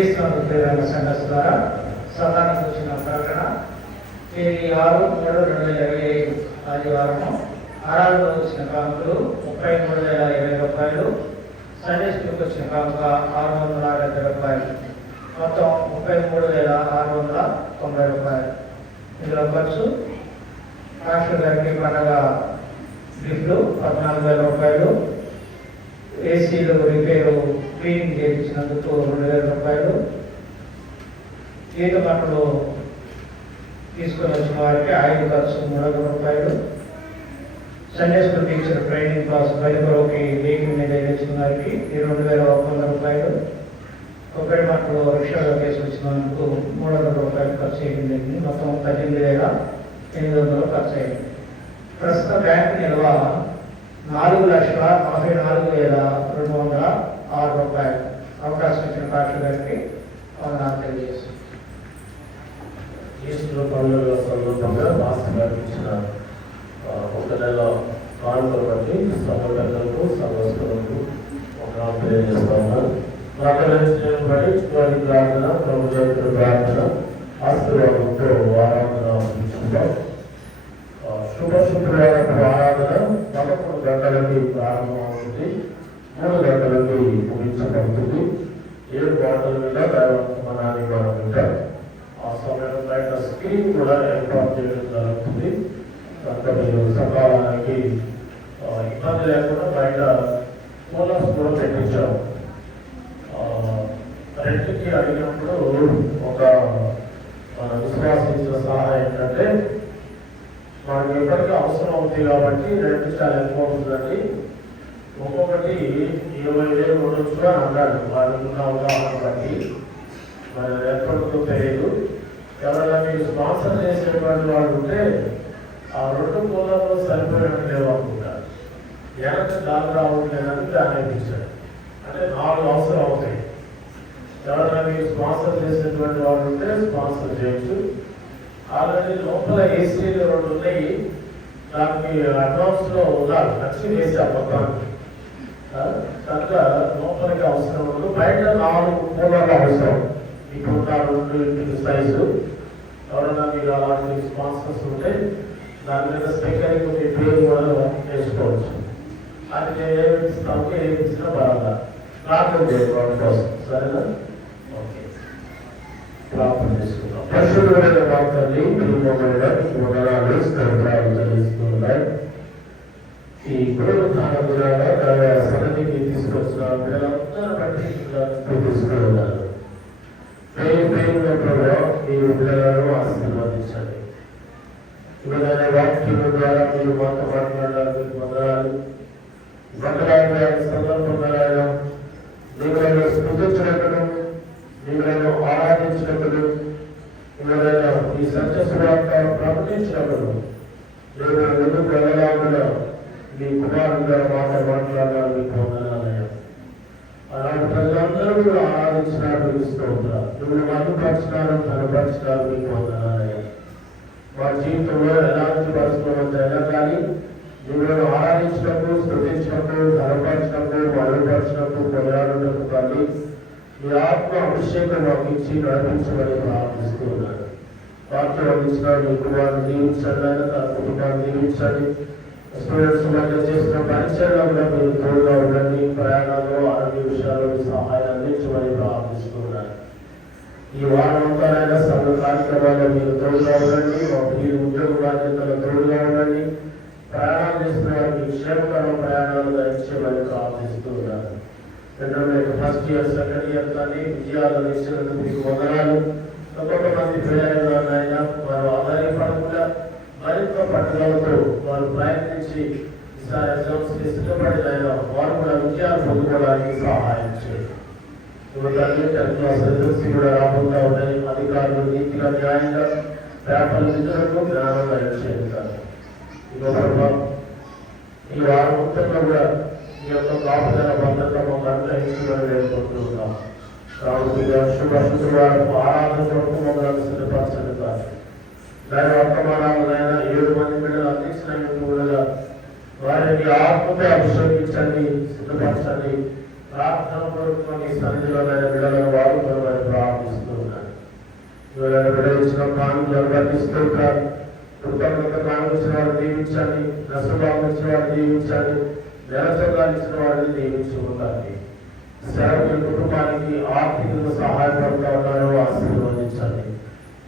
క్రీస్తునందు ప్రియమైన సంఘస్థ ద్వారా సంఘానికి వచ్చిన ప్రకటన తేదీ 6/3/2025 ఆదివారము ఆరాధనలో వచ్చిన కానుకలు 33,020 రూపాయలు. సండే స్కూల్కి వచ్చిన కానుక 670 రూపాయలు. మొత్తం 33,690 రూపాయలు. ఇందులో ఖర్చు మాస్టర్ గారికి పండగ గిఫ్ట్లు 14,000 రూపాయలు. ఏసీలు రిపేరు క్లీనింగ్ చేయించినందుకు 2,000 రూపాయలు. ఈత పంటలు తీసుకొని వచ్చిన వారికి ఆయిల్ ఖర్చు 300 రూపాయలు. Sunday school teacher training class 10 రోజుకి వెహికల్ మీద వేసిన వారికి 2,100 రూపాయలు. కొబ్బరి పంటలు రిక్షాలో కేసు వచ్చినందుకు 300 రూపాయలు ఖర్చు అయ్యింది. మొత్తం 18,800 ఖర్చు అయింది. ప్రస్తుత బ్యాంకు నిల్వ 4,44,206 రూపాయలు. అవకాశం ఇచ్చిన పాస్టర్ గారికి వందనాలు తెలియజేస్తున్నాను. ఈస్టర్ పండుగ సందర్భంగా మాస్టర్ గారికి ఇచ్చిన 1 నెల కానుకలు బట్టి సంఘటనలకు సంఘస్థులకు ఒక తెలియజేస్తాము. ప్రార్థించడం బట్టి వారి ప్రార్థన ప్రభు చేతుల ప్రార్థన ఆశీర్వాదంతో ఆరాధన అందించుకుంటాం. శుభ శుక్రవారం ఆరాధన 11 గంటలకి ప్రారంభమవుతుంది, 3 గంటలకి ముగించబడుతుంది. 7 గంటల మీద దైవవర్తమానాన్ని మనం వింటాం. ఆ సమయంలో బయట స్క్రీన్ కూడా ఏర్పాటు చేయడం జరుగుతుంది. కనుక మీరు సకాలానికి ఇబ్బంది లేకుండా బయట కూలర్స్ కూడా పెట్టించాము. రెండుకి అడిగినప్పుడు ఒక మన విశ్వాసించిన సలహా ఏంటంటే, మనకి ఎప్పటికీ అవసరం అవుతుంది కాబట్టి రెంట్ చాలా ఎక్కువ అవుతుందండి, ఒక్కొక్కటి 20,000 ఉండొచ్చు అని అన్నాడు. వాళ్ళకి ఉన్న అవగాహన బట్టి మరి ఎక్కడితో తెలియదు. ఎవరైనా మీరు స్పాన్సర్ చేసేటువంటి వాళ్ళు ఉంటే ఆ 2 కూలర్లు సరిపోయినట్టు లేవు అనుకుంటారు. వెనక గాలి రావట్లేదని దాన్ని ఇచ్చాడు. అంటే 4 అవసరం అవుతాయి. ఎవరైనా మీరు స్పాన్సర్ చేసేటువంటి వాళ్ళు ఉంటే స్పాన్సర్ చేయొచ్చు. ఆల్రెడీ లోపల ఏసీలు 2 ఉన్నాయి. దానికి అడ్వాన్స్లో ఉండాలి, నచ్చి వేసే మొత్తానికి. కనుక లోపలికి అవసరం ఉండదు. బయట 4 కూలర్లు అవసరం. ఇప్పుడు 2 ఇంటికి సైజు. ఎవరైనా మీరు అలాంటి స్పాన్సర్స్ ఉంటే దాని మీద స్పీకరింగ్ మీ పేరు కూడా వేసుకోవచ్చు. అది ఏమి ఇస్తాము, ఏమి ఇచ్చినా బాగా ప్రార్థన చేసుకోవడం కోసం. సరేనా? ఓకే, ప్రార్థన చేసుకుందాం. పరిశుద్ధమైన వార్తల్ని వందనాలు స్తోత్రాలు చెల్లిస్తున్నాయి. ఈ పునరుద్ధాన ద్వారా సన్నిధికి తీసుకొచ్చిన పిల్లలందరూ బట్టి తీసుకున్నారు. పేరు పేరులో ప్రభావ మీ పిల్లలను ఆశీర్వదించండి. ఇవన్నీ వాక్యం ద్వారా మీరు మాతో మాట్లాడడానికి వందనాలు. సందర్భంగా దేవులను స్మృతించినప్పుడు, దేవులను ఆరాధించినప్పుడు, ఎవరైనా ఈ సత్య సువార్త ప్రకటించినప్పుడు దేవుడు ముందుకు వెళ్ళకుండా మీ కుమారుడుగా మాట్లాడాలని మీకు వందనాలయ్యా. అలాంటి ప్రజలందరూ కూడా ఆరాధించినారు, స్తోత్రాలు. నువ్వు మధుపరిచినారు, ధనపరిచినారు, మీకు వందనాలయ్యా. మా జీవితంలో ఎలాంటి పరిస్థితులు అయినా కానీ దేవులను ఆరాధించినప్పుడు, స్తుతించినప్పుడు, ధనపరిచినప్పుడు, మధుపరిచినప్పుడు, కొనియాడినప్పుడు కానీ మీ ఆత్మ అభిషేకం మాకు ఇచ్చి నడిపించమని ప్రార్థిస్తూ ఉన్నాను. వాక్యం అందించిన మీ కుమారుని దీవించండి, ఆయన తన కుటుంబాన్ని దీవించండి. స్టూడెంట్స్ మధ్య చేసిన పరిచయంలో కూడా మీరు తోడుగా ఉండండి. ప్రయాణాల్లో ఆరోగ్య విషయాల్లో సహాయం అందించమని ప్రార్థిస్తున్నాను. ఈ వారం అంతా సంఘ కార్యక్రమాల్లో మీరు తోడుగా ఉండండి. మీరు ఉద్యోగ బాధ్యతలు తోడుగా ఉండండి. ప్రయాణాలు చేస్తున్న వారికి క్షేమకరం ప్రయాణాలు దయచేయమని ప్రార్థిస్తున్నాను. ఫస్ట్ ఇయర్, సెకండ్ ఇయర్ కానీ విజయాలు ఇచ్చినందుకు మీకు వందనాలు. కొంతమంది పిల్లలైనా వారు ఆధారపడకుండా మరింత పట్టుదలతో వారు ప్రయత్నించి ఈసారి ఎగ్జామ్స్ సిద్ధపడినైనా వారు కూడా విజయాలు పొందుకోవడానికి సహాయం చేయండి. తల్లి 10th క్లాస్ రిజల్ట్స్ కూడా రాకుండా ఉన్నాయి. అధికారులు నీతిగా న్యాయంగా పేపర్ల విధులకు జ్ఞానం దయచేస్తారు. ఈ వారం మొత్తంలో కూడా ఈ యొక్క కాపుదల భద్రత మమ్మల్ని ఇస్తుందని వేడుకుంటున్నాం. కాబట్టి శుభ శుక్రవారం ఆరాధన కొరకు మమ్మల్ని సిద్ధపరచండి. దాని వర్తమానాలైనా 7 మంది బిడ్డలు అందించిన కూడా వారిని ఆత్మతో అభిషేకించండి, సిద్ధపరచండి. ప్రార్థన కొరకు సన్నిధిలో బిడ్డలను వాడుకోవాలని విడవించిన కానుకలను బట్టిస్తూ కృతజ్ఞత కానుకొచ్చిన వారు దీవించండి, నష్టభాగం ఇచ్చిన వారు దీవించండి, నెలసంగాలు ఇచ్చిన వారిని దీవించుకుంటారు. సేవకుల కుటుంబానికి ఆర్థికంగా సహాయపడుతూ ఉన్నారో ఆశీర్వదించండి.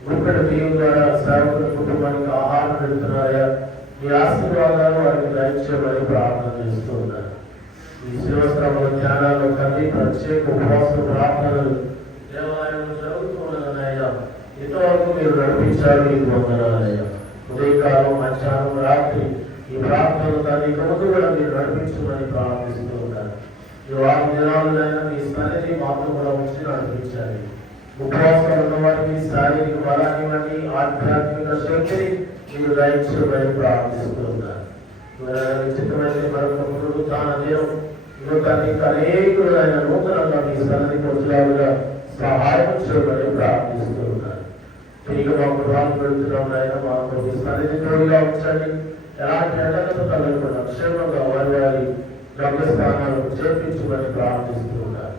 గుక్కడ బియ్యం ద్వారా సేవకుల కుటుంబానికి ఆహారం పెడుతున్నారా? ఈ ఆశీర్వాదాలు వారికి దయచేయమని ప్రార్థన చేస్తూ ఉన్నారు. ఈ శివశ్రమల ధ్యానాల్లో కలిగి ప్రత్యేక ఉపవాస ప్రార్థనలు దేవాలయంలో జరుగుతూ ఉన్నదనయ్యా. ఇంతవరకు మీరు నడిపించారు, మీకు వందనాలయ్యా. ఉదయకాలం, మధ్యాహ్నం, రాత్రి ఈ ప్రార్థనలు కానీ ఇక ముందు కూడా మీరు నడిపించమని ప్రార్థిస్తూ ఉన్నారు. ఈ 6 దినాలైనా మీ సన్నిధి మాతో కూడా వచ్చి నడిపించాలి. ఉపవాసాలు ఉన్న వారికి శారీరక బలాన్ని, ఆధ్యాత్మిక శక్తిని మీరు దయచేయమని ప్రార్థిస్తూ ఉన్నారు. నిశ్చితమైతే మరొక పునరుత్థాన దినం ఇంకా అనేకులైన నూతనంగా మీ సన్నిధికి వచ్చేలాగా సహాయం చేయమని ప్రార్థిస్తూ ఉన్నారు. తిరిగి మా గృహాన్ని పెడుతున్నాం నాయన, మాకు మీ సన్నిధి తోడుగా ఉంచండి. ఎలాంటి ఎండలతో కలగకుండా క్షేమంగా వారి గమ్యస్థానాలను చేర్పించమని ప్రార్థిస్తూ ఉన్నారు.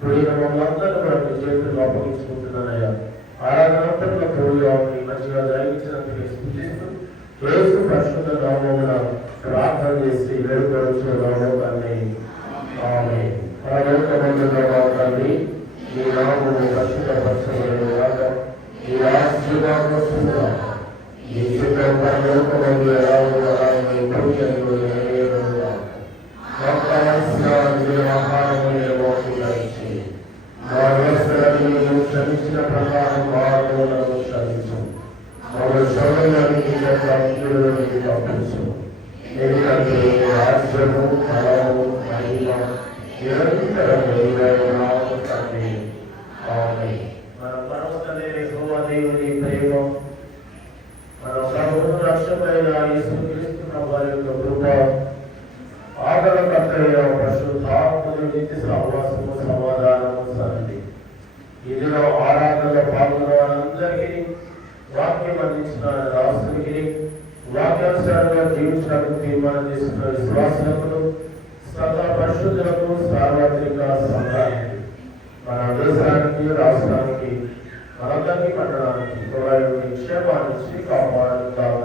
పోయిన మమ్మల్ని కూడా మీ చేతుల్లో అప్పగించుకుంటున్నానయ్యా. ఆరాధనంతలో తోడుగా ఉండి మంచిగా జరిగించినందుకు స్తుతిస్తూ యేసు పరిశుద్ధ నామమున ప్రార్థన చేసి వేడుకొనుచున్నాము తండ్రి. ఆమేన్. పరలోకమందున్న మా తండ్రి, మీ నామము పరిశుద్ధపరచబడును గాక. మీ రాజ్యము వచ్చును గాక. మీ చిత్తం పరలోకమందు ఎలాగో అలాగే భూమి యందు నెరవేరును గాక. మాకు కావలసిన ఆహారమును మాకు దయచేయండి. మా దోషులను మేము క్షమించిన ప్రకారం మా దోషులను క్షమించు. మమ్మల్ని శోధనలోనికి తప్పించు. ఎందుకంటే రాజ్యము, బలము, మహిమ నిరంతరం తండ్రి. ఆమేన్. మన పరమతండ్రి యెహోవా దేవుని ప్రేమ, మన ప్రభువు రక్షకుడైన యేసుక్రీస్తు ప్రభువారి యొక్క కృప, ఆదరణకర్తైన పరిశుద్ధాత్మని నిత్య సహవాసము, సమాధానము సన్నిధి ఇదిలో ఆరాధనలో పాల్గొన్న వారందరికీ, వాక్యం అందించిన రాష్ట్రానికి, వాక్యానుసారంగా జీవించడానికి తీర్మానం చేసిన విశ్వాసులకు, సకల పరిశుద్ధులకు, సార్వత్రిక సంఘానికి, మన దేశానికి, రాష్ట్రానికి, మనందరికీ పట్టణానికి క్షేమాన్ని కాపాడుతారు.